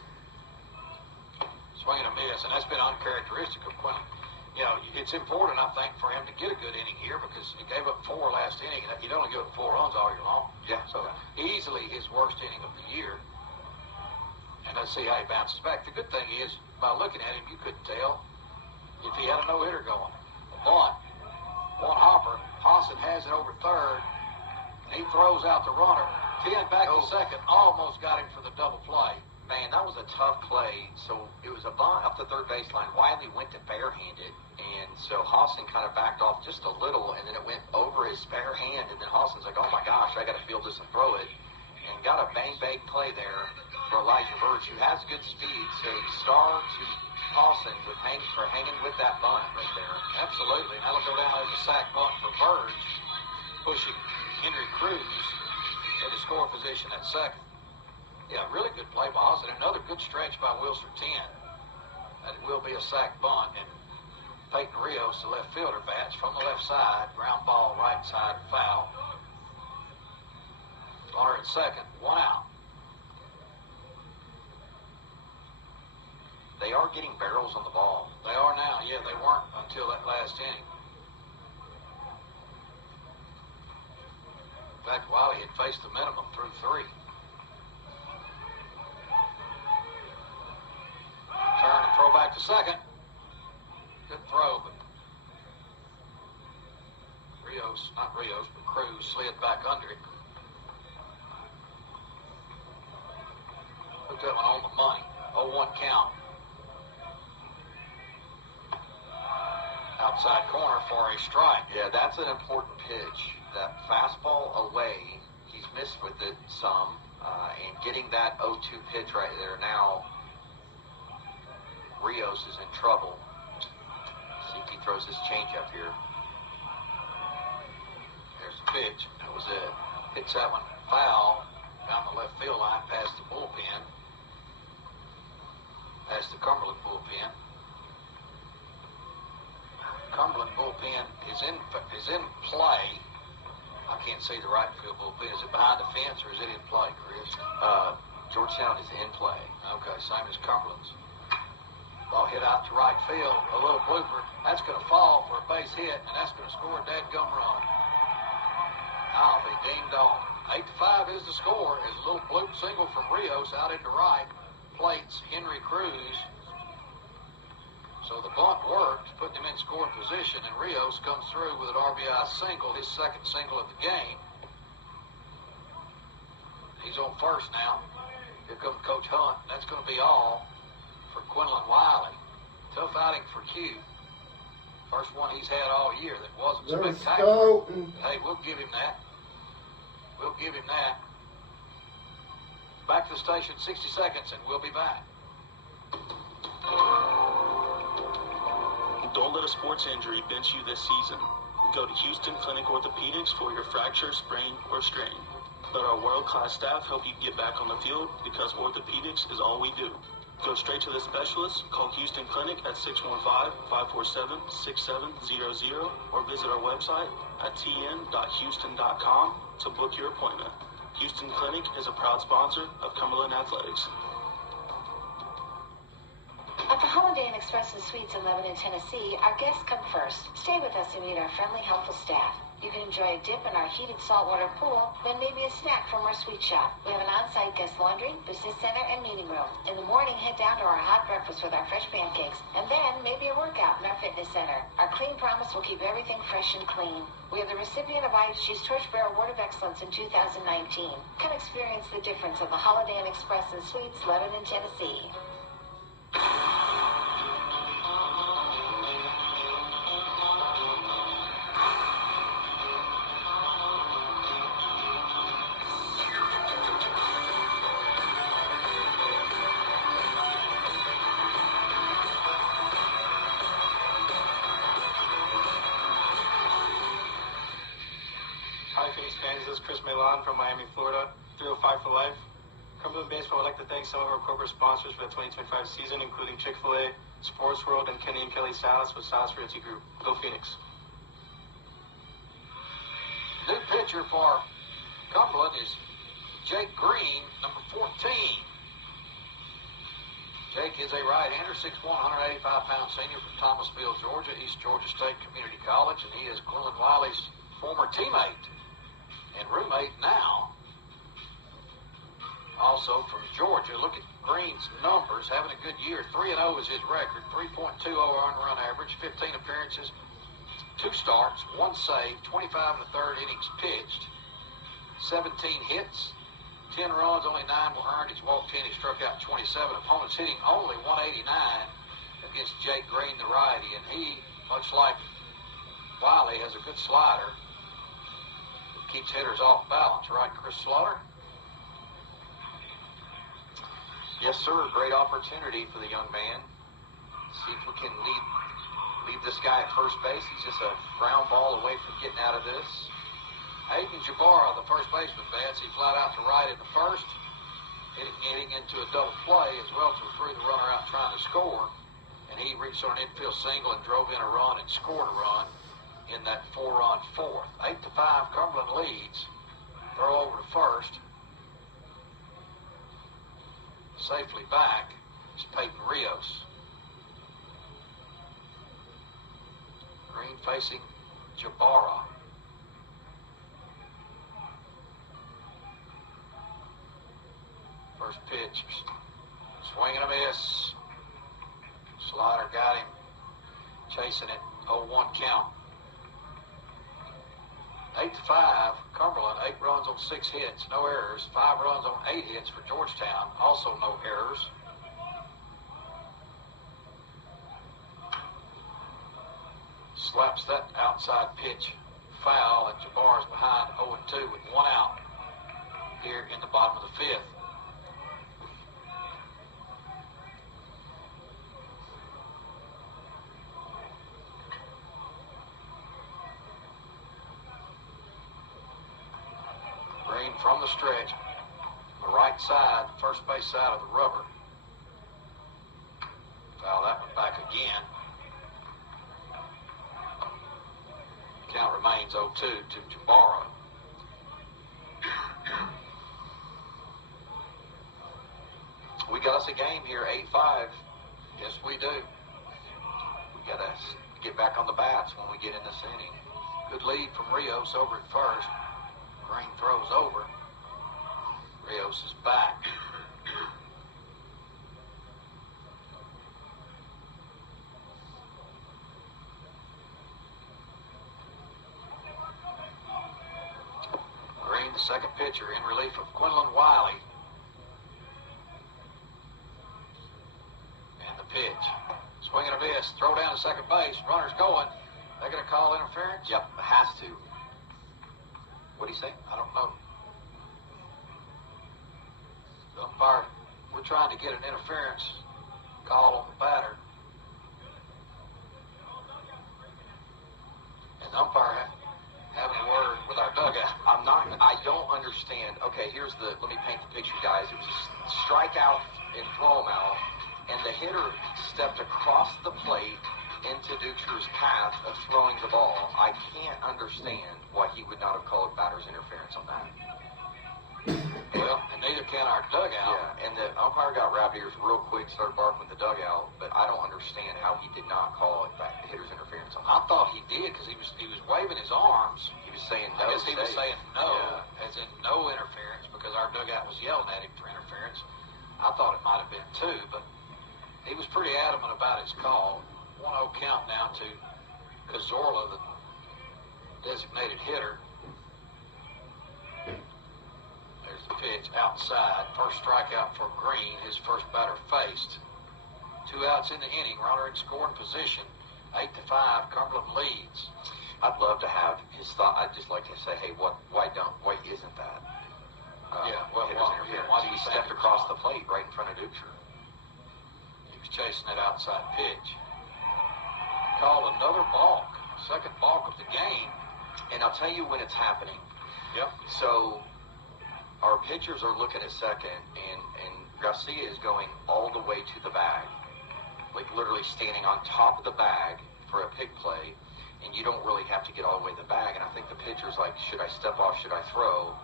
Swing and a miss, and that's been uncharacteristic of Quinn. You know, it's important, I think, for him to get a good inning here because he gave up 4 last inning. He'd only give up 4 runs all year long. Yeah. So easily his worst inning of the year. And let's see how he bounces back. The good thing is, by looking at him, you couldn't tell if he had a no-hitter going. A bunt, one hopper. Hassan has it over third, and he throws out the runner. 10 back to second, almost got him for the double play. Man, that was a tough play. So it was a bunt up the third baseline. Wiley went to barehand it, and so Hassan kind of backed off just a little, and then it went over his spare hand, and then Hassan's like, oh my gosh, I got to field this and throw it, and got a bang-bang play there for Elijah Burge, who has good speed. So star to Hassan for hanging with that bunt right there. Absolutely. And that'll go down as a sack bunt for Burge, pushing Henry Cruz into score position at second. Yeah, really good play by Hassan. Another good stretch by Wilson 10. And it will be a sack bunt. And Peyton Rios, the left fielder, bats from the left side. Ground ball, right side, foul. Runner at second, 1 out. They are getting barrels on the ball. They are now. Yeah, they weren't until that last inning. In fact, Wiley had faced the minimum through 3. Turn and throw back to second. Good throw, but Cruz slid back under it. Put that one on the money. 0-1 count. Outside corner for a strike. Yeah, that's an important pitch. That fastball away, he's missed with it some, and getting that 0-2 pitch right there now, Rios is in trouble. See if he throws his changeup here. There's the pitch. That was it. Hits that one foul down the left field line past the bullpen. Past the Cumberland bullpen. Cumberland bullpen is in play. I can't see the right field bullpen. Is it behind the fence or is it in play, Chris? Georgetown is in play. Okay, same as Cumberland's. Ball hit out to right field. A little blooper. That's going to fall for a base hit, and that's going to score a dadgum run. I'll be dinged on. 8-5 is the score as a little bloop single from Rios out into right. Plates Henry Cruz. So the bunt worked, putting him in scoring position, and Rios comes through with an RBI single, his second single of the game. He's on first now. Here comes Coach Hunt. That's going to be all for Quinlan Wiley. Tough outing for Q. First one he's had all year that wasn't spectacular. Hey, we'll give him that. We'll give him that. Back to the station, 60 seconds, and we'll be back. Don't let a sports injury bench you this season. Go to Houston Clinic Orthopedics for your fracture, sprain, or strain. Let our world-class staff help you get back on the field because orthopedics is all we do. Go straight to the specialist, call Houston Clinic at 615-547-6700 or visit our website at tn.houston.com to book your appointment. Houston Clinic is a proud sponsor of Cumberland Athletics. At the Holiday Inn Express and Suites in Lebanon, Tennessee, our guests come first. Stay with us and meet our friendly, helpful staff. You can enjoy a dip in our heated saltwater pool, then maybe a snack from our sweet shop. We have an on-site guest laundry, business center, and meeting room. In the morning, head down to our hot breakfast with our fresh pancakes, and then maybe a workout in our fitness center. Our clean promise will keep everything fresh and clean. We are the recipient of IHG's Torchbearer Award of Excellence in 2019. Come experience the difference of the Holiday Inn Express and Suites, Lebanon, Tennessee. Hi, Phoenix fans. This is Chris Milan from Miami, Florida. 305 for life. Cumberland Baseball would like to thank some of our corporate sponsors for the 2025 season, including Chick-fil-A, Sports World, and Kenny and Kelly Salas with Salas Realty Group. Go Phoenix. New pitcher for Cumberland is Jake Green, number 14. Jake is a right-hander, 6'1", 185-pound senior from Thomasville, Georgia, East Georgia State Community College, and he is Quinlan Wiley's former teammate and roommate now. Also from Georgia. Look at Green's numbers, having a good year. 3-0 is his record, 3.20 earned run average, 15 appearances, 2 starts, 1 save, 25 and a third innings pitched, 17 hits, 10 runs, only 9 were earned. He's walked 10, he struck out 27. Opponents hitting only 189 against Jake Green, the righty, and he, much like Wiley, has a good slider that keeps hitters off balance, right, Chris Slaughter? Yes, sir. Great opportunity for the young man. See if we can leave this guy at first base. He's just a ground ball away from getting out of this. Aiden Jabara, the first baseman, bats. He flat out to right in the first, hitting into a double play as well to threw the runner out trying to score. And he reached on an infield single and drove in a run and scored a run in that 4-run fourth. 8-5, Cumberland leads. Throw over to first. Safely back is Peyton Rios. Green facing Jabara. First pitch, swing and a miss. Slider got him, chasing it, 0-1 count. 8-5, Cumberland, 8 runs on 6 hits, no errors. 5 runs on 8 hits for Georgetown, also no errors. Slaps that outside pitch foul, and Jabbar's behind 0-2 with 1 out here in the bottom of the 5th. Green from the stretch, the right side, first base side of the rubber. Foul that one back again. Count remains 0-2 to Jabara. We got us a game here, 8-5. Yes, we do. We got to get back on the bats when we get in this inning. Good lead from Rios over at first. Green throws over. Rios is back. Green, the second pitcher, in relief of Quinlan Wiley. And the pitch. Swing and a miss. Throw down to second base. Runner's going. They're going to call interference? Yep, has to. What do you say? I don't know. The umpire, we're trying to get an interference call on the batter. And the umpire having a word with our dugout. I don't understand. Okay, let me paint the picture, guys. It was a strikeout and throw him out, and the hitter stepped across the plate into Dutra's path of throwing the ball. I can't understand why he would not have called batter's interference on that. Well, and neither can our dugout. Yeah, and the umpire got rabbit ears real quick, started barking with the dugout, but I don't understand how he did not call it back hitter's interference on I thought he did because he was waving his arms. He was saying no. I guess he was saying no, Yeah. as in no interference, because our dugout was yelling at him for interference. I thought it might have been two, but he was pretty adamant about his call. 1-0 count now to Cazorla, the designated hitter. There's the pitch outside. First strikeout for Green, his first batter faced. 2 outs in the inning, runner in scoring position. 8-5, Cumberland leads. I'd love to have his thought. I'd just like to say, hey, why isn't that? Hitter's interference. Why do you He think stepped it's across not? the plate right in front of Dukeshire. He was chasing that outside pitch. Called another balk. Second balk of the game. And I'll tell you when it's happening. Yep. So our pitchers are looking at second, and Garcia is going all the way to the bag. Like literally standing on top of the bag for a pick play, and you don't really have to get all the way to the bag. And I think the pitcher's like, should I step off, should I throw?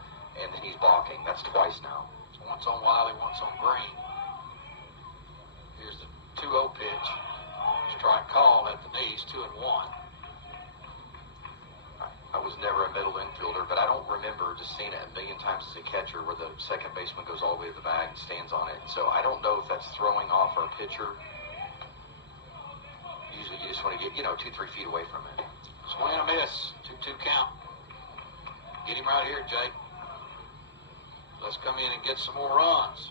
And then he's balking. That's twice now. Once on Wiley, once on Green. Here's the 2-0 pitch. Strike called at the knees, 2-1. I was never a middle infielder, but I don't remember just seeing it a million times as a catcher where the second baseman goes all the way to the bag and stands on it. And so I don't know if that's throwing off our pitcher. Usually you just want to get, 2-3 feet away from it. Swing and a miss. 2-2 count. Get him right here, Jake. Let's come in and get some more runs.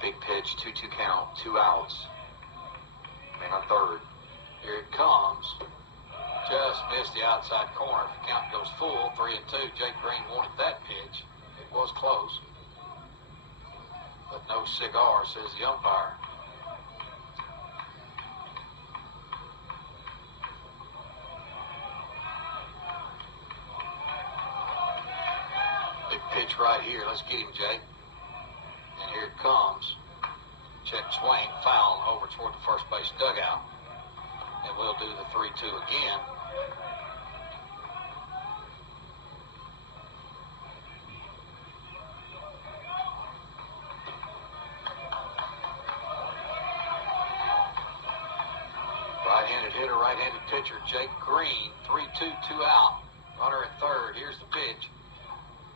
Big pitch, 2-2 count, 2 outs. Man on third. Here it comes. Just missed the outside corner. If the count goes full, 3-2. Jake Green wanted that pitch. It was close. But no cigar, says the umpire. Big pitch right here. Let's get him, Jake. And here it comes. Check swing, foul over toward the first base dugout. And we'll do the 3-2 again. Right-handed hitter, right-handed pitcher, Jake Green. 3-2, 2 out. Runner at third. Here's the pitch.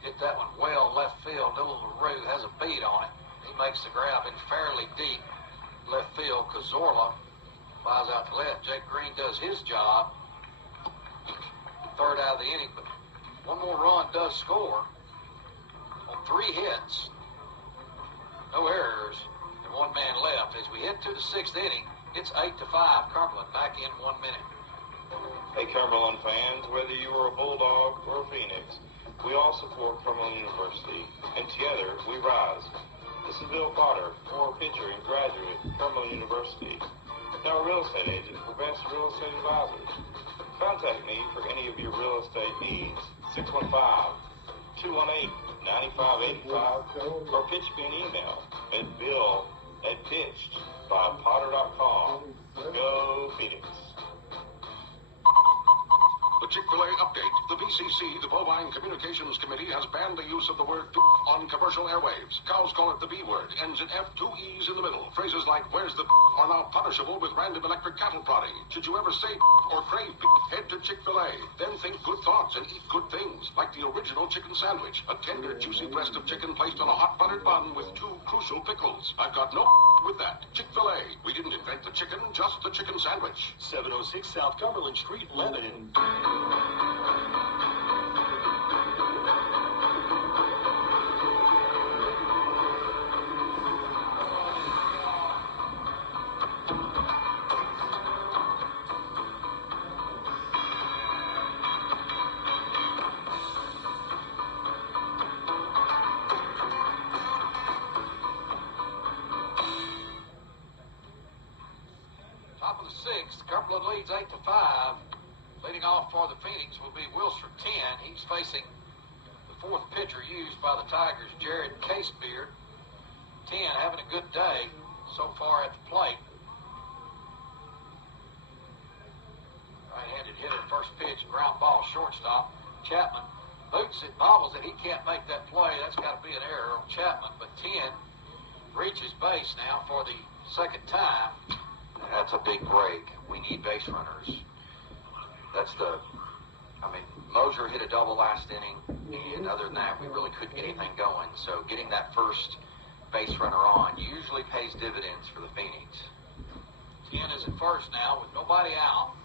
Hit that one well left field. Little LaRue has a beat on it. He makes the grab in fairly deep left field. Cazorla flies out to left. Jake Green does his job. Third out of the inning, but one more run does score on 3 hits. No errors and 1 man left. As we head to the 6th inning, it's 8-5. Cumberland back in 1 minute. Hey, Cumberland fans, whether you are a Bulldog or a Phoenix, we all support Cumberland University, and together we rise. This is Bill Potter, former pitcher and graduate of Cumberland University, now a real estate agent for Best Real Estate Advisors. Contact me for any of your real estate needs, 615-218-9585, or pitch me an email at bill@pitchedbypotter.com. Go Phoenix. The Chick-fil-A update. The BCC, the Bovine Communications Committee, has banned the use of the word on commercial airwaves. Cows call it the B word. Ends in F, 2 E's in the middle. Phrases like, where's the are now punishable with random electric cattle prodding. Should you ever say or crave head to Chick-fil-A. Then think good thoughts and eat good things, like the original chicken sandwich. A tender, juicy breast of chicken placed on a hot buttered bun with 2 crucial pickles. I've got no with that. Chick-fil-A. We didn't invent the chicken, just the chicken sandwich. 706 South Cumberland Street, Lebanon. Top of the 6th, Cumberland leads 8-5. Leading off for the Phoenix will be Wilster 10. He's facing the 4th pitcher used by the Tigers, Jared Casebeard. 10 having a good day so far at the plate. hitter. First pitch, ground ball, shortstop. Chapman boots it, bobbles it. He can't make that play. That's got to be an error on Chapman. But 10 reaches base now for the second time. That's a big break. We need base runners. Mosier hit a double last inning, and other than that, we really couldn't get anything going. So getting that first base runner on usually pays dividends for the Phoenix. 10 is at first now with nobody out.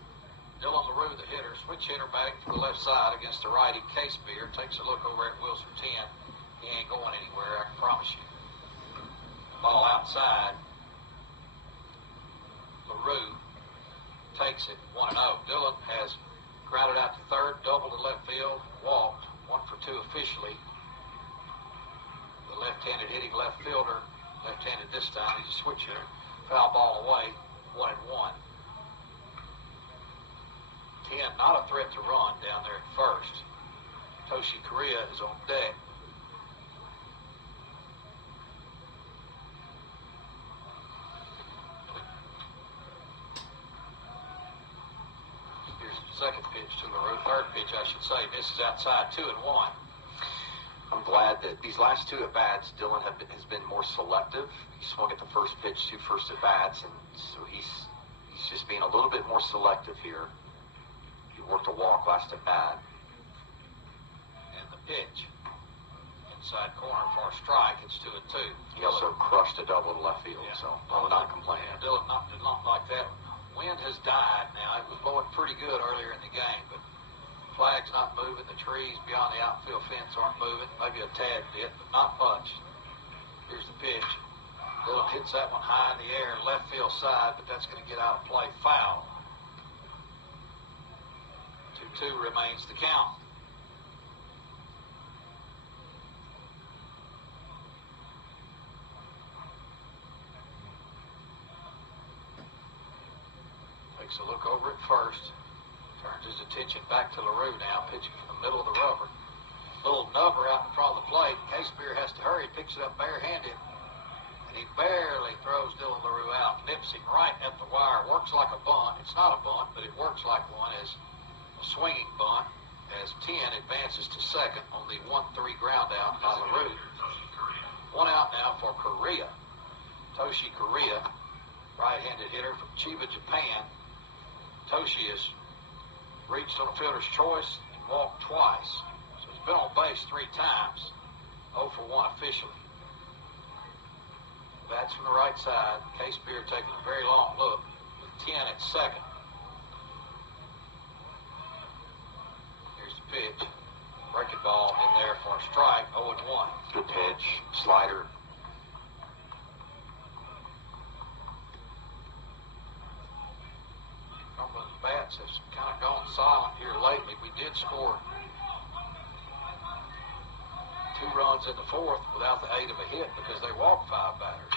Dylan LaRue, the hitter, switch hitter back to the left side against the righty Case Beer. Takes a look over at Wilson 10. He ain't going anywhere, I can promise you. Ball outside. LaRue takes it 1-0. Dylan has grounded out to third, double to left field, walked, 1 for 2 officially. The left-handed hitting left fielder, left-handed this time, he's a switch hitter. Foul ball away, 1-1. 10, not a threat to run down there at first. Toshi Korea is on deck. Second pitch to LaRue, third pitch, I should say, misses outside, 2-1. I'm glad that these last 2 at-bats, Dylan has been more selective. He swung at the first pitch, 2 first at-bats, and so he's just being a little bit more selective here. He worked a walk last at-bat. And the pitch, inside corner for a strike, it's 2-2. He also crushed a double to left field, so I'm not complaining. Dylan did not like that. Wind has died now. It was blowing pretty good earlier in the game, but flag's not moving. The trees beyond the outfield fence aren't moving. Maybe a tad bit, but not much. Here's the pitch. Dylan hits that one high in the air, left field side, but that's going to get out of play. Foul. 2-2 remains the count. Takes a look over at first. Turns his attention back to LaRue now, pitching from the middle of the rubber. Little nubber out in front of the plate. Case Beer has to hurry. Picks it up barehanded. And he barely throws Dylan LaRue out. Nips him right at the wire. Works like a bunt. It's not a bunt, but it works like one as a swinging bunt. As 10 advances to second on the 1-3 ground out by LaRue. 1 out now for Korea. Toshi Korea, right-handed hitter from Chiba, Japan. Toshi has reached on a fielder's choice and walked twice. So he's been on base 3 times. 0 for 1 officially. Bats from the right side. Case Beer taking a very long look with 10 at second. Here's the pitch. Breaking ball in there for a strike. 0-1. Good pitch. Slider. Bats have kind of gone silent here lately. We did score 2 runs in the 4th without the aid of a hit because they walked 5 batters.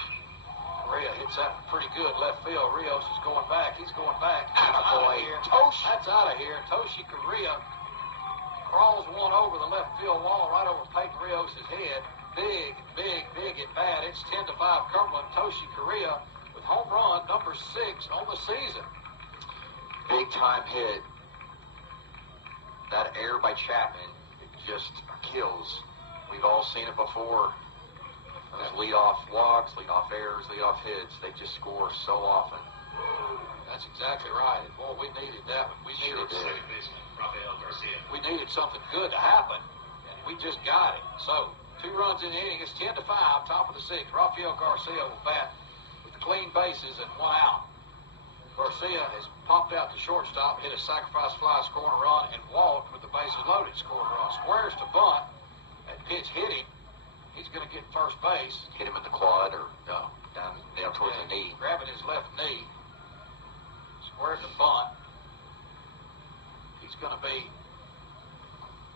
Correa hits that one pretty good left field. Rios is going back. He's going back. That's out of here. That's out of here. Toshi Korea crawls one over the left field wall right over Peyton Rios' head. Big at bat. It's 10-5 Cumberland. Toshi Korea with home run number 6 on the season. Big time hit. That error by Chapman, it just kills. We've all seen it before. Those leadoff walks, leadoff errors, leadoff hits, they just score so often. That's exactly right. And boy, we needed that one. We needed We needed something good to happen, and we just got it. So 2 runs in the inning. It's 10-5, top of the 6th. Rafael Garcia will bat with the clean bases and 1 out. Garcia has popped out to shortstop, hit a sacrifice fly, scoring a run, and walked with the bases loaded, scoring a run. Squares to bunt. That pitch hit him. He's going to get first base. Hit him at the quad or down towards the knee. Grabbing his left knee. Squared to bunt. He's going to be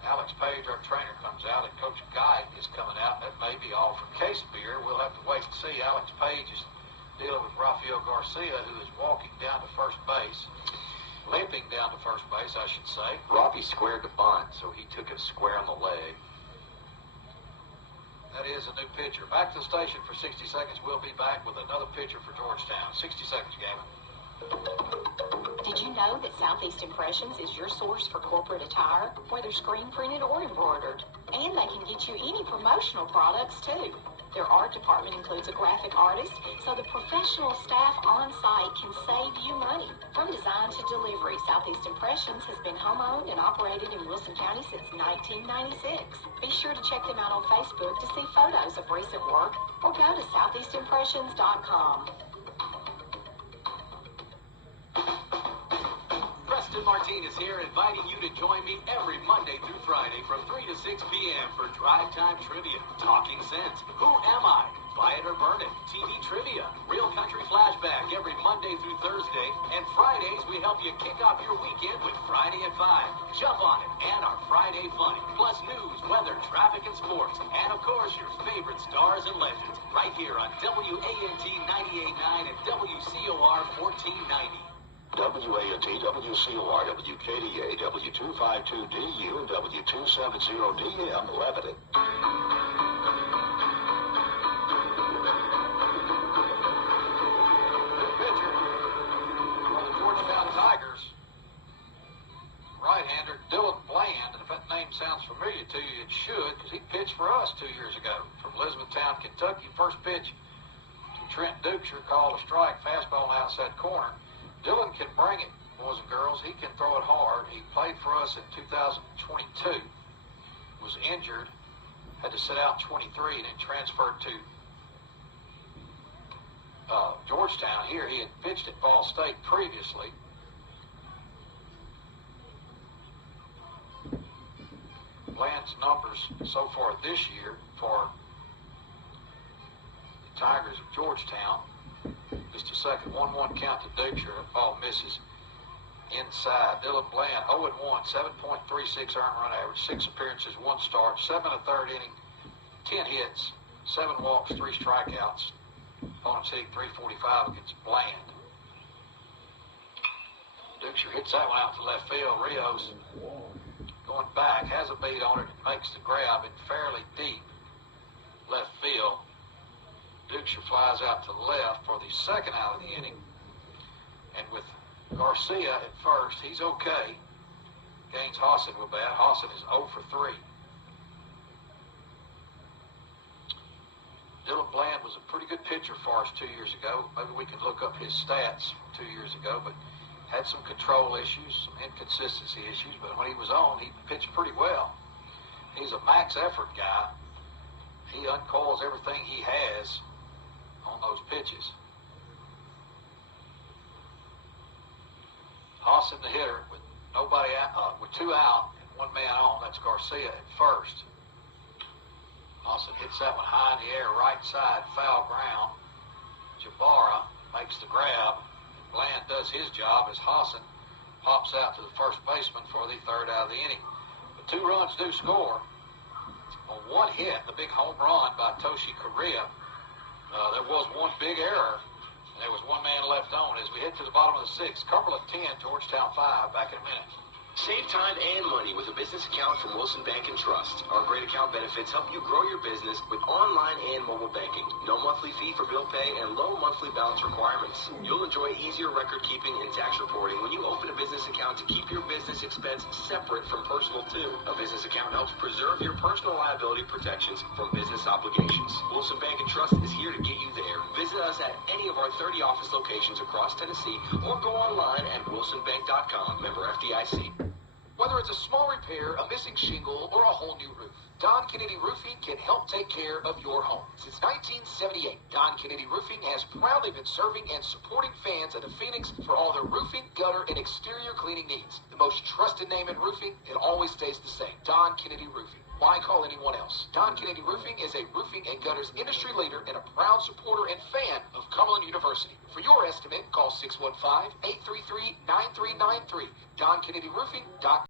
Alex Page, our trainer, comes out, and Coach Guy is coming out. That may be all from Case Beer. We'll have to wait and see. Alex Page is dealing with Rafael Garcia, who is walking down to first base. Limping down to first base, I should say. Rafi squared to bunt, so he took it square on the leg. That is a new pitcher. Back to the station for 60 seconds. We'll be back with another pitcher for Georgetown. 60 seconds, Gavin. Did you know that Southeast Impressions is your source for corporate attire, whether screen printed or embroidered? And they can get you any promotional products too. Their art department includes a graphic artist, so the professional staff on site can save you money. From design to delivery, Southeast Impressions has been home-owned and operated in Wilson County since 1996. Be sure to check them out on Facebook to see photos of recent work or go to southeastimpressions.com. Preston Martinez here, inviting you to join me every Monday through Friday from 3 to 6 p.m. for Drive Time Trivia, Talking Sense, Who Am I? Buy It or Burn It, TV Trivia, Real Country Flashback every Monday through Thursday, and Fridays we help you kick off your weekend with Friday at 5. Jump on it, and our Friday Fun, plus news, weather, traffic, and sports, and of course your favorite stars and legends, right here on WANT 98.9 and WCOR 1490. WANT, WCOR, WKDA, W252DU, and W270DM, Lebanon. Good pitcher for the Georgetown Tigers. Right-hander Dylan Bland, and if that name sounds familiar to you, it should, because he pitched for us 2 years ago from Elizabethtown, Kentucky. First pitch to Trent Dukeshire, called a strike, fastball on the outside corner. Dylan can bring it, boys and girls. He can throw it hard. He played for us in 2022, was injured, had to sit out 23, and then transferred to Georgetown here. He had pitched at Ball State previously. Bland's numbers so far this year for the Tigers of Georgetown, just a second, 1-1 count to Dukeshire. Ball misses inside. Dylan Bland, 0-1, 7.36 earned run average, 6 appearances, 1 start, 7 1/3 inning, 10 hits, 7 walks, 3 strikeouts. Opponents hitting .345 against Bland. Dukeshire hits that one out to left field. Rios going back, has a beat on it, and makes the grab in fairly deep left field. Dukeshire flies out to left for the second out of the inning. And with Garcia at first, he's okay. Gaines Hawson with bat. Hawson is 0 for 3. Dylan Bland was a pretty good pitcher for us 2 years ago. Maybe we can look up his stats from 2 years ago, but had some control issues, some inconsistency issues, but when he was on, he pitched pretty well. He's a max effort guy. He uncoils everything he has on those pitches. Hawson the hitter with nobody out, with 2 out and 1 man on. That's Garcia at first. Hawson hits that one high in the air, right side, foul ground. Jabara makes the grab. Bland does his job as Hawson pops out to the first baseman for the third out of the inning. But 2 runs do score. On 1 hit, the big home run by Toshi Korea, there was 1 big error, and there was 1 man left on. As we head to the bottom of the 6th, Cumberland 10, Georgetown 5. Back in a minute. Save time and money with a business account from Wilson Bank and Trust. Our great account benefits help you grow your business with online and mobile banking. No monthly fee for bill pay and low monthly balance requirements. You'll enjoy easier record keeping and tax reporting when you open a business account to keep your business expense separate from personal too. A business account helps preserve your personal liability protections from business obligations. Wilson Bank and Trust is here to get you there. Visit us at any of our 30 office locations across Tennessee or go online at wilsonbank.com. Member FDIC. Whether it's a small repair, a missing shingle, or a whole new roof, Don Kennedy Roofing can help take care of your home. Since 1978, Don Kennedy Roofing has proudly been serving and supporting fans of the Phoenix for all their roofing, gutter, and exterior cleaning needs. The most trusted name in roofing, it always stays the same. Don Kennedy Roofing. Why call anyone else? Don Kennedy Roofing is a roofing and gutters industry leader and a proud supporter and fan of Cumberland University. For your estimate, call 615-833-9393. DonKennedyRoofing.com.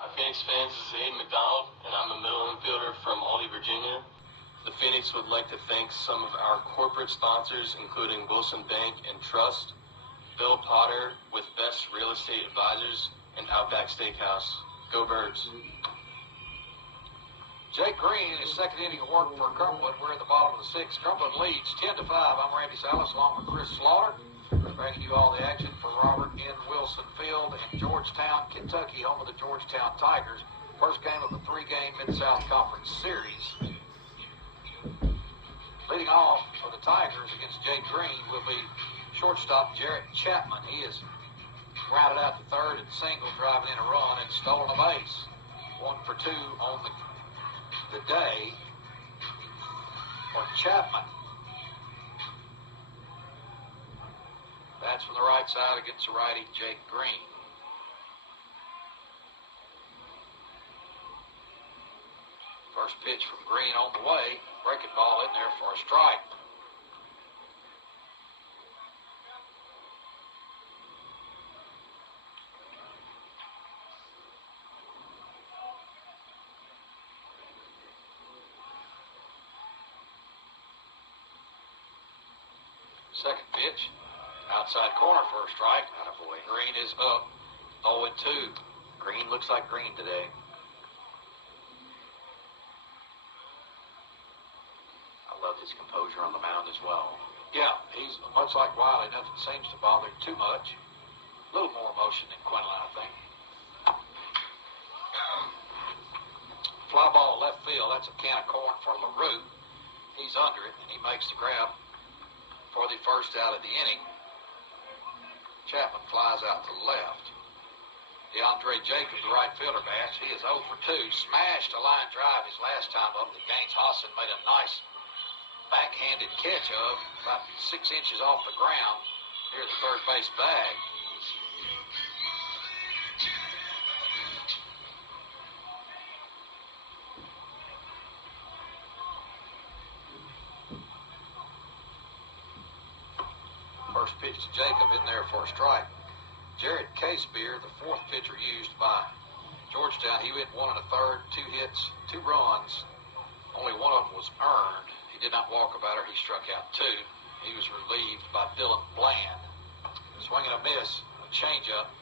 Hi, Phoenix fans. This is Aiden McDonald, and I'm a middle infielder from Aldie, Virginia. The Phoenix would like to thank some of our corporate sponsors, including Wilson Bank and Trust, Bill Potter with Best Real Estate Advisors, and Outback Steakhouse. Go Birds. Jake Green, his second inning of work for Cumberland. We're in the bottom of the sixth. Cumberland leads 10-5. I'm Randy Salas along with Chris Slaughter, bringing you all the action for Robert N. Wilson Field in Georgetown, Kentucky, home of the Georgetown Tigers. First game of a three-game Mid-South Conference series. Leading off for the Tigers against Jake Green will be shortstop Jarrett Chapman. He is grounded out to third and single, driving in a run and stolen a base. 1 for 2 on the day for Chapman. That's from the right side against the righty Jake Green. First pitch from Green on the way. Breaking ball in there for a strike. Second pitch, outside corner for a strike. Attaboy. Green is up 0-2. Green looks like Green today. I love his composure on the mound as well. Yeah, he's much like Wiley. Nothing seems to bother him too much. A little more emotion than Quinlan, I think. Fly ball left field. That's a can of corn for LaRue. He's under it, and he makes the grab for the first out of the inning. Chapman flies out to the left. DeAndre Jacob, the right fielder, bats. He is 0 for 2. Smashed a line drive his last time up that Gaines Hosson made a nice backhanded catch of, about 6 inches off the ground near the third base bag. First pitch to Jacob in there for a strike. Jared Casebeer, the fourth pitcher used by Georgetown. He went 1 1/3, 2 hits, 2 runs. Only one of them was earned. He did not walk a batter. He struck out 2. He was relieved by Dylan Bland. Swing and a miss, a changeup.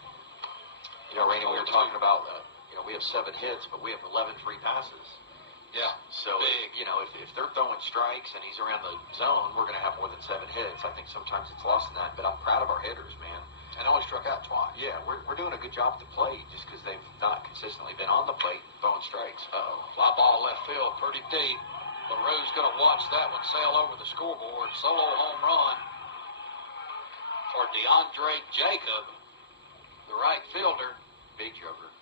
You know, Randy, we were talking about, we have 7 hits, but we have 11 free passes. Yeah, so big. If they're throwing strikes and he's around the zone, we're going to have more than 7 hits. I think sometimes it's lost in that, but I'm proud of our hitters, man. And only struck out twice. Yeah, we're doing a good job at the plate just because they've not consistently been on the plate throwing strikes. Fly ball left field, pretty deep. LaRue's going to watch that one sail over the scoreboard. Solo home run for DeAndre Jacob, the right fielder. Big joker.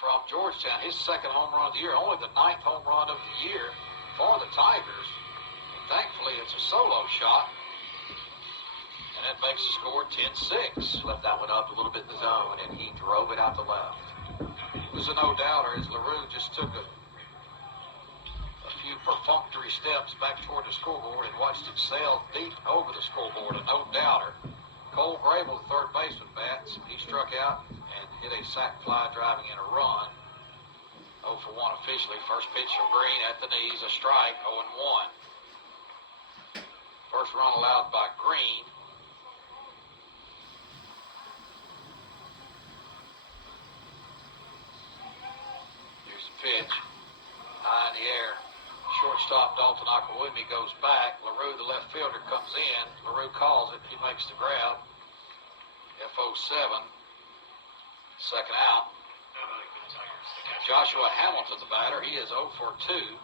From Georgetown, his second home run of the year, only the 9th home run of the year for the Tigers. And thankfully, it's a solo shot, and that makes the score 10-6. Left that one up a little bit in the zone, and he drove it out to left. It was a no-doubter as LaRue just took a few perfunctory steps back toward the scoreboard and watched it sail deep over the scoreboard, a no-doubter. Cole Grable, the third baseman, bats. He struck out and hit a sac fly driving in a run. 0 for 1 officially. First pitch from Green at the knees, a strike, 0-1. First run allowed by Green. Here's the pitch. High in the air. Shortstop Dalton Akawumi goes back. LaRue, the left fielder, comes in. LaRue calls it. He makes the grab. FO7. Second out. Joshua Hamilton, the batter. He is 0 for 2.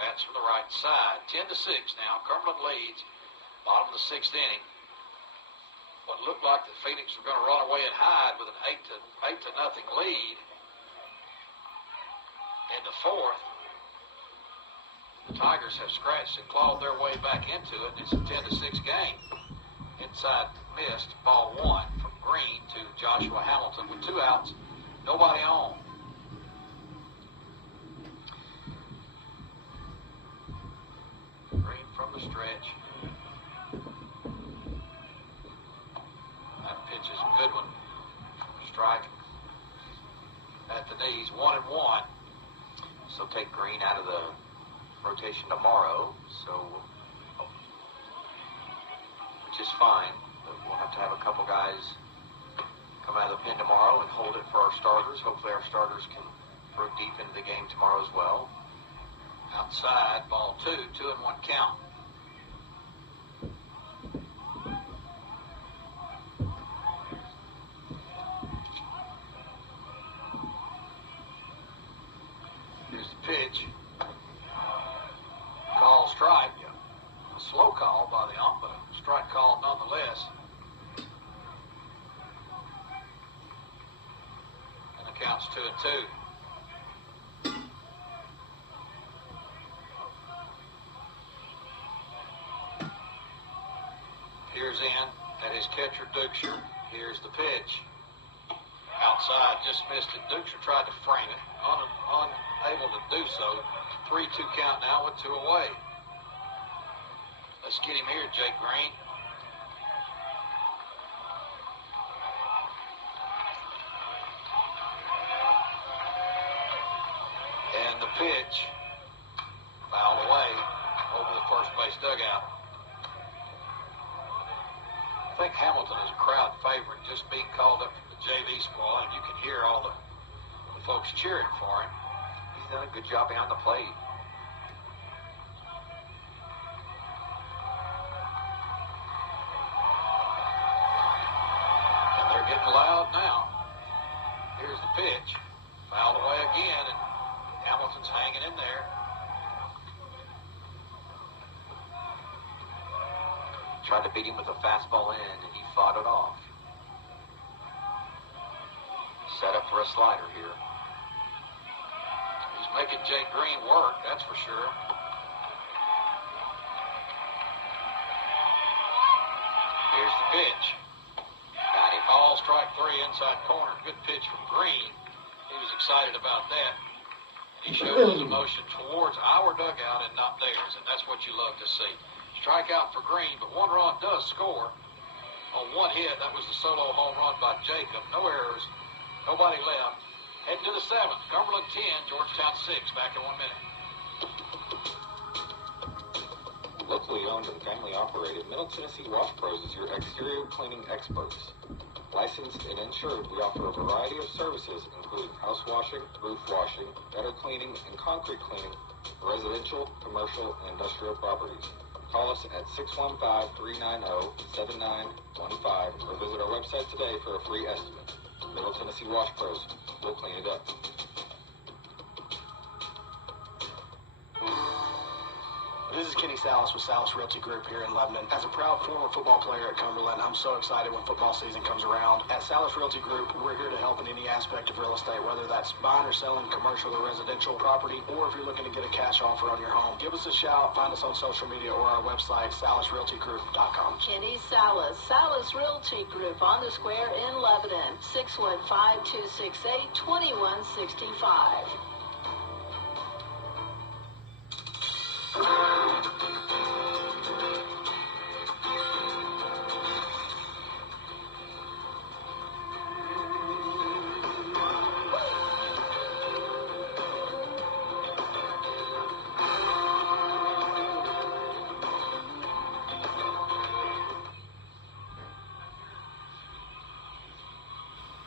Bats from the right side. 10-6 now. Cumberland leads. Bottom of the 6th inning. What looked like the Phoenix were going to run away and hide with an 8-0 lead. In the 4th. The Tigers have scratched and clawed their way back into it. It's a 10-6 game. Inside missed, ball 1 from Green to Joshua Hamilton with 2 outs, nobody on. Green from the stretch. That pitch is a good one. Strike at the knees, 1-1. So take Green out of the rotation tomorrow, so which is fine. But we'll have to have a couple guys come out of the pen tomorrow and hold it for our starters. Hopefully our starters can throw deep into the game tomorrow as well. Outside, ball 2, 2-1 count. Here's the pitch. Call strike. A slow call by the ump, but a strike call nonetheless. And the count's 2-2. Here's in at his catcher, Duxer. Here's the pitch. Outside, just missed it. Duxer tried to frame it. Unable to do so. 3-2 count now with 2 away. Let's get him here, Jake Green. And the pitch fouled away over the first base dugout. I think Hamilton is a crowd favorite, just being called up from the JV squad, and you can hear all the folks cheering for him. He's done a good job behind the plate. And they're getting loud now. Here's the pitch. Fouled away again, and Hamilton's hanging in there. Tried to beat him with a fastball in, and he fought it off. Set up for a slider here. He's making Jake Green work, that's for sure. Here's the pitch. Got him. Ball, strike 3, inside corner. Good pitch from Green. He was excited about that. He showed his emotion towards our dugout and not theirs, and that's what you love to see. Strikeout for Green, but 1 run does score on 1 hit. That was the solo home run by Jacob. No errors, nobody left. Heading to the 7th. Cumberland 10, Georgetown 6. Back in 1 minute. Locally owned and family operated, Middle Tennessee Wash Pros is your exterior cleaning experts. Licensed and insured, we offer a variety of services, including house washing, roof washing, gutter cleaning, and concrete cleaning for residential, commercial, and industrial properties. Call us at 615-390-7915 or visit our website today for a free estimate. Middle Tennessee Wash Pros. We'll clean it up. This is Kenny Salas with Salas Realty Group here in Lebanon. As a proud former football player at Cumberland, I'm so excited when football season comes around. At Salas Realty Group, we're here to help in any aspect of real estate, whether that's buying or selling commercial or residential property, or if you're looking to get a cash offer on your home. Give us a shout, find us on social media or our website, salasrealtygroup.com. Kenny Salas, Salas Realty Group on the square in Lebanon, 615-268-2165.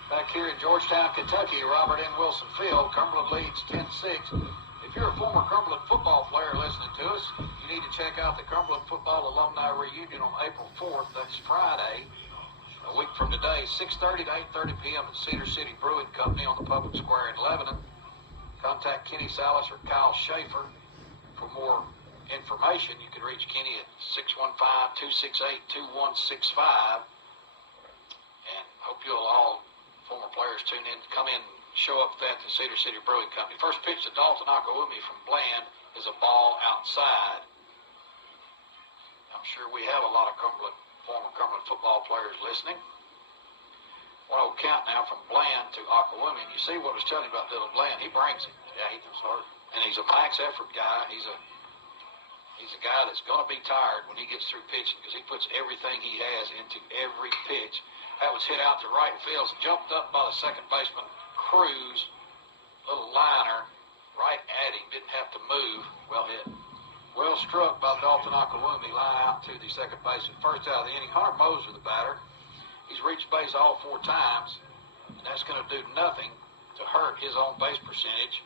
Back here in Georgetown, Kentucky, Robert N. Wilson Field, Cumberland leads 10-6. If you're a former Cumberland football player listening to us, you need to check out the Cumberland Football Alumni Reunion on April 4th. That's Friday, a week from today, 6:30 to 8:30 p.m. at Cedar City Brewing Company on the public square in Lebanon. Contact Kenny Salas or Kyle Schaefer for more information. You can reach Kenny at 615-268-2165. And hope you'll all, former players, tune in, come in, show up at the Cedar City Brewing Company. First pitch to Dalton Akawumi from Bland is a ball outside. I'm sure we have a lot of former Cumberland football players listening. 1-0 count now from Bland to Akawumi. And you see what I was telling you about Dylan Bland. He brings it. Yeah, he throws hard. And he's a max effort guy. He's a guy that's going to be tired when he gets through pitching because he puts everything he has into every pitch. That was hit out to right field, jumped up by the second baseman, Cruz, little liner, right at him, didn't have to move. Well hit. Well struck by Dalton Akawumi, line out to the second baseman. First out of the inning, Hunter Moser, the batter. He's reached base all 4 times, and that's going to do nothing to hurt his own base percentage,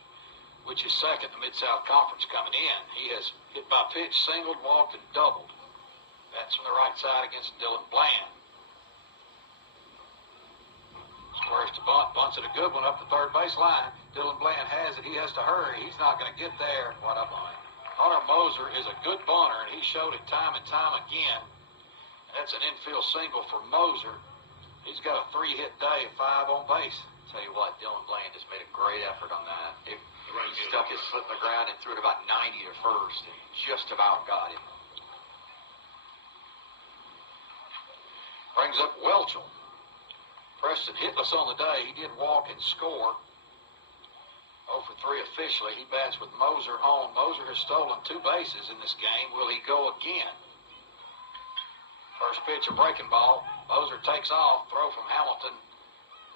which is second in the Mid-South Conference coming in. He has hit by pitch, singled, walked, and doubled. That's from the right side against Dylan Bland. Squares to bunt, bunts it a good one up the third base line. Dylan Bland has it. He has to hurry. He's not going to get there. What a bunt. Hunter Moser is a good bunter, and he showed it time and time again. And that's an infield single for Moser. He's got a 3-hit day, 5 on base. Tell you what, Dylan Bland just made a great effort on that. He stuck his foot in the ground and threw it about 90 to first, and just about got him. Brings up Welchel. Preston hitless on the day. He did walk and score. 0 for 3 officially. He bats with Moser on. Moser has stolen 2 bases in this game. Will he go again? First pitch, a breaking ball. Moser takes off. Throw from Hamilton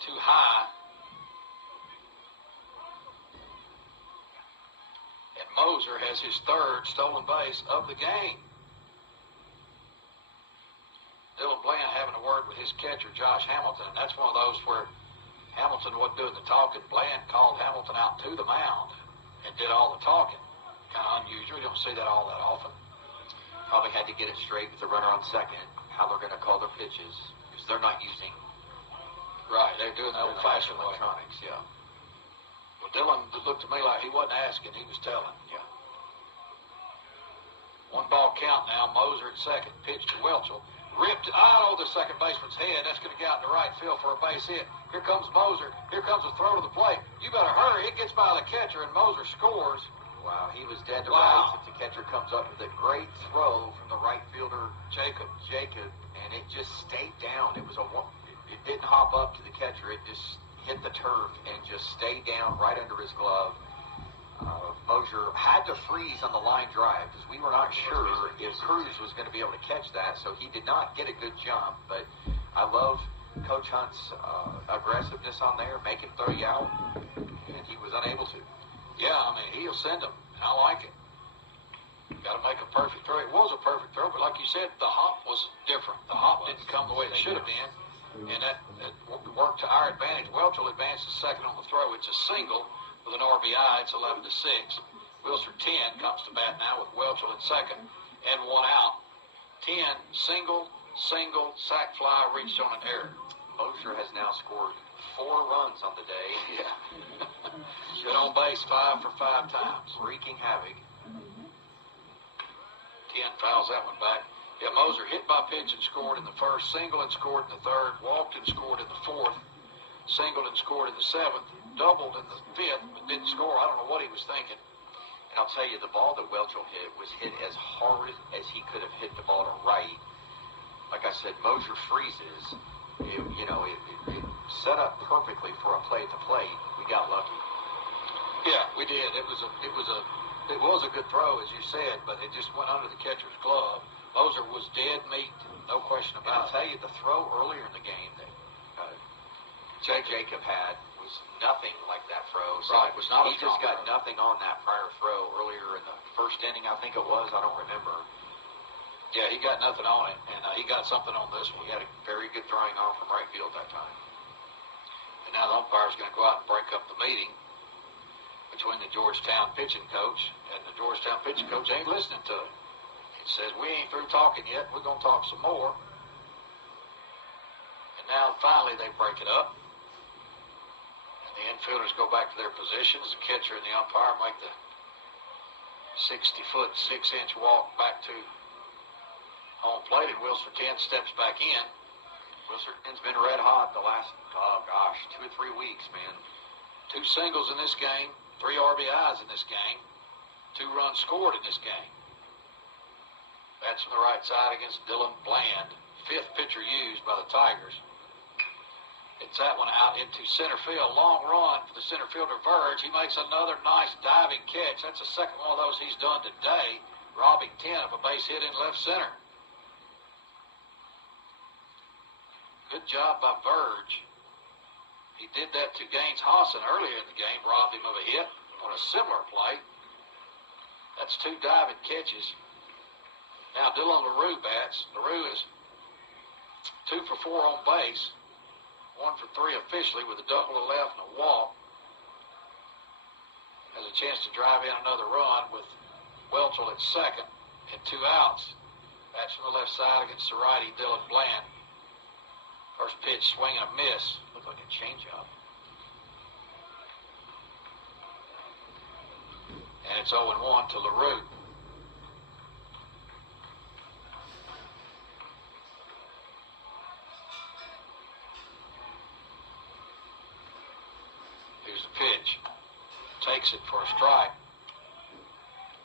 too high. And Moser has his 3rd stolen base of the game. Dylan Bland having a word with his catcher, Josh Hamilton, and that's one of those where Hamilton wasn't doing the talking. Bland called Hamilton out to the mound and did all the talking. Kind of unusual. You don't see that all that often. Probably had to get it straight with the runner on second, how they're going to call their pitches, because they're not using... Right, they're doing the old-fashioned way. Electronics, yeah. Well, Dylan looked to me like he wasn't asking, he was telling. Yeah. 1 ball count now. Moser at second. Pitch to Welchel. Ripped out of the second baseman's head. That's going to get out in the right field for a base hit. Here comes Moser. Here comes a throw to the plate. You better hurry. It gets by the catcher, and Moser scores. Wow, he was dead to rights if the catcher comes up with a great throw from the right fielder, Jacob, and it just stayed down. It didn't hop up to the catcher. It just hit the turf and just stayed down right under his glove. Moser had to freeze on the line drive because we were not sure if Cruz was going to be able to catch that, so he did not get a good jump. But I love Coach Hunt's aggressiveness on there, make him throw you out, and he was unable to. Yeah, I mean, he'll send them, and I like it. Got to make a perfect throw. It was a perfect throw, but like you said, the hop was different. The hop didn't come the way it should have been, and that worked to our advantage. Welchel advanced to second on the throw. It's a single with an RBI. It's 11-6. Wilson 10 comes to bat now with Welchel at second and 1 out. 10, single, sac fly, reached on an error. Moser has now scored 4 runs on the day. Yeah. Been on base 5 for 5 times. Wreaking havoc. 10 fouls that one back. Yeah, Moser hit by pitch and scored in the first, single and scored in the third, walked and scored in the fourth, singled and scored in the seventh, doubled in the fifth, but didn't score. I don't know what he was thinking. And I'll tell you, the ball that Welchel hit was hit as hard as he could have hit the ball to right. Like I said, Moser freezes. It set up perfectly for a play at the plate. We got lucky. Yeah, we did. It was a good throw, as you said, but it just went under the catcher's glove. Moser was dead meat, no question about it. I'll tell you, the throw earlier in the game that Jacob had was nothing like that throw. So right, it was not he just got nothing on that prior throw earlier in the first inning, I think it was. I don't remember. Yeah, he got nothing on it, and he got something on this one. He had a very good throwing arm from right field that time. And now the umpire's going to go out and break up the meeting between the Georgetown pitching coach, and the Georgetown pitching coach ain't listening to it. He says, we ain't through talking yet. We're going to talk some more. And now finally they break it up. And the infielders go back to their positions. The catcher and the umpire make the 60-foot, 6-inch walk back to home plate, and Wilson 10 steps back in. Wilson 10's been red hot the last, 2 or 3 weeks, man. 2 singles in this game, 3 RBIs in this game, 2 runs scored in this game. That's from the right side against Dylan Bland. 5th pitcher used by the Tigers. It's that one out into center field. Long run for the center fielder, Verge. He makes another nice diving catch. That's the second one of those he's done today, robbing 10 of a base hit in left center. Good job by Verge. He did that to Gaines Hawson earlier in the game, robbed him of a hit on a similar play. That's 2 diving catches. Now Dylan LaRue bats. LaRue is 2 for 4 on base. 1 for 3 officially with a double to left and a walk. Has a chance to drive in another run with Welchel at second and 2 outs. Bats from the left side against the righty, Dylan Bland. First pitch, swing and a miss. Looked like a changeup. And it's 0-1 to LaRue. Here's the pitch. Takes it for a strike.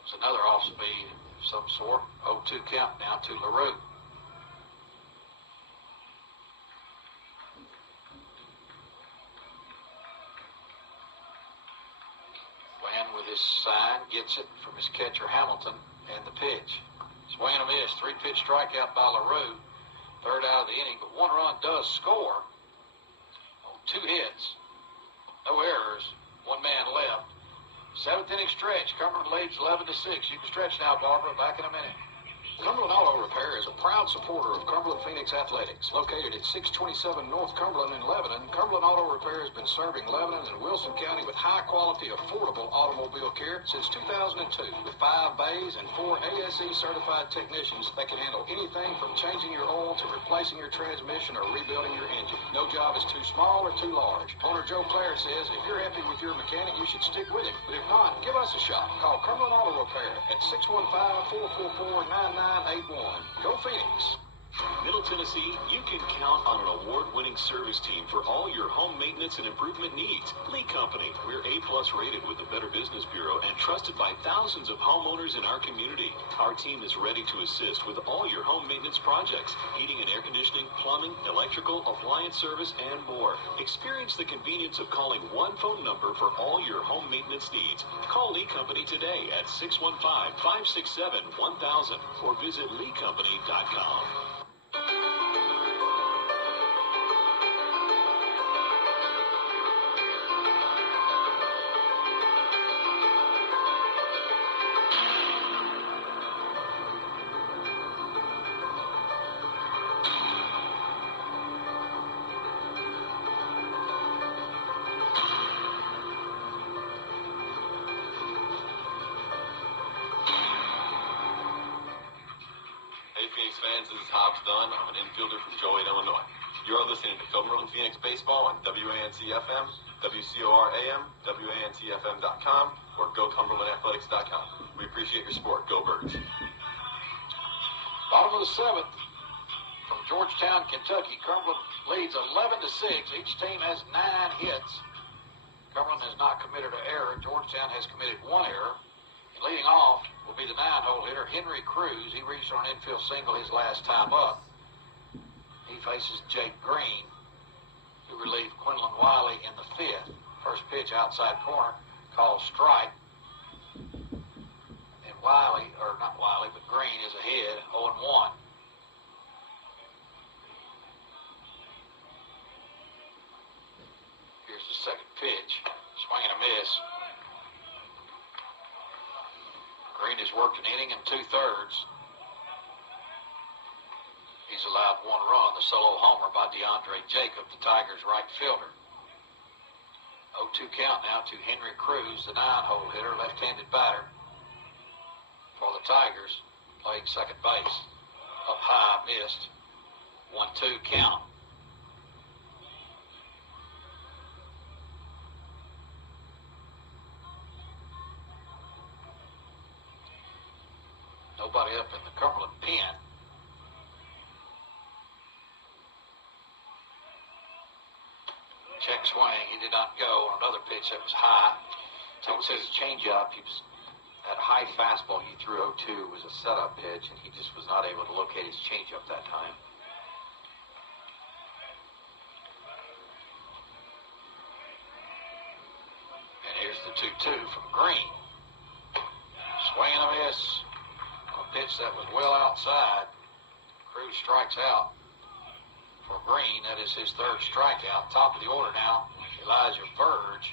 It's another off speed of some sort. 0-2 count now to LaRue. Bland with his sign gets it from his catcher Hamilton, and the pitch. Swing and a miss. 3-pitch strikeout by LaRue. Third out of the inning, but 1 run does score on 2 hits. No errors. 1 man left. 7th inning stretch. Cumberland leads 11-6. You can stretch now, Barbara. Back in a minute. Cumberland Auto Repair is a proud supporter of Cumberland Phoenix Athletics. Located at 627 North Cumberland in Lebanon, Cumberland Auto Repair has been serving Lebanon and Wilson County with high-quality, affordable automobile care since 2002. With 5 bays and 4 ASE certified technicians that can handle anything from changing your oil to replacing your transmission or rebuilding your engine. No job is too small or too large. Owner Joe Clare says if you're happy with your mechanic, you should stick with him. But if not, give us a shot. Call Cumberland Auto Repair at 615-444-9981. Go Phoenix. Middle Tennessee, you can count on an award-winning service team for all your home maintenance and improvement needs. Lee Company, we're A-plus rated with the Better Business Bureau and trusted by thousands of homeowners in our community. Our team is ready to assist with all your home maintenance projects, heating and air conditioning, plumbing, electrical, appliance service, and more. Experience the convenience of calling one phone number for all your home maintenance needs. Call Lee Company today at 615-567-1000 or visit leecompany.com. Fans, this is Hobbs Dunn. I'm an infielder from Joliet, Illinois. You are listening to Cumberland Phoenix Baseball on WANC-FM, WCOR-AM, WANCFM.com, or GoCumberlandAthletics.com. We appreciate your support. Go Birds. Bottom of the 7th from Georgetown, Kentucky. Cumberland leads 11-6. Each team has 9 hits. Cumberland has not committed an error. Georgetown has committed 1 error. Leading off will be the 9-hole hitter, Henry Cruz. He reached on an infield single his last time up. He faces Jake Green, who relieved Quinlan Wiley in the 5th. First pitch outside corner, called strike. And Wiley, or not Wiley, but Green is ahead, 0-1. Here's the second pitch. Swing and a miss. Green has worked an inning and 2/3. He's allowed 1 run, the solo homer by DeAndre Jacob, the Tigers' right fielder. 0-2 count now to Henry Cruz, the 9-hole hitter, left-handed batter for the Tigers, playing second base. Up high, missed. 1-2 count. Nobody up in the Cumberland pen. Check swing. He did not go on another pitch that was high. That was his changeup. He was at a high fastball he threw 0-2 was a setup pitch, and he just was not able to locate his changeup that time. And here's the 2-2 from Green. Swing and a miss. A pitch that was well outside. Cruz strikes out for Green. That is his 3rd strikeout. Top of the order now, Elijah Verge.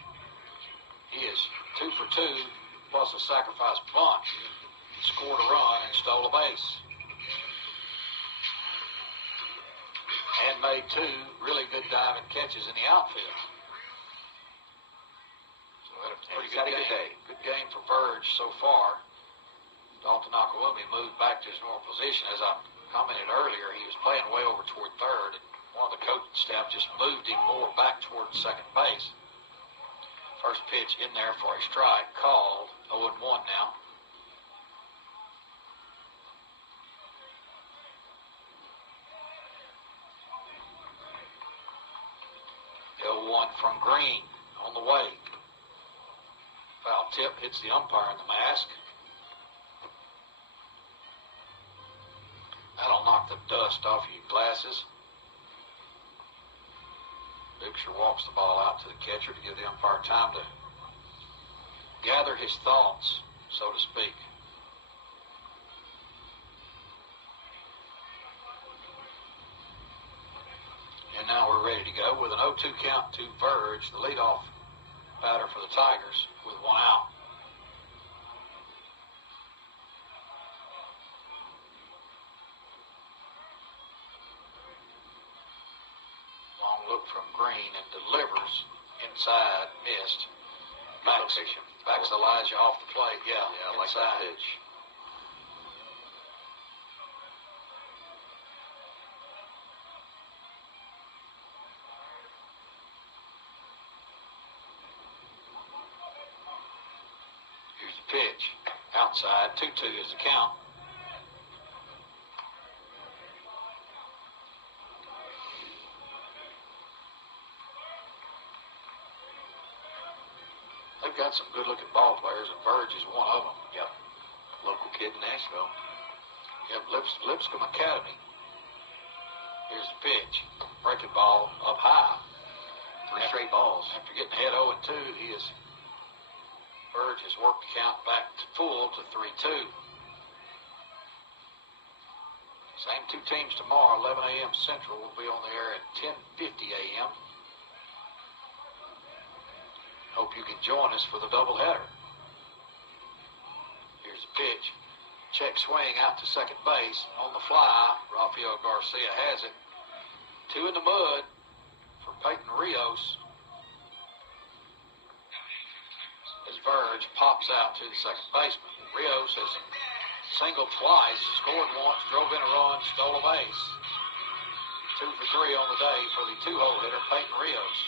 He is 2 for 2, plus a sacrifice bunt. Scored a run and stole a base. And made two really good diving catches in the outfield. So had a pretty good game. Good game for Verge so far. Dalton Akawumi moved back to his normal position. As I commented earlier, he was playing way over toward third, and one of the coaching staff just moved him more back toward second base. First pitch in there for a strike, called 0-1 now. The 0-1 from Green on the way. Foul tip hits the umpire in the mask. That'll knock the dust off your glasses. Dukeshire walks the ball out to the catcher to give the umpire time to gather his thoughts, so to speak. And now we're ready to go with an 0-2 count to Verge, the leadoff batter for the Tigers, with one out. Long look from Green and delivers inside, missed. Backs Elijah off the plate, yeah, like that pitch. Here's the pitch. Outside, 2-2 is the count. They've got some good-looking ball players, and Verge is one of them. Yep. Local kid in Nashville. Yep, Lipscomb Academy. Here's the pitch. Breaking ball up high. Three straight balls. After getting ahead 0-2, Verge has worked the count back to full to 3-2. Same two teams tomorrow, 11 a.m. Central. Will be on the air at 10:50 a.m. Hope you can join us for the doubleheader. Here's the pitch. Check swing out to second base. On the fly, Rafael Garcia has it. Two in the mud for Peyton Rios. As Verge pops out to the second baseman. Rios has singled twice, scored once, drove in a run, stole a base. 2 for 3 on the day for the two-hole hitter, Peyton Rios.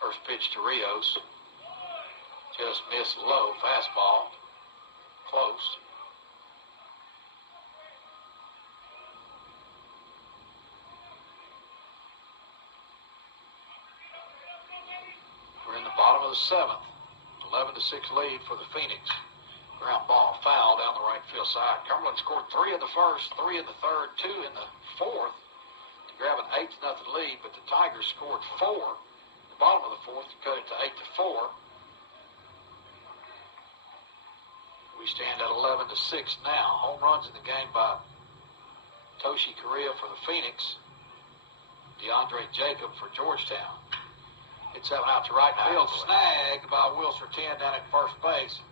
First pitch to Rios. Just missed low. Fastball. Close. We're in the bottom of the 7th. 11-6 lead for the Phoenix. Ground ball foul down the right field side. Cumberland scored 3 in the first, 3 in the third, 2 in the fourth to grab an 8-0 lead, but the Tigers scored 4. Bottom of the 4th to cut it to 8-4. We stand at 11-6 now. Home runs in the game by Toshi Korea for the Phoenix. DeAndre Jacob for Georgetown. Hits that one out to right field. Snagged by Will Sertan down at first base.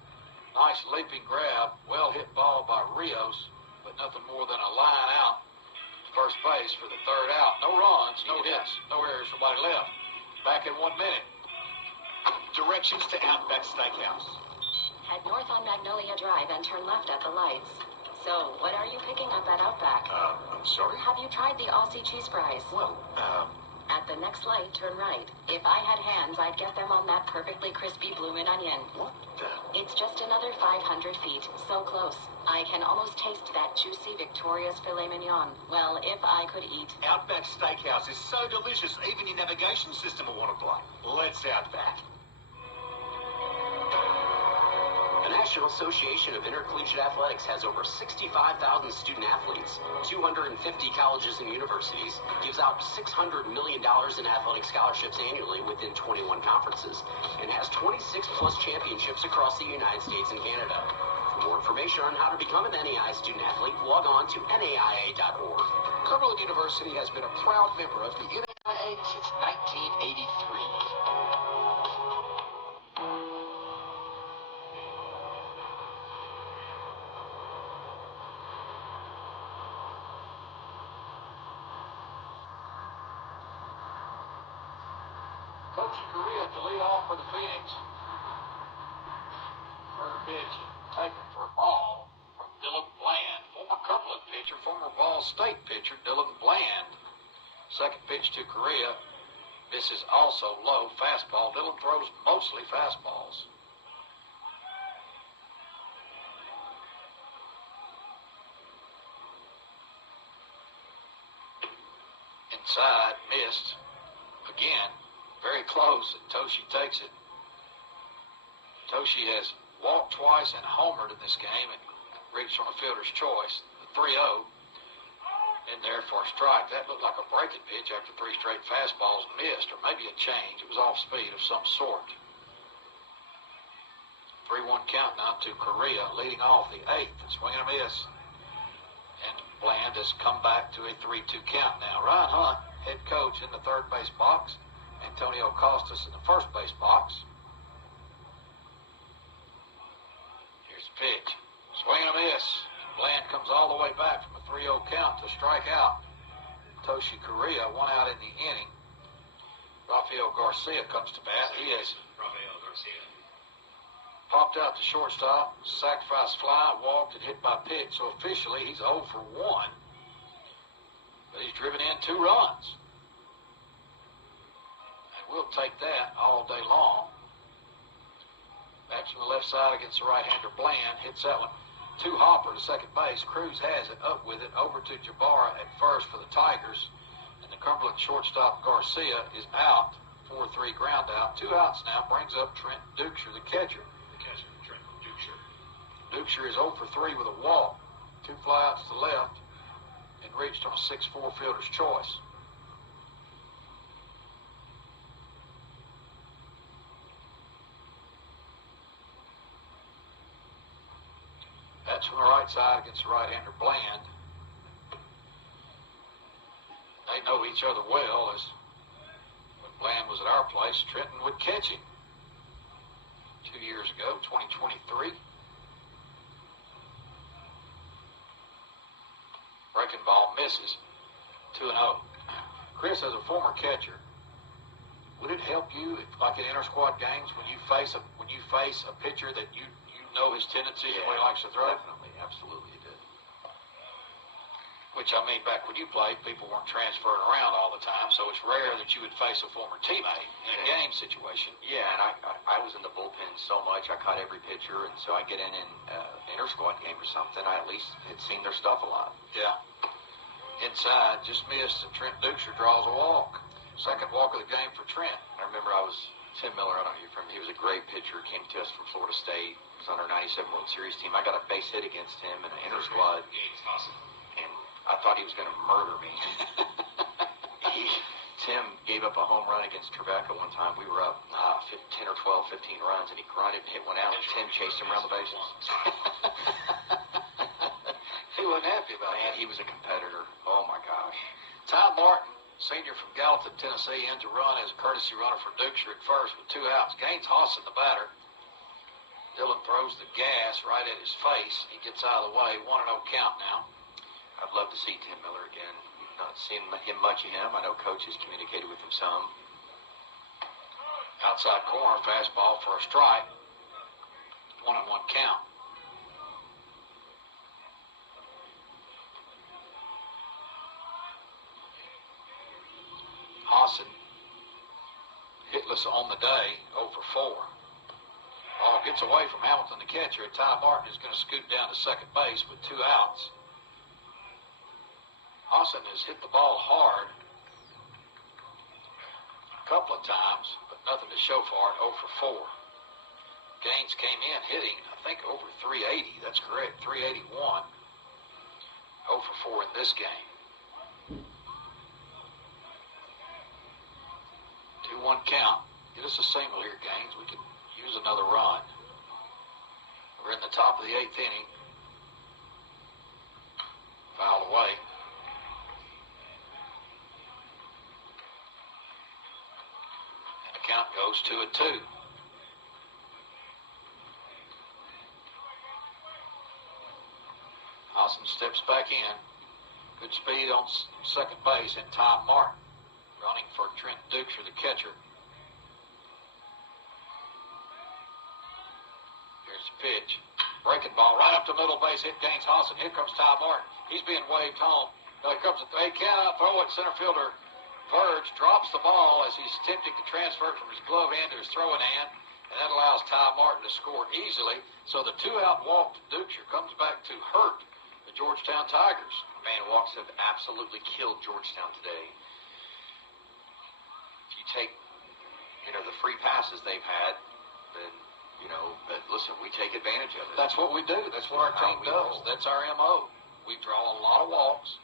Nice leaping grab. Well hit ball by Rios, but nothing more than a line out to first base for the third out. No runs, no hits, no errors, nobody left. Back in 1 minute. Directions to Outback Steakhouse. Head north on Magnolia Drive and turn left at the lights. So, what are you picking up at Outback? I'm sorry? Have you tried the Aussie cheese fries? Well, At the next light, turn right. If I had hands, I'd get them on that perfectly crispy bloomin' onion. What the? It's just another 500 feet. So close. I can almost taste that juicy Victoria's filet mignon. Well, if I could eat. Outback Steakhouse is so delicious, even your navigation system will want to play. Let's Outback. The National Association of Intercollegiate Athletics has over 65,000 student athletes, 250 colleges and universities, gives out $600 million in athletic scholarships annually within 21 conferences, and has 26-plus championships across the United States and Canada. For more information on how to become an NAIA student-athlete, log on to NAIA.org. Cumberland University has been a proud member of the NAIA since 1983. Coach Korea to lead off for the Phoenix. First pitch taken for a ball from Dylan Bland, former Cumberland pitcher, former Ball State pitcher Dylan Bland. Second pitch to Korea. Misses also low fastball. Dylan throws mostly fastballs. Inside, missed. Again, very close, and Toshi takes it. Toshi has walked twice and homered in this game and reached on a fielder's choice. The 3-0 in there for a strike. That looked like a breaking pitch after three straight fastballs missed, or maybe a change. It was off speed of some sort. 3-1 count now to Korea, leading off the eighth. Swing and a miss. And Bland has come back to a 3-2 count now. Ryan Hunt, head coach, in the third base box. Antonio Costas in the first base box. Here's the pitch. Swing and a miss. Bland comes all the way back from a 3-0 count to strike out Toshi Korea, one out in the inning. Rafael Garcia comes to bat. He has popped out to shortstop, sacrifice fly, walked and hit by pitch. So officially he's 0 for 1. But he's driven in 2 runs. And we'll take that all day long. Back from the left side against the right-hander Bland. Hits that one to Hopper to second base. Cruz has it, up with it, over to Jabara at first for the Tigers. And the Cumberland shortstop Garcia is out. 4-3 ground out. 2 outs now. Brings up Trent Dukeshire, the catcher. Dukeshire is 0 for 3 with a walk. 2 flyouts to the left and reached on a 6-4 fielder's choice. That's from the right side against the right-hander Bland. They know each other well, as when Bland was at our place, Trenton would catch him 2 years ago, 2023. Breaking ball misses. 2-0. Chris, as a former catcher, would it help you, if, like in inter-squad games, when you face a pitcher that you know his tendencies and what he likes to throw? Definitely, absolutely it did. Which, I mean, back when you played, people weren't transferring around all the time, so it's rare that you would face a former teammate in a game situation. Yeah, and I was in the bullpen so much, I caught every pitcher, and so I get in inter-squad game or something, I at least had seen their stuff a lot. Yeah. Inside, just missed, and Trent Dukeshire draws a walk. Second walk of the game for Trent. I remember Tim Miller, I don't know if you're from, he was a great pitcher, came to us from Florida State, was on our 97 World Series team. I got a base hit against him in an inter-squad, and I thought he was going to murder me. Tim gave up a home run against Tribeca one time. We were up 10 or 12, 15 runs, and he grinded and hit one out, and Tim chased him around the bases. He wasn't happy about that. Man, he was a competitor. Oh, my gosh. Ty Martin, senior from Gallatin, Tennessee, in to run as a courtesy runner for Dukeshire at first with 2 outs. Gaines Hosson, the batter. Dylan throws the gas right at his face. He gets out of the way. 1-0 count now. I'd love to see Tim Miller again. We've not seen much of him. I know Coach has communicated with him some. Outside corner, fastball for a strike. 1-1 count. Hosson, hitless on the day, 0 for 4. Ball gets away from Hamilton, the catcher, and Ty Martin is going to scoot down to second base with 2 outs. Hosson has hit the ball hard a couple of times, but nothing to show for it, 0 for 4. Gaines came in hitting, I think, over 380. That's correct, 381. 0 for 4 in this game. 2-1 count. Get us a single here, Gaines. We could use another run. We're in the top of the 8th inning. Fouled away. And the count goes 2-2. Austin steps back in. Good speed on second base, and Ty Martin running for Trent Dukes, the catcher. Here's the pitch. Breaking ball right up to middle base, hit Gaines Hawson. Here comes Ty Martin. He's being waved home. Now here comes a count. Throw it. Center fielder Verge drops the ball as he's attempting to transfer it from his glove hand to his throwing hand, and that allows Ty Martin to score easily. So the 2-out walk to Dukes comes back to hurt the Georgetown Tigers. Man, walks have absolutely killed Georgetown today. If you take, the free passes they've had, then, but listen, we take advantage of it. That's what we do. That's what our team does. Roll. That's our MO. We draw a lot of walks.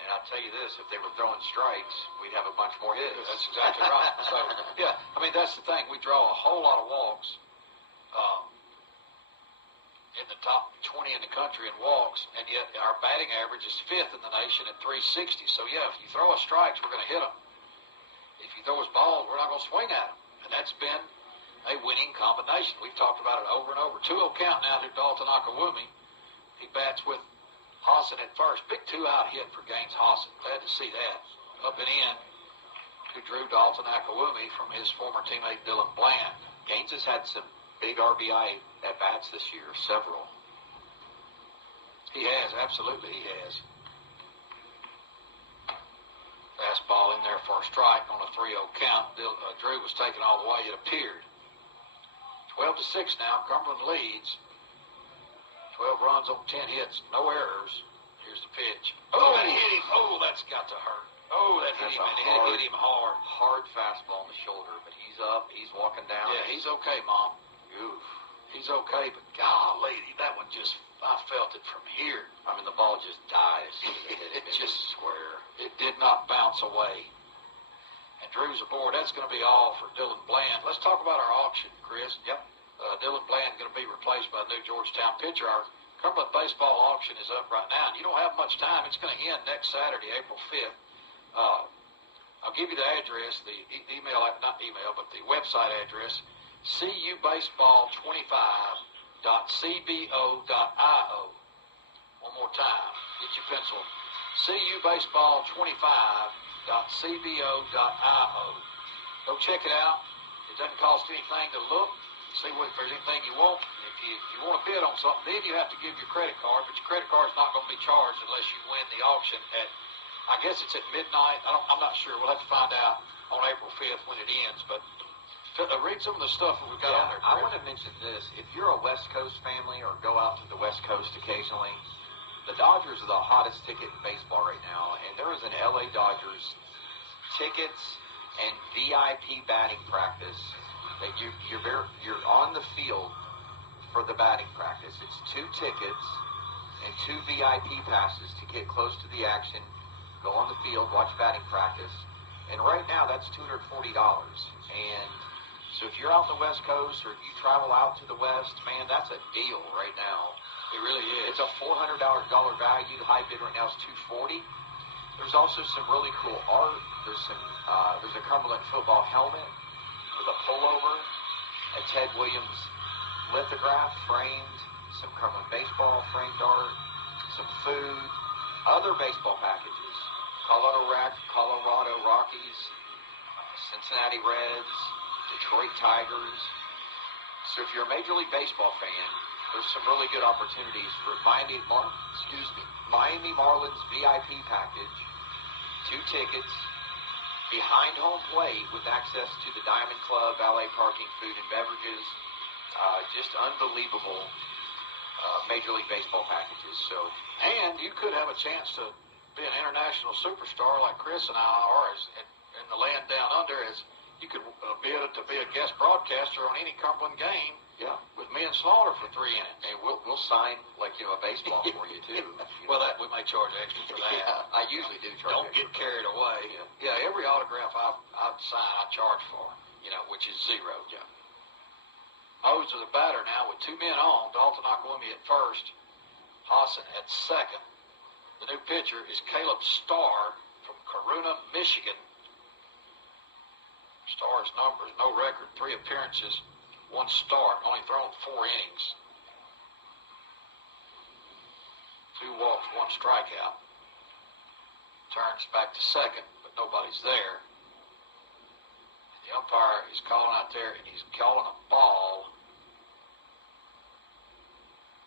And I'll tell you this, if they were throwing strikes, we'd have a bunch more hits. That's exactly right. So, yeah, that's the thing. We draw a whole lot of walks. In the top 20 in the country in walks, and yet our batting average is 5th in the nation at 360. So, yeah, if you throw us strikes, we're going to hit them. If you throw us balls, we're not going to swing at them. And that's been a winning combination. We've talked about it over and over. 2-0 count now to Dalton Akawumi. He bats with Hawson at first. Big 2-out hit for Gaines Hawson. Glad to see that. Up and in to Drew Dalton Akawumi from his former teammate Dylan Bland. Gaines has had some big RBI at bats this year, several. He has, absolutely he has. Fastball in there for a strike on a 3-0 count. Drew was taken all the way, it appeared. 12-6 now, Cumberland leads. 12 runs on 10 hits, no errors. Here's the pitch. Oh, that hit him. Oh, that's got to hurt. Oh, that hit him, and it hit him hard. Hard fastball on the shoulder, but he's up, he's walking down. Yeah, he's okay, Mom. Oof. He's okay, but golly, that one just, I felt it from here. The ball just died as soon as it hit him. It just square. It did not bounce away. And Drew's aboard. That's going to be all for Dylan Bland. Let's talk about our auction, Chris. Yep. Dylan Bland going to be replaced by a new Georgetown pitcher. Our Cumberland baseball auction is up right now, and you don't have much time. It's going to end next Saturday, April 5th. I'll give you the address, the the website address, cubaseball25.cbo.io. One more time. Get your pencil. cubaseball25.cbo.io. Go check it out. It doesn't cost anything to look. See if there's anything you want. If you want to bid on something, then you have to give your credit card, but your credit card's not going to be charged unless you win the auction at, I guess it's at midnight. I'm not sure. We'll have to find out on April 5th when it ends, but read some of the stuff that we've got on there. I want to mention this. If you're a West Coast family or go out to the West Coast occasionally, the Dodgers are the hottest ticket in baseball right now, and there is an LA Dodgers tickets and VIP batting practice that you're on the field for the batting practice. It's 2 tickets and 2 VIP passes to get close to the action, go on the field, watch batting practice, and right now that's $240. And so if you're out on the West Coast or if you travel out to the West, man, that's a deal right now. It really is. It's a $400 value. The high bid right now is $240. There's also some really cool art. There's a Cumberland football helmet with a pullover, a Ted Williams lithograph framed, some Cumberland baseball framed art, some food, other baseball packages, Colorado Rockies, Cincinnati Reds, Detroit Tigers. So if you're a Major League Baseball fan, there's some really good opportunities for Miami Marlins VIP package, 2 tickets, behind home plate with access to the Diamond Club, valet parking, food and beverages. Just unbelievable Major League Baseball packages. And you could have a chance to be an international superstar like Chris and I are in the land down under. As you could be a guest broadcaster on any Cumberland game. Yeah. With me and Slaughter for 3 innings. And we'll sign a baseball for you too. Well, we may charge extra for that. Yeah, I usually do charge. Don't get carried away. Yeah, every autograph I sign, I charge for. Which is $0. Yeah. Moser, the batter now with 2 men on. Dalton Akwumi at first. Hassan at second. The new pitcher is Caleb Starr from Corunna, Michigan. Starr's numbers, no record, 3 appearances, 1 start, only thrown 4 innings. 2 walks, 1 strikeout. Turns back to second, but nobody's there. And the umpire is calling out there, and he's calling a ball.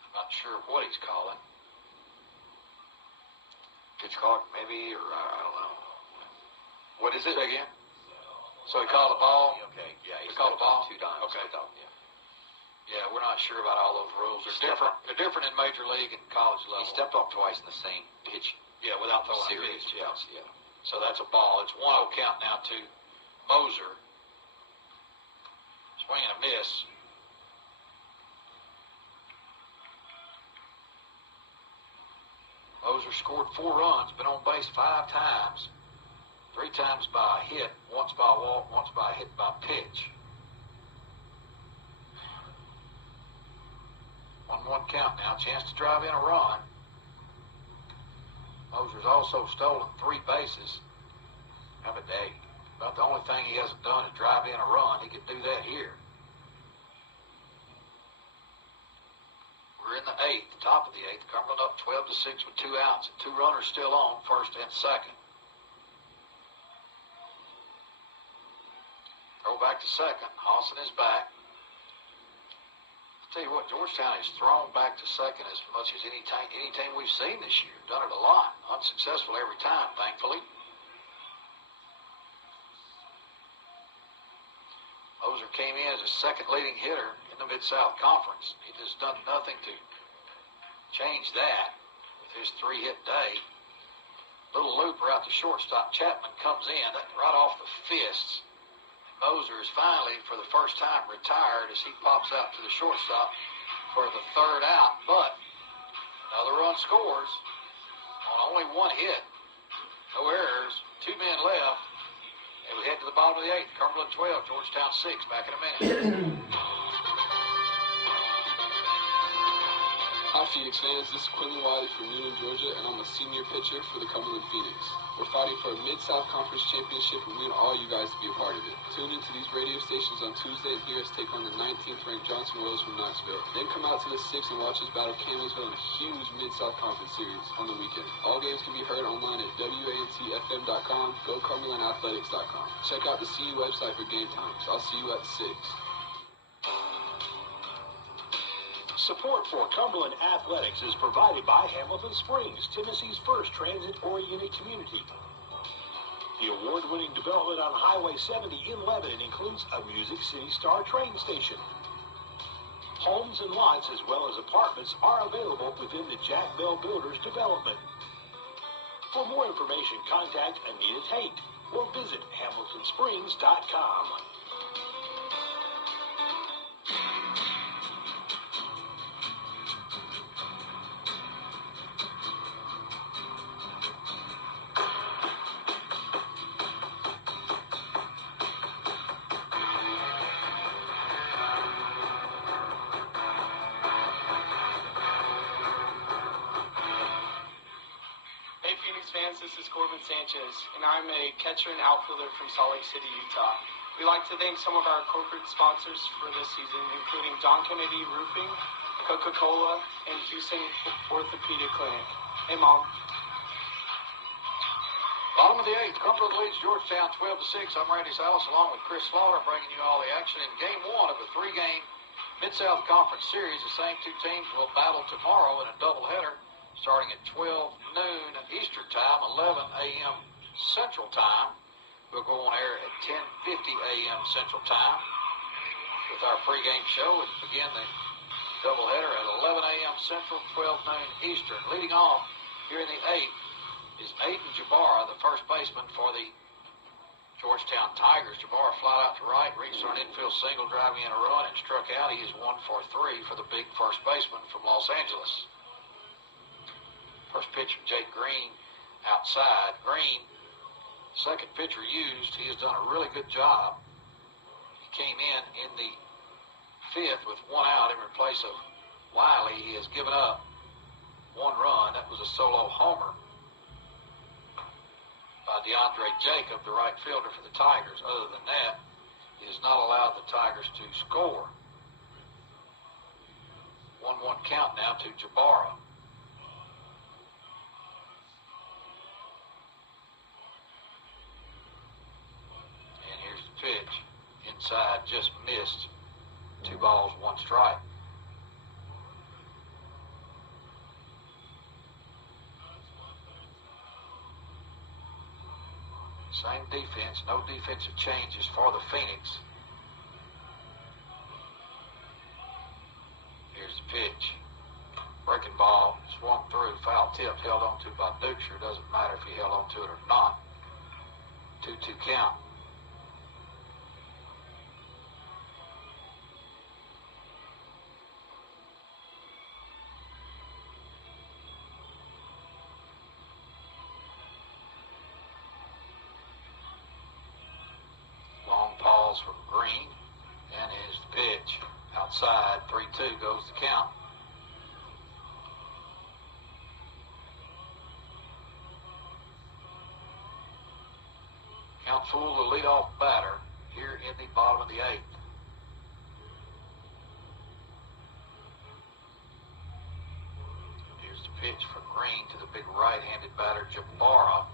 I'm not sure what he's calling. Pitch clock, maybe, or I don't know. What is it? Say again? So he called a ball? Okay, yeah, he called a ball? 2 times. Okay. Yeah. Yeah, we're not sure about all those rules. They're different. They're different in major league and college level. He stepped off twice in the same pitch. Yeah, without throwing a series. pitch. Yeah. So that's a ball. It's 1-0 count now to Moser. Swing and a miss. Moser scored 4 runs, been on base 5 times. 3 times by a hit, once by a walk, once by a hit by pitch. 1-1 count now, chance to drive in a run. Moser's also stolen 3 bases. Have a day. About the only thing he hasn't done is drive in a run. He could do that here. We're in the 8th, the top of the 8th. Cumberland up 12-6 with 2 outs and 2 runners still on, first and second. Throw back to second. Hassan is back. I'll tell you what, Georgetown has thrown back to second as much as any team we've seen this year. Done it a lot. Unsuccessful every time, thankfully. Moser came in as a second leading hitter in the Mid-South Conference. He has done nothing to change that with his 3-hit day. Little looper out to shortstop. Chapman comes in right off the fists. Moser is finally, for the first time, retired as he pops out to the shortstop for the 3rd out. But another run scores on only 1 hit. No errors. 2 men left. And we head to the bottom of the 8th. Cumberland 12, Georgetown 6. Back in a minute. Hi Phoenix fans, this is Quinlan Wiley from Newnan, Georgia, and I'm a senior pitcher for the Cumberland Phoenix. We're fighting for a Mid-South Conference championship, and we want all you guys to be a part of it. Tune into these radio stations on Tuesday and hear us take on the 19th ranked Johnson Royals from Knoxville. Then come out to the 6th and watch us battle Campbellsville in a huge Mid-South Conference series on the weekend. All games can be heard online at WANTFM.com, GoCumberlandAthletics.com. Check out the CU website for game times. I'll see you at the 6. Support for Cumberland Athletics is provided by Hamilton Springs, Tennessee's first transit-oriented community. The award-winning development on Highway 70 in Lebanon includes a Music City Star train station. Homes and lots as well as apartments are available within the Jack Bell Builders development. For more information, contact Anita Tate or visit HamiltonSprings.com. Fans, this is Corbin Sanchez, and I'm a catcher and outfielder from Salt Lake City, Utah. We'd like to thank some of our corporate sponsors for this season, including Don Kennedy Roofing, Coca-Cola, and Houston Orthopedic Clinic. Hey, Mom. Bottom of the 8th, Cumberland leads Georgetown 12-6. I'm Randy Salas along with Chris Slaughter bringing you all the action in Game 1 of a 3-game Mid-South Conference Series. The same 2 teams will battle tomorrow in a doubleheader starting at 12 noon Eastern Time, 11 a.m. Central Time. We'll go on air at 10:50 a.m. Central Time with our pregame show and begin the doubleheader at 11 a.m. Central, 12 noon Eastern. Leading off here in the 8th is Aiden Jabara, the first baseman for the Georgetown Tigers. Jabara flied out to right, reached for an infield single, driving in a run, and struck out. He is 1 for 3 for the big first baseman from Los Angeles. First pitch from Jake Green outside. Green, second pitcher used. He has done a really good job. He came in the fifth with one out in place of Wiley. He has given up one run. That was a solo homer by DeAndre Jacob, the right fielder for the Tigers. Other than that, he has not allowed the Tigers to score. 1-1 count now to Jabara. And here's the pitch. Inside, just missed. 2 balls, 1 strike. Same defense, no defensive changes for the Phoenix. Here's the pitch. Breaking ball, swung through, foul tipped, held on to by Duxer. Doesn't matter if he held on to it or not. 2-2 count. Long pause from Green, and here's the pitch. Outside, 3-2 goes the count. Count full the leadoff batter here in the bottom of the 8th. Here's the pitch from Green to the big right-handed batter, Jabara.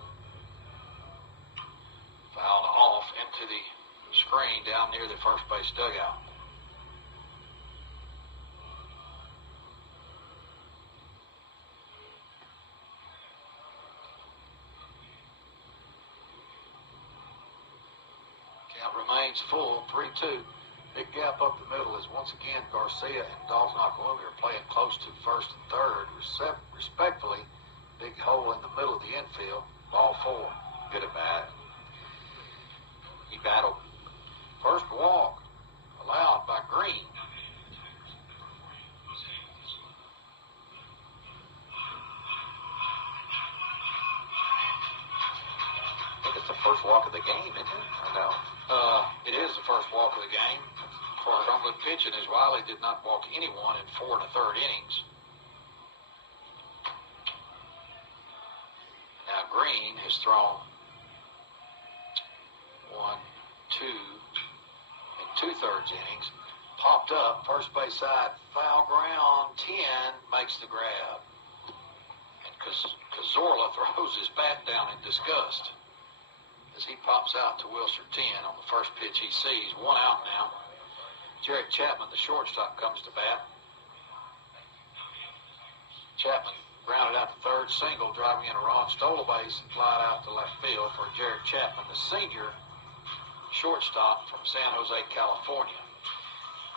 Fouled off into the screen down near the first base dugout. Count remains full, 3-2. Big gap up the middle as once again Garcia and Dawson Oklahoma are playing close to first and third, respectfully. Big hole in the middle of the infield. Ball 4. Good at bat. He battled. First walk allowed by Green. I think it's the first walk of the game, isn't it? Or no? It is the first walk of the game for Cumberland pitching, as Wiley did not walk anyone in 4 1/3 innings. Now Green has thrown 1, 2, and 2/3 innings. Popped up, first base side, foul ground, 10, makes the grab. And Cazorla throws his bat down in disgust as he pops out to Wilshire 10 on the first pitch he sees. 1 out now. Jarrett Chapman, the shortstop, comes to bat. Chapman grounded out to third, single, driving in a run, stole a base, and flied out to left field for Jarrett Chapman, the senior shortstop from San Jose, California.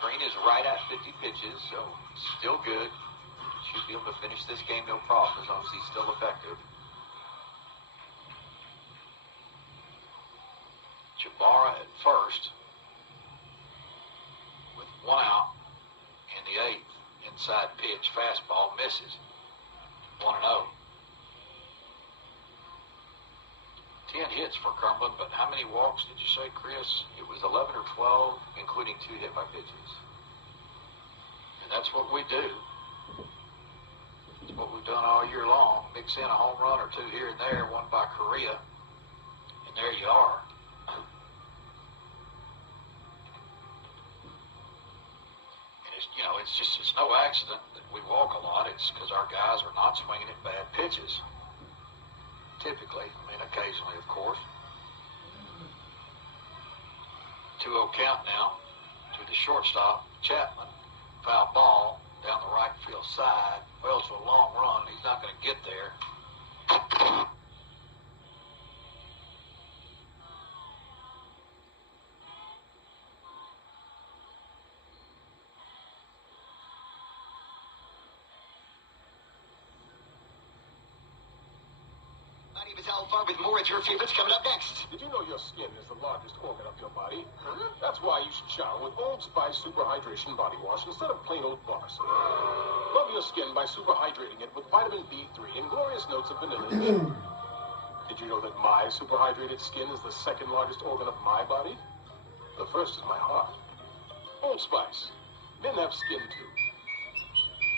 Green is right at 50 pitches, so still good. Should be able to finish this game no problem as long as he's still effective. Jabara at first with 1 out in the 8th. Inside pitch, fastball, misses. 1-0. 10 hits for Cumberland, but how many walks did you say, Chris? It was 11 or 12, including 2 hit by pitches. And that's what we do. It's what we've done all year long. Mix in a home run or 2 here and there, one by Korea, and there you are. It's no accident that we walk a lot. It's because our guys are not swinging at bad pitches. Typically, occasionally, of course. 2-0 count now to the shortstop, Chapman. Foul ball down the right field side. Well, it's a long run. He's not going to get there. With more of your favorites coming up next. Did you know your skin is the largest organ of your body? Huh? That's why you should shower with Old Spice Super Hydration Body Wash instead of plain old bar soap. Love your skin by super hydrating it with vitamin B3 and glorious notes of vanilla and sugar. Did you know that my super hydrated skin is the second largest organ of my body? The first is my heart. Old Spice. Men have skin too.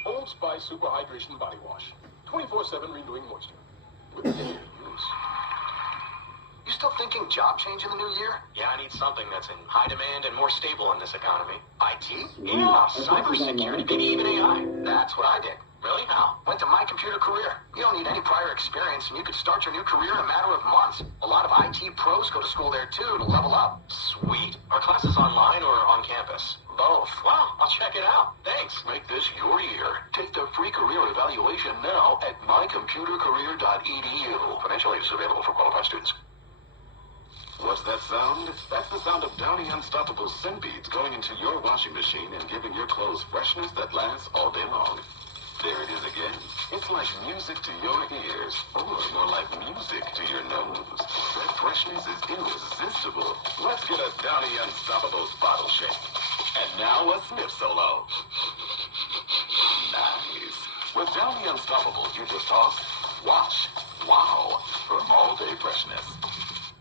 Old Spice Super Hydration Body Wash. 24/7 renewing moisture. With daily use. You still thinking job change in the new year? Yeah, I need something that's in high demand and more stable in this economy. IT? Yeah, cybersecurity, maybe even AI. That's what I did. Really? How? Went to My Computer Career. You don't need any prior experience, and you could start your new career in a matter of months. A lot of IT pros go to school there, too, to level up. Sweet. Are classes online or on campus? Both. Wow, I'll check it out. Thanks. Make this your year. Take the free career evaluation now at mycomputercareer.edu. Financial aid is available for qualified students. What's that sound? That's the sound of Downy Unstoppable scent beads going into your washing machine and giving your clothes freshness that lasts all day long. There it is again. It's like music to your ears, or more like music to your nose. That freshness is irresistible. Let's get a Downy Unstoppables bottle shake. And now a sniff solo. Nice. With Downy Unstoppables, you just toss, wash, wow, for all-day freshness.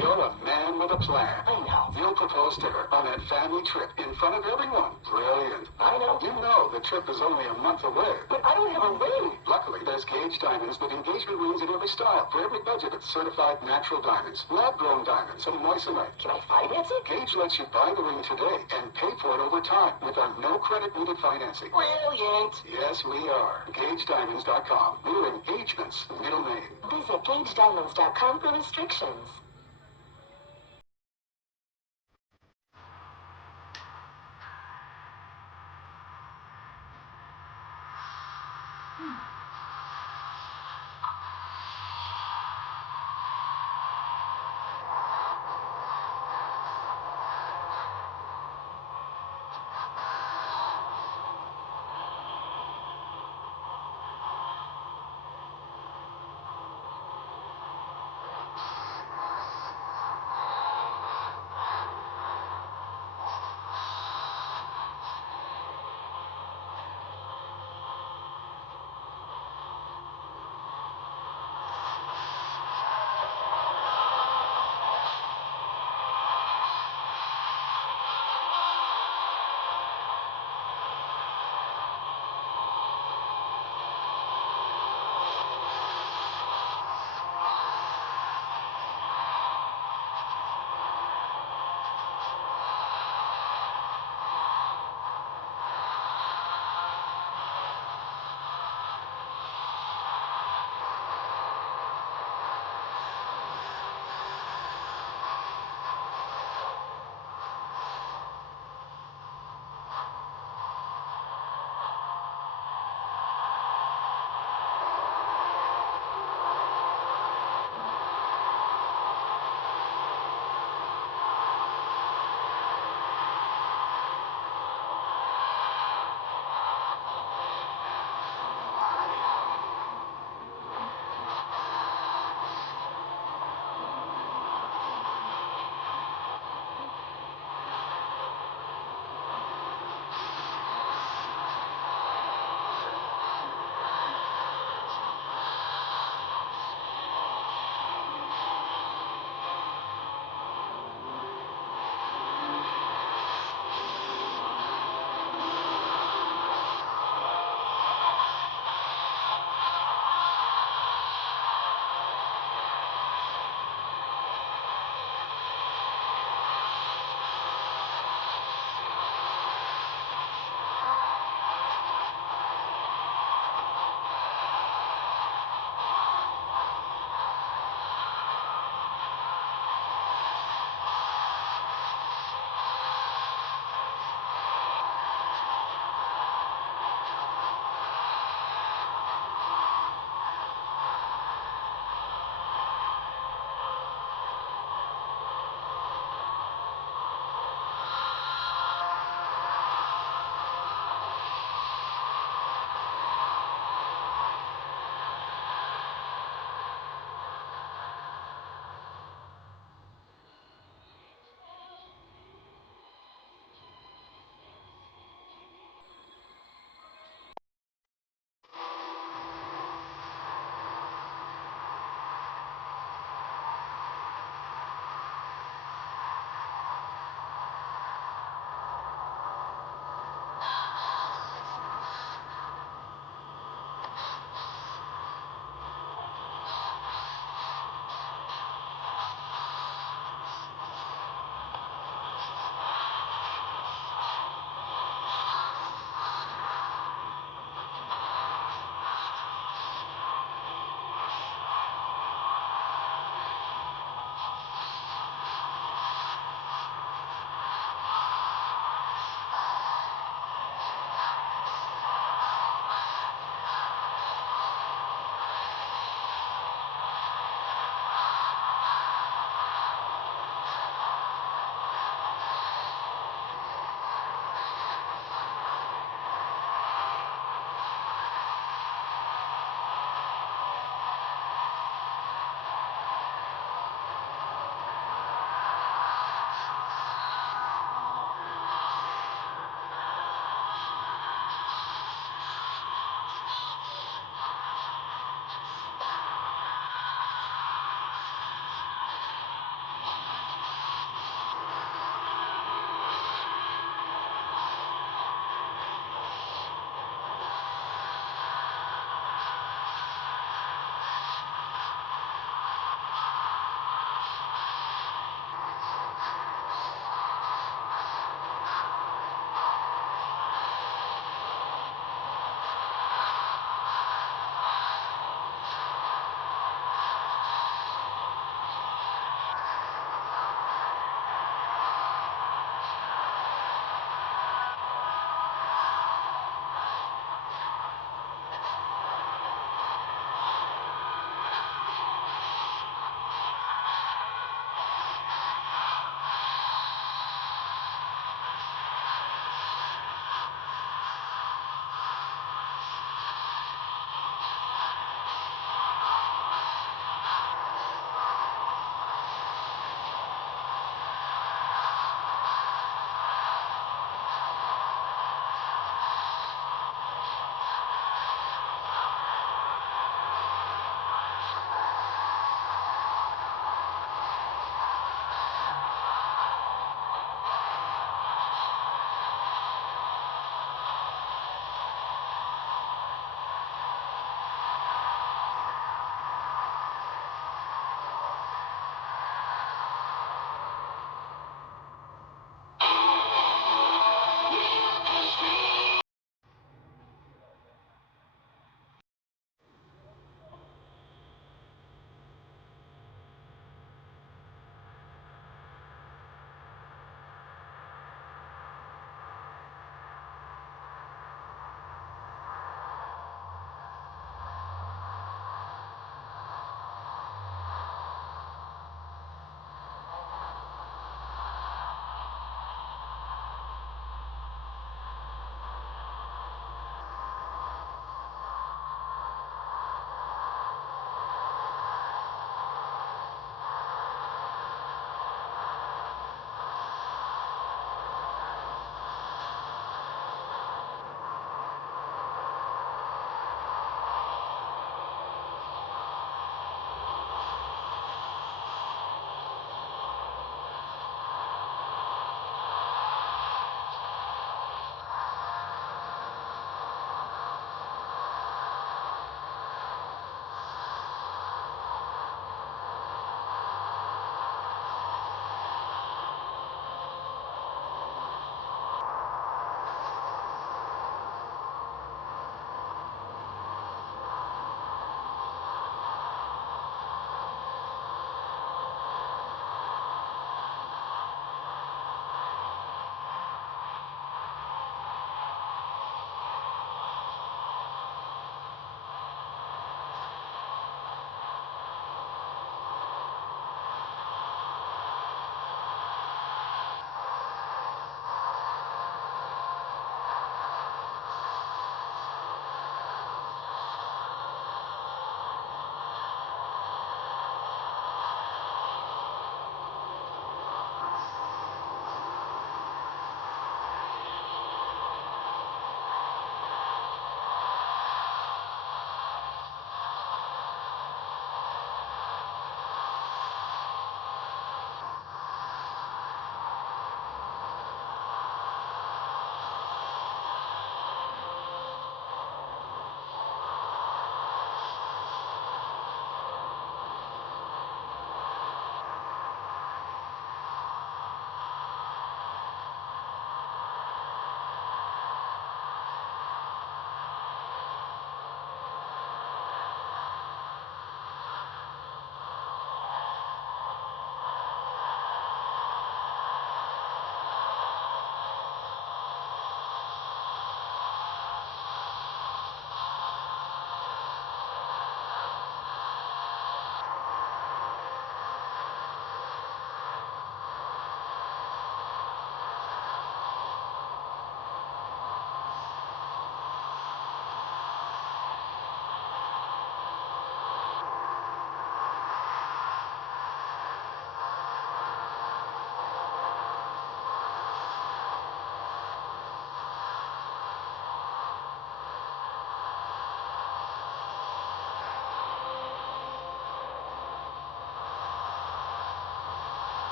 You're a man with a plan. I know. You'll propose to her on that family trip in front of everyone. Brilliant. I know. You know the trip is only a month away. But I don't have a ring. Luckily, there's Gage Diamonds with engagement rings in every style. For every budget, it's certified natural diamonds. Lab-grown diamonds and moissanite. Can I finance it? Gage lets you buy the ring today and pay for it over time with our no credit needed financing. Brilliant. Yes, we are. GageDiamonds.com. We're engagement's middle name. Visit GageDiamonds.com for restrictions.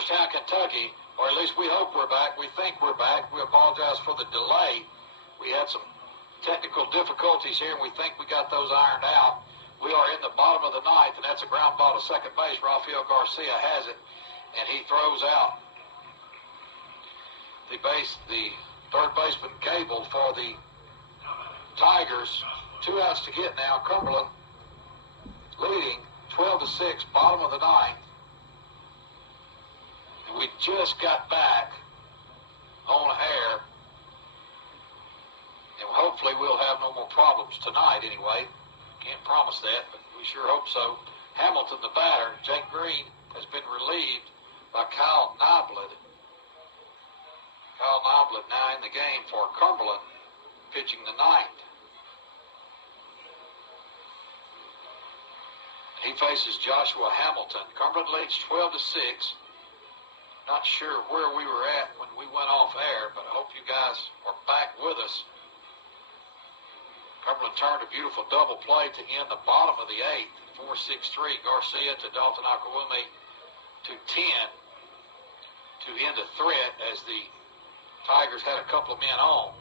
Georgetown, Kentucky, or at least we hope we're back. We think we're back. We apologize for the delay. We had some technical difficulties here, and we think we got those ironed out. We are in the bottom of the ninth, and that's a ground ball to second base. Rafael Garcia has it, and he throws out the third baseman Gable for the Tigers. 2 outs to get now. Cumberland leading 12-6, bottom of the ninth. And we just got back on air, and hopefully we'll have no more problems tonight anyway. Can't promise that, but we sure hope so. Hamilton, the batter. Jake Green has been relieved by Kyle Noblett. Kyle Noblett now in the game for Cumberland, pitching the ninth. He faces Joshua Hamilton. Cumberland leads 12-6. Not sure where we were at when we went off air, but I hope you guys are back with us. Cumberland turned a beautiful double play to end the bottom of the eighth. 4-6-3. Garcia to Dalton Akawumi to 10 to end a threat as the Tigers had a couple of men on.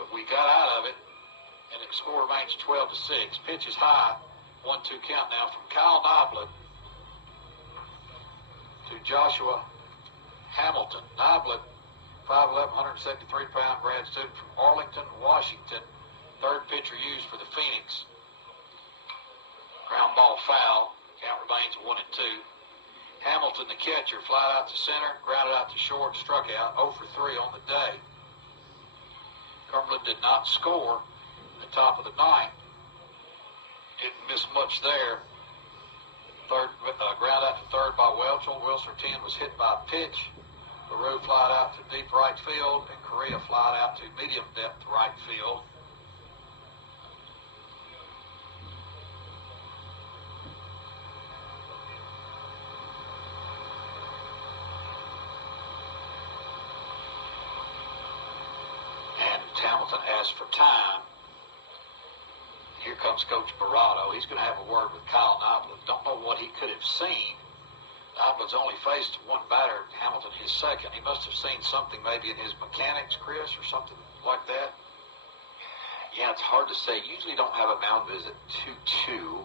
But we got out of it, and the score remains 12-6. Pitch is high. 1-2 count now from Kyle Noblett to Joshua Hamilton. Noblett, 5'11", 173-pound grad student from Arlington, Washington. Third pitcher used for the Phoenix. Ground ball foul. Count remains 1-2. Hamilton, the catcher, flied out to center, grounded out to short, struck out. 0 for 3 on the day. Cumberland did not score in the top of the ninth. Didn't miss much there. Third, ground out to third by Welchel. Wilson 10 was hit by a pitch. LaRue flied out to deep right field, and Correa flied out to medium depth right field. And Hamilton asked for time. Here comes Coach Barado. He's going to have a word with Kyle Noblett. Don't know what he could have seen. Noblett's only faced one batter, Hamilton his second. He must have seen something maybe in his mechanics, Chris, or something like that. Yeah, it's hard to say. Usually don't have a mound visit 2-2.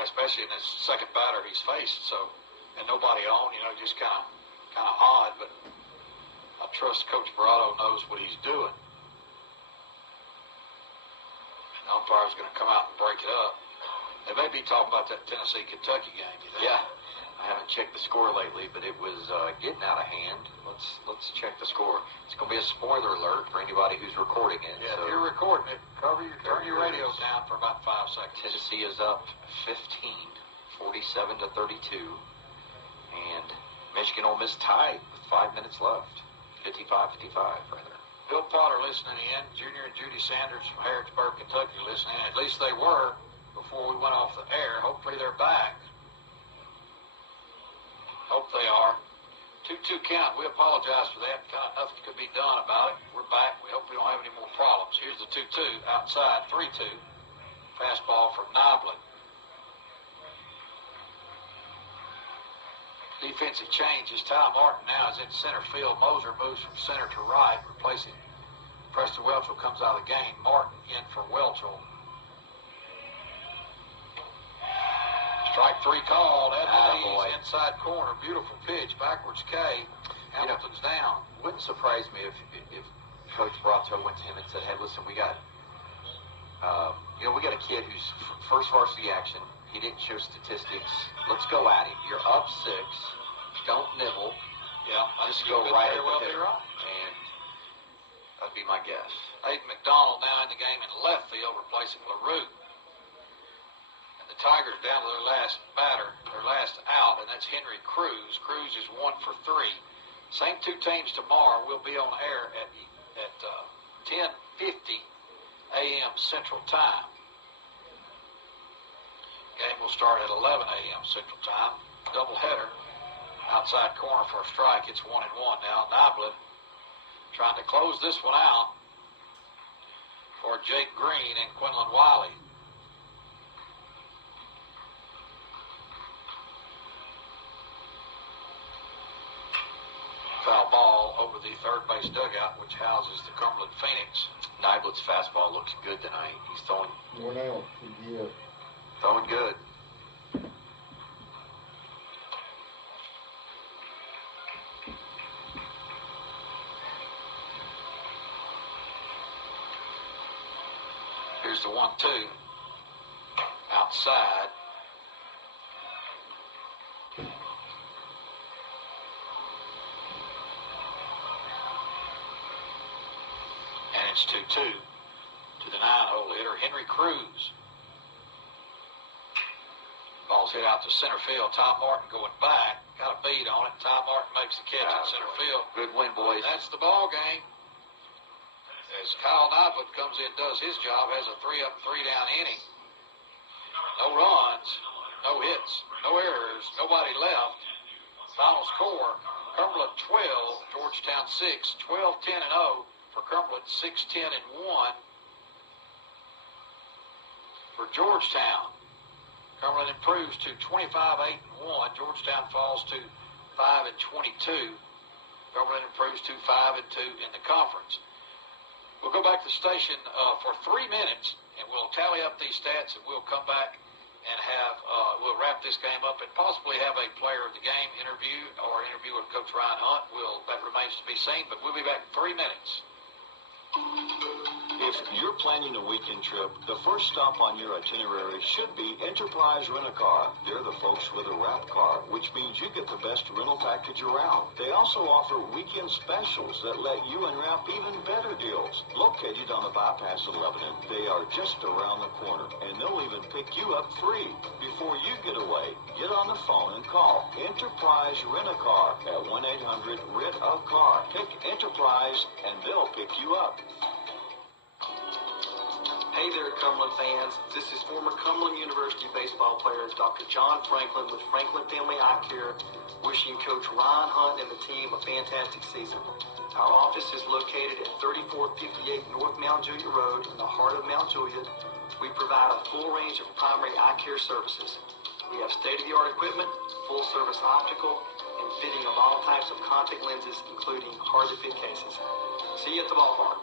Especially in his second batter he's faced, so, and nobody on, just kind of odd, but I trust Coach Barado knows what he's doing. And the umpire's going to come out and break it up. They may be talking about that Tennessee-Kentucky game, you think? Yeah. I haven't checked the score lately, but it was getting out of hand. Let's check the score. It's going to be a spoiler alert for anybody who's recording it. Yeah, so if you're recording it, turn your radio down for about 5 seconds. Tennessee is up 15, 47-32, and Michigan Ole Miss tied with 5 minutes left, 55-55 rather. Bill Potter listening in. Junior and Judy Sanders from Harrodsburg, Kentucky listening in. At least they were before we went off the air. Hopefully they're back. Hope they are. 2-2 count. We apologize for that. Kind of nothing could be done about it. We're back. We hope we don't have any more problems. Here's the 2-2 outside. 3-2. Fastball from Noblett. Defensive changes. Ty Martin now is in center field. Moser moves from center to right, replacing Preston Welchel. Comes out of the game. Martin in for Welchel. Strike 3 called at the knees, inside corner. Beautiful pitch, backwards K. Hamilton's down. Wouldn't surprise me if Coach Brato went to him and said, "Hey, listen, we got a kid who's first varsity action. He didn't show statistics. Let's go at him. You're up 6. Don't nibble. Yeah, just go right at the hitter." And that'd be my guess. Aiden McDonald now in the game in left field, replacing LaRue. The Tigers down to their last batter, their last out, and that's Henry Cruz. Cruz is 1 for 3. Same 2 teams tomorrow. We'll be on air at 10:50 a.m. Central Time. Game will start at 11 a.m. Central Time. Doubleheader. Outside corner for a strike. It's 1-1 now. Noblett trying to close this one out for Jake Green and Quinlan Wiley. Nice dugout, which houses the Cumberland Phoenix. Niblett's fastball looks good tonight. He's throwing good. Here's the 1-2. Outside. And it's 2-2 to the 9-hole hitter, Henry Cruz. Ball's hit out to center field. Tom Martin going back. Got a beat on it. Tom Martin makes the catch in center field. Good win, boys. That's the ball game. As Kyle Nodwood comes in, does his job, has a 3-up, 3-down inning. No runs, no hits, no errors, nobody left. Final score, Cumberland 12, Georgetown 6, 12-10-0 for Cumberland, 6-10-1 for Georgetown. Cumberland improves to 25-8-1. Georgetown falls to 5-22. Cumberland improves to 5-2 in the conference. We'll go back to the station for 3 minutes, and we'll tally up these stats, and we'll come back and we'll wrap this game up and possibly have a player of the game interview or interview with Coach Ryan Hunt. That remains to be seen, but we'll be back in 3 minutes. If you're planning a weekend trip, the first stop on your itinerary should be Enterprise Rent-A-Car. They're the folks with a wrap car, which means you get the best rental package around. They also offer weekend specials that let you unwrap even better deals. Located on the bypass of Lebanon, they are just around the corner, and they'll even pick you up free. Before you get away, get on the phone and call Enterprise Rent-A-Car at 1-800-RENT-A-CAR. Pick Enterprise, and they'll pick you up. Hey there, Cumberland fans. This is former Cumberland University baseball player Dr. John Franklin with Franklin Family Eye Care, wishing Coach Ryan Hunt and the team a fantastic season. Our office is located at 3458 North Mount Juliet Road in the heart of Mount Juliet. We provide a full range of primary eye care services. We have state-of-the-art equipment, full-service optical, and fitting of all types of contact lenses, including hard-to-fit cases. See you at the ballpark.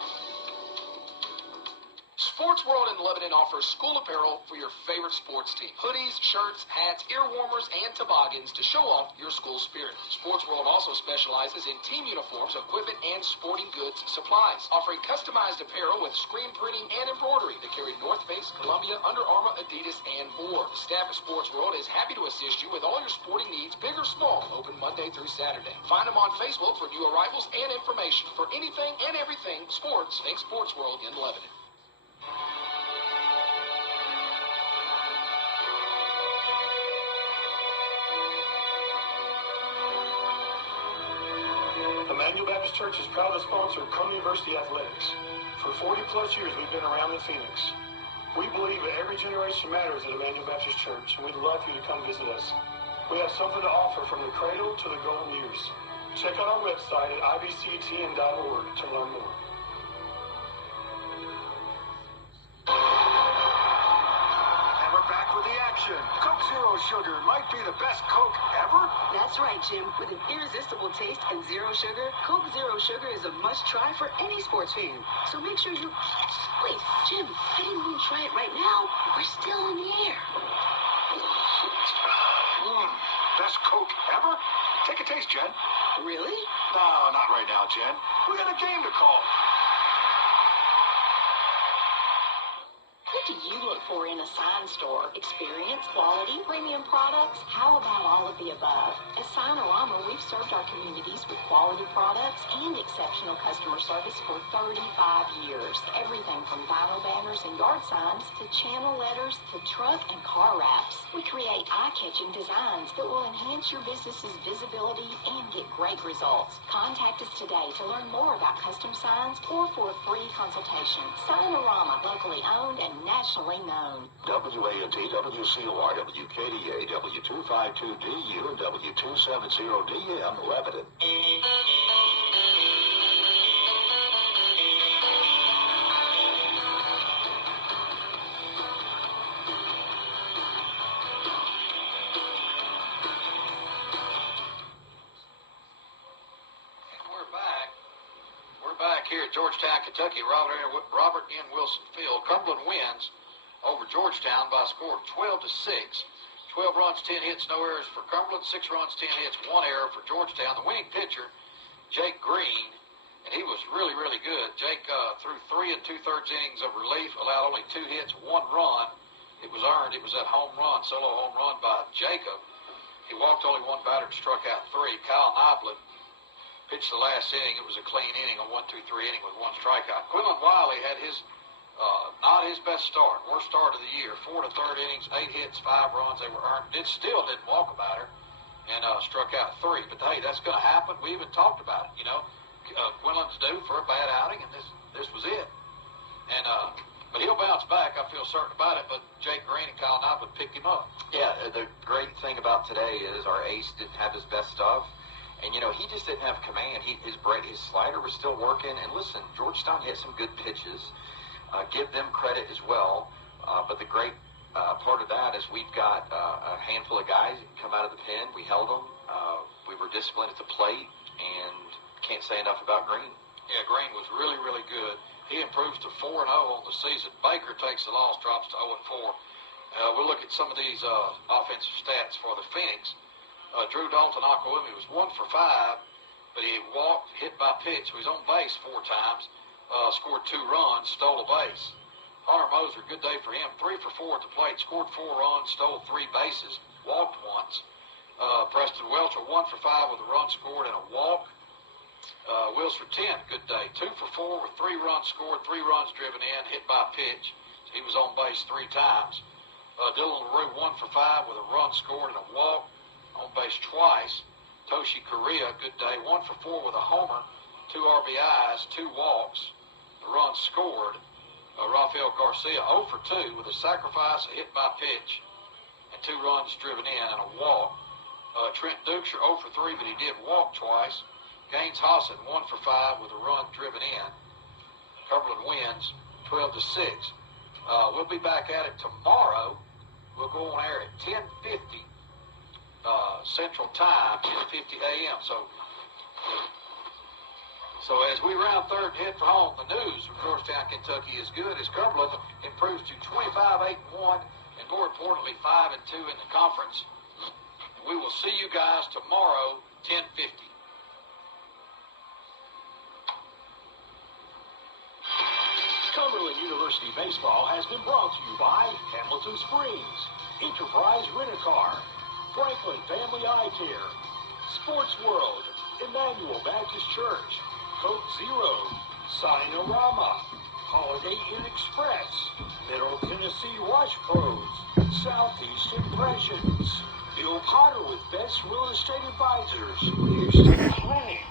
Sports World in Lebanon offers school apparel for your favorite sports team. Hoodies, shirts, hats, ear warmers, and toboggans to show off your school spirit. Sports World also specializes in team uniforms, equipment, and sporting goods supplies, offering customized apparel with screen printing and embroidery that carry North Face, Columbia, Under Armour, Adidas, and more. The staff at Sports World is happy to assist you with all your sporting needs, big or small, open Monday through Saturday. Find them on Facebook for new arrivals and information for anything and everything sports. Think Sports World in Lebanon. Emmanuel Baptist Church is proud to sponsor Cumberland University Athletics. For 40-plus years, we've been around the Phoenix. We believe that every generation matters at Emmanuel Baptist Church, and we'd love for you to come visit us. We have something to offer from the cradle to the golden years. Check out our website at ibctn.org to learn more. And we're back with the action. Coke Zero Sugar might be the best Coke ever. That's right, Jim. With an irresistible taste and zero sugar, Coke Zero Sugar is a must-try for any sports fan. So make sure you... Wait, Jim, I didn't mean try it right now. We're still in the air. Best Coke ever? Take a taste, Jen. Really? No, not right now, Jen. We got a game to call. What do you look for in a sign store? Experience, quality, premium products? How about all of the above? At Signorama, we've served our communities with quality products and exceptional customer service for 35 years. Everything from vinyl banners and yard signs to channel letters to truck and car wraps. We create eye-catching designs that will enhance your business's visibility and get great results. Contact us today to learn more about custom signs or for a free consultation. Signorama, locally owned and nationally known. WANT, WCOR, WKDA, W252DU, and W270DM, Lebanon. We're back. Georgetown, Kentucky, Robert N. Wilson Field. Cumberland wins over Georgetown by a score of 12-6. 12 runs, 10 hits, no errors for Cumberland. 6 runs, 10 hits, 1 error for Georgetown. The winning pitcher, Jake Green, and he was really, really good. Jake threw 3 2/3 innings of relief, allowed only 2 hits, 1 run. It was earned. It was that home run, solo home run by Jacob. He walked only 1 batter and struck out 3. Kyle Noblin pitched the last inning. It was a clean inning, a 1-2-3 inning with 1 strikeout. Quinlan Wiley had his not his best start, worst start of the year. 4 1/3 innings, 8 hits, 5 runs. They were earned. Still didn't walk a batter and struck out 3. But hey, that's going to happen. We even talked about it. Quinlan's due for a bad outing, and this was it. And but he'll bounce back. I feel certain about it. But Jake Green and Kyle Noblin picked him up. Yeah, the great thing about today is our ace didn't have his best stuff. And, he just didn't have command. His slider was still working. And listen, Georgetown hit some good pitches. Give them credit as well. But the great part of that is we've got a handful of guys that come out of the pen. We held them. We were disciplined at the plate. And can't say enough about Green. Yeah, Green was really, really good. He improves to 4-0 on the season. Baker takes the loss, drops to 0-4. We'll look at some of these offensive stats for the Phoenix. Drew Dalton Akawumi was 1 for 5, but he walked, hit by pitch. So he's on base 4 times, scored 2 runs, stole a base. Hunter Moser, good day for him. 3 for 4 at the plate, scored 4 runs, stole 3 bases, walked once. Preston Welcher, 1 for 5 with a run scored and a walk. Wilson 10, good day. 2 for 4 with 3 runs scored, 3 runs driven in, hit by pitch. So he was on base 3 times. Dylan LaRue, 1 for 5 with a run scored and a walk. On base twice. Toshi Korea, good day. 1 for 4 with a homer, 2 RBIs, 2 walks, a run scored. Rafael Garcia, 0 for 2 with a sacrifice, a hit by pitch, and 2 runs driven in and a walk. Trent Dukeshire, 0 for 3, but he did walk twice. Gaines Hassan, 1 for 5 with a run driven in. Cumberland wins 12-6. We'll be back at it tomorrow. We'll go on air at 10:50 Central Time, 10:50 a.m. So as we round third and head for home, the news from Georgetown, Kentucky is good as Cumberland improves to 25-8-1 and more importantly 5-2 in the conference. And we will see you guys tomorrow, 10:50. Cumberland University Baseball has been brought to you by Hamilton Springs, Enterprise Rent-A-Car, Franklin Family Eye Care, Sports World, Emmanuel Baptist Church, Coke Zero, Sinorama, Holiday Inn Express, Middle Tennessee Watch Pros, Southeast Impressions, Bill Potter with Best Real Estate Advisors, Houston Clinic,